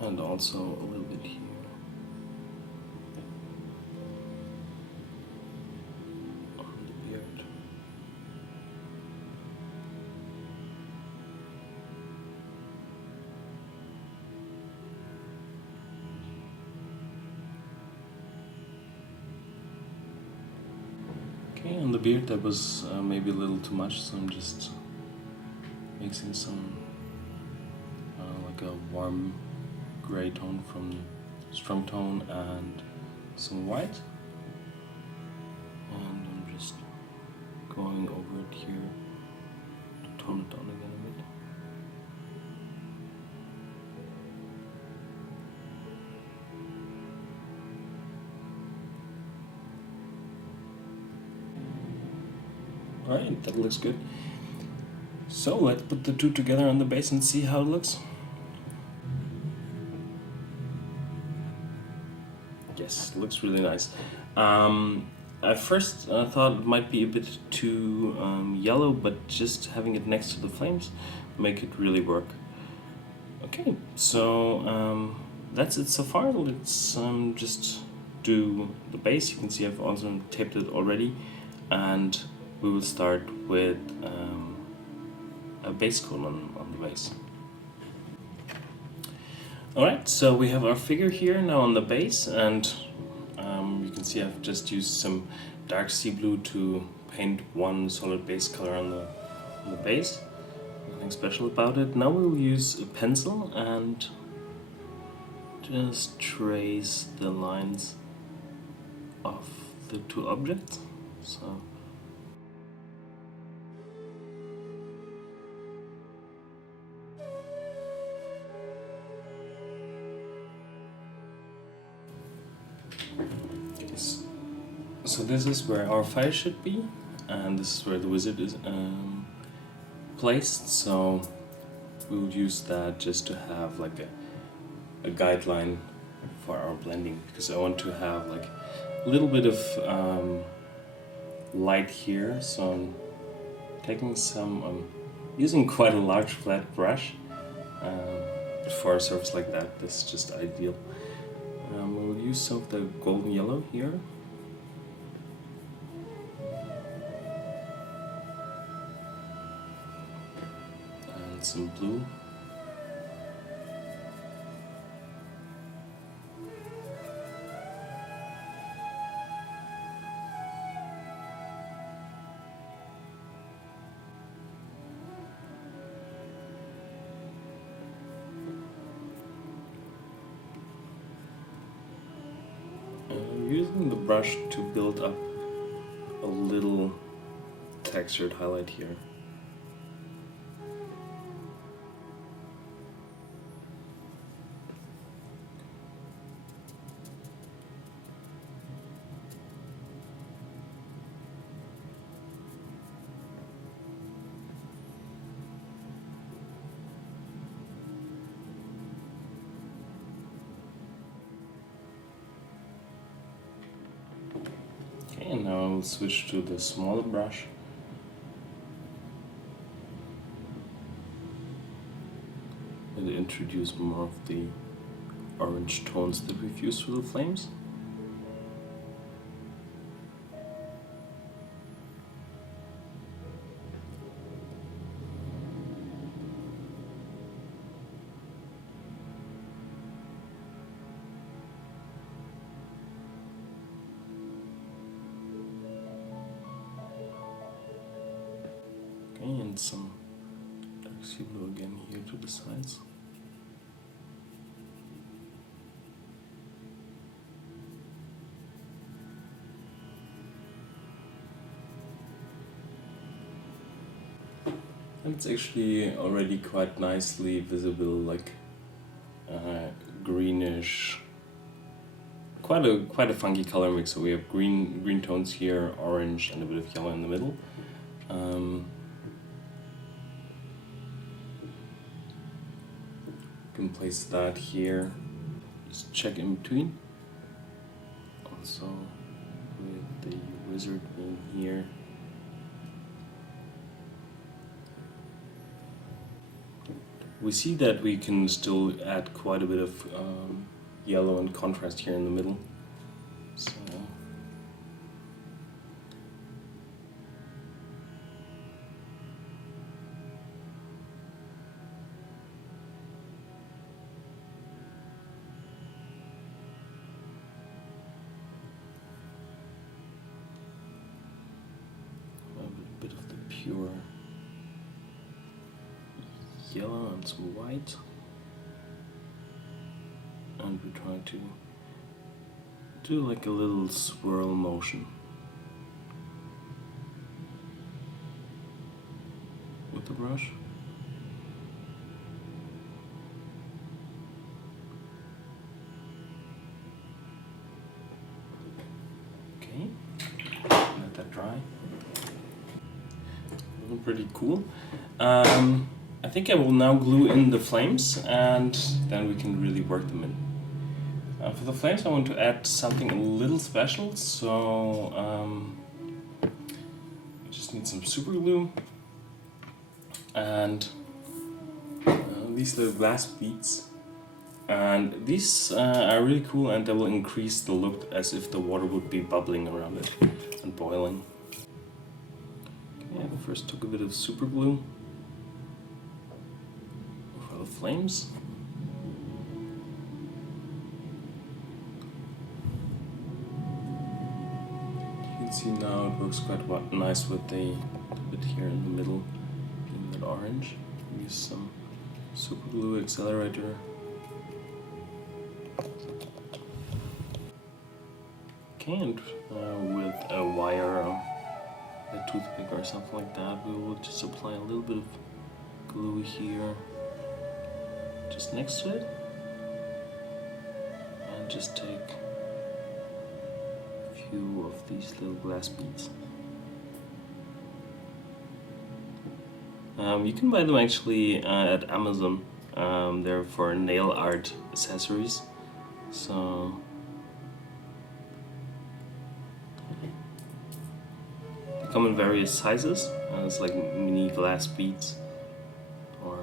And also a little bit here. On the beard. Okay, on the beard that was maybe a little too much, so I'm just mixing some like a warm gray tone from strong tone and some white, and I'm just going over it here to tone it down again a bit. Alright, that looks good. So let's put the two together on the base and see how it looks. Yes, it looks really nice. At first I thought it might be a bit too yellow, but just having it next to the flames make it really work. Okay, so that's it so far. Let's just do the base. You can see I've also taped it already, and we will start with a base coat on the base. Alright, so we have our figure here now on the base, and you can see I've just used some dark sea blue to paint one solid base color on the base. Nothing special about it. Now we'll use a pencil and just trace the lines of the two objects. So So this is where our fire should be, and this is where the wizard is placed. So we will use that just to have like a guideline for our blending, because I want to have like a little bit of light here. So I'm taking I'm using quite a large flat brush for a surface like that. This is just ideal. We'll use some of the golden yellow here. And some blue. Using the brush to build up a little textured highlight here. we'll switch to the smaller brush. And introduce more of the orange tones that we've used for the flames. Okay, and some dark sea blue again here to the sides. And it's actually already quite nicely visible, like greenish, quite a funky color mix. So we have green tones here, orange, and a bit of yellow in the middle. Can place that here. Just check in between. Also with the wizard being here. We see that we can still add quite a bit of yellow and contrast here in the middle. So a bit of the pure yellow and some white, and we try to do like a little swirl motion with the brush. Okay, let that dry. Looking pretty cool. I think I will now glue in the flames, and then we can really work them in. For the flames I want to add something a little special, so I just need some super glue and these little glass beads. And these are really cool, and they will increase the look as if the water would be bubbling around it and boiling. Okay, I first took a bit of super glue for the flames. You can see now it works quite nice with the bit here in the middle being that orange. Use some super glue accelerator. Okay, and with a wire or a toothpick or something like that, we will just apply a little bit of glue here, just next to it, and just take a few of these little glass beads. You can buy them actually at Amazon. They're for nail art accessories. So come in various sizes. It's like mini glass beads or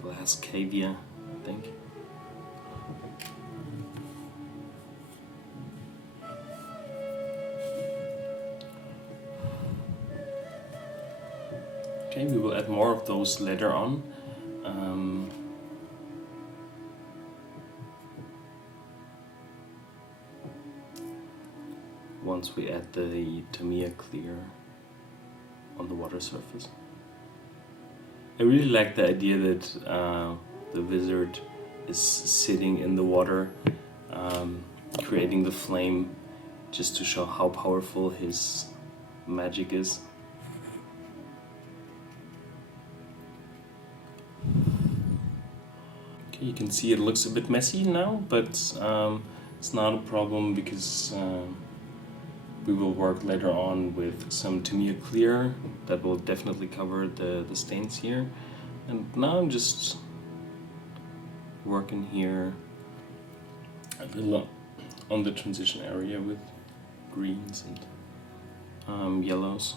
glass cavia, I think. Okay, we will add more of those later on. Once we add the Tamiya clear on the water surface. I really like the idea that the wizard is sitting in the water, creating the flame, just to show how powerful his magic is. Okay, you can see it looks a bit messy now, but it's not a problem because we will work later on with some Tamiya clear that will definitely cover the stains here. And now I'm just working here a little on the transition area with greens and yellows.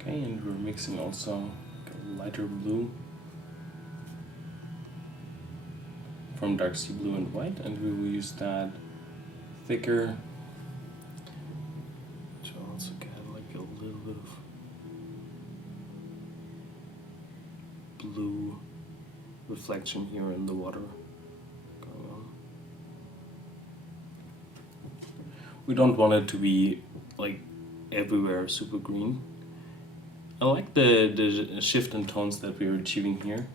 Okay, and we're mixing also a lighter blue from dark sea blue and white, and we will use that thicker to also get like a little bit of blue reflection here in the water going on. We don't want it to be like everywhere super green. I like the shift in tones that we're achieving here.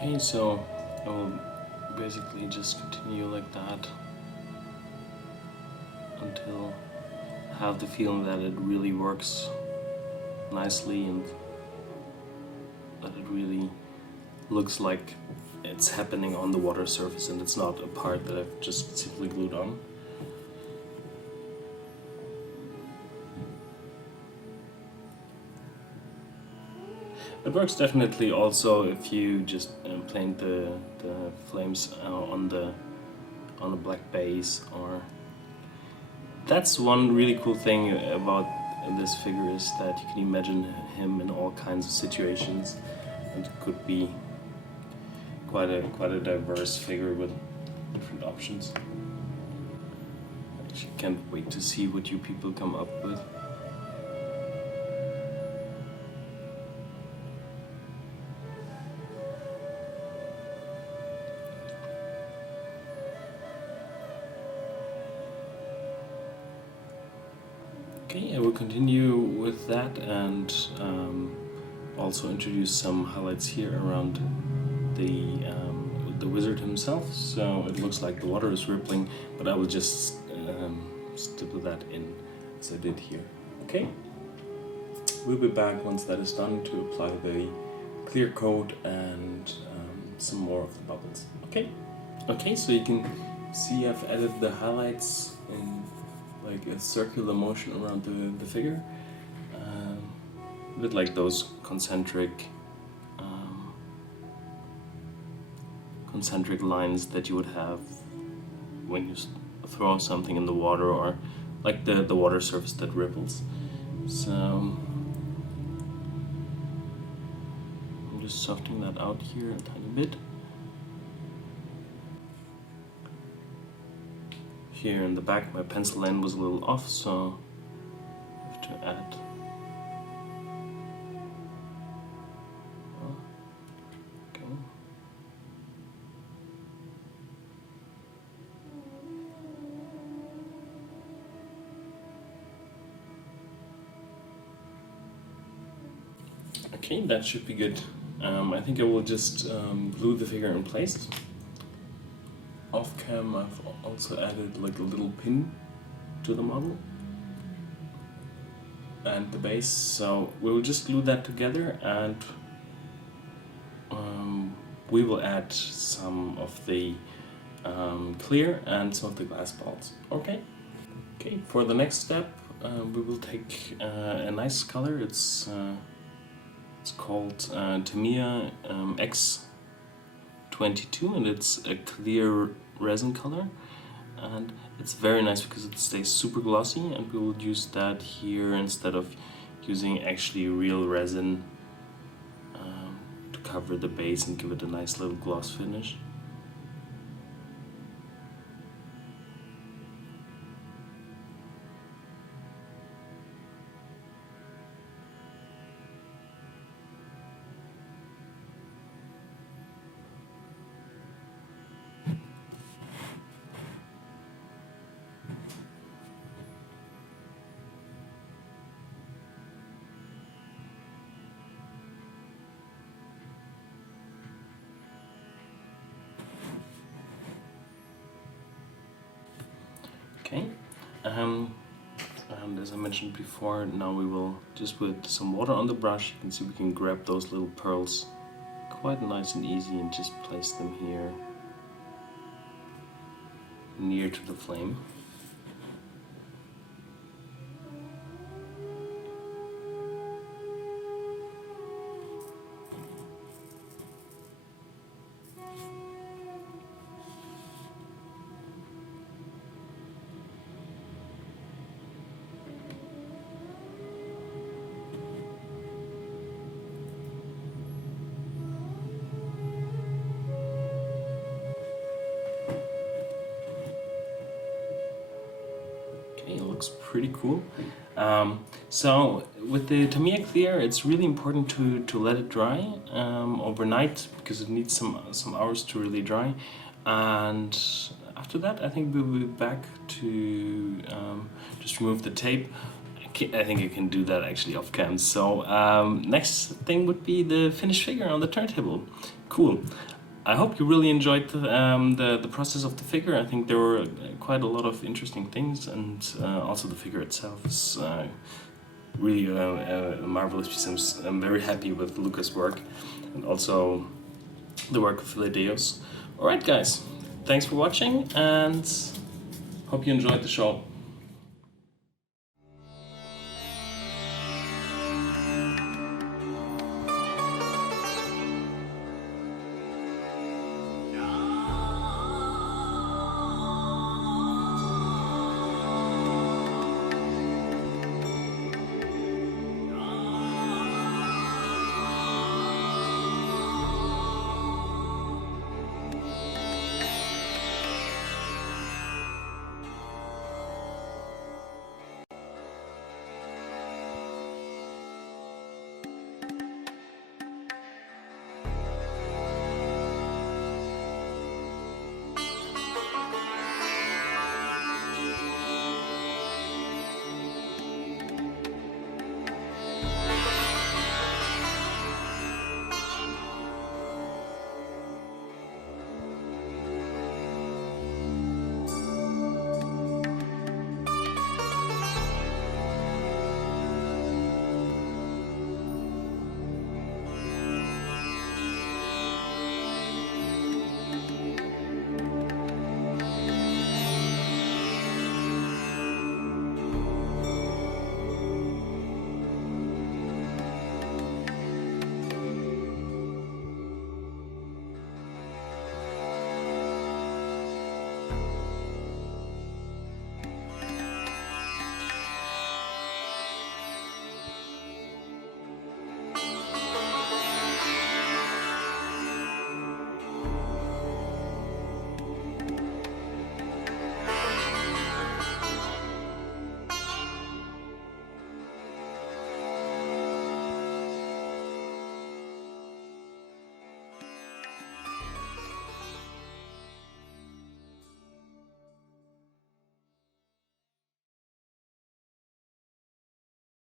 Okay, so I will basically just continue like that until I have the feeling that it really works nicely and that it really looks like it's happening on the water surface and it's not a part that I've just simply glued on. It works definitely also if you just paint the flames on a black base. Or that's one really cool thing about this figure, is that you can imagine him in all kinds of situations, and it could be quite a diverse figure with different options. I actually can't wait to see what you people come up with. Okay, I will continue with that and also introduce some highlights here around the wizard himself. So it looks like the water is rippling, but I will just stipple that in as I did here. Okay, we'll be back once that is done to apply the clear coat and some more of the bubbles. Okay, so you can see I've added the highlights in like a circular motion around the figure, a bit like those concentric lines that you would have when you throw something in the water, or like the water surface that ripples. So I'm just softening that out here a tiny bit. Here in the back my pencil line was a little off, so I have to add. Okay. Okay, that should be good. I think I will just glue the figure in place. Off cam, I've also added like a little pin to the model and the base, so we will just glue that together, and we will add some of the clear and some of the glass balls. Okay, for the next step we will take a nice color. It's It's called Tamiya X22, and it's a clear resin color, and it's very nice because it stays super glossy, and we will use that here instead of using actually real resin to cover the base and give it a nice little gloss finish. Okay, and as I mentioned before, now we will just with some water on the brush, you can see we can grab those little pearls quite nice and easy and just place them here near to the flame. It looks pretty cool. So with the Tamiya clear, it's really important to let it dry overnight, because it needs some hours to really dry. And after that, I think we'll be back to just remove the tape. I think you can do that actually off cam. So next thing would be the finished figure on the turntable. Cool. I hope you really enjoyed the process of the figure. I think there were quite a lot of interesting things, and also the figure itself is really a marvelous piece. I'm very happy with Luca's work, and also the work of Philadeus. Alright guys, thanks for watching, and hope you enjoyed the show.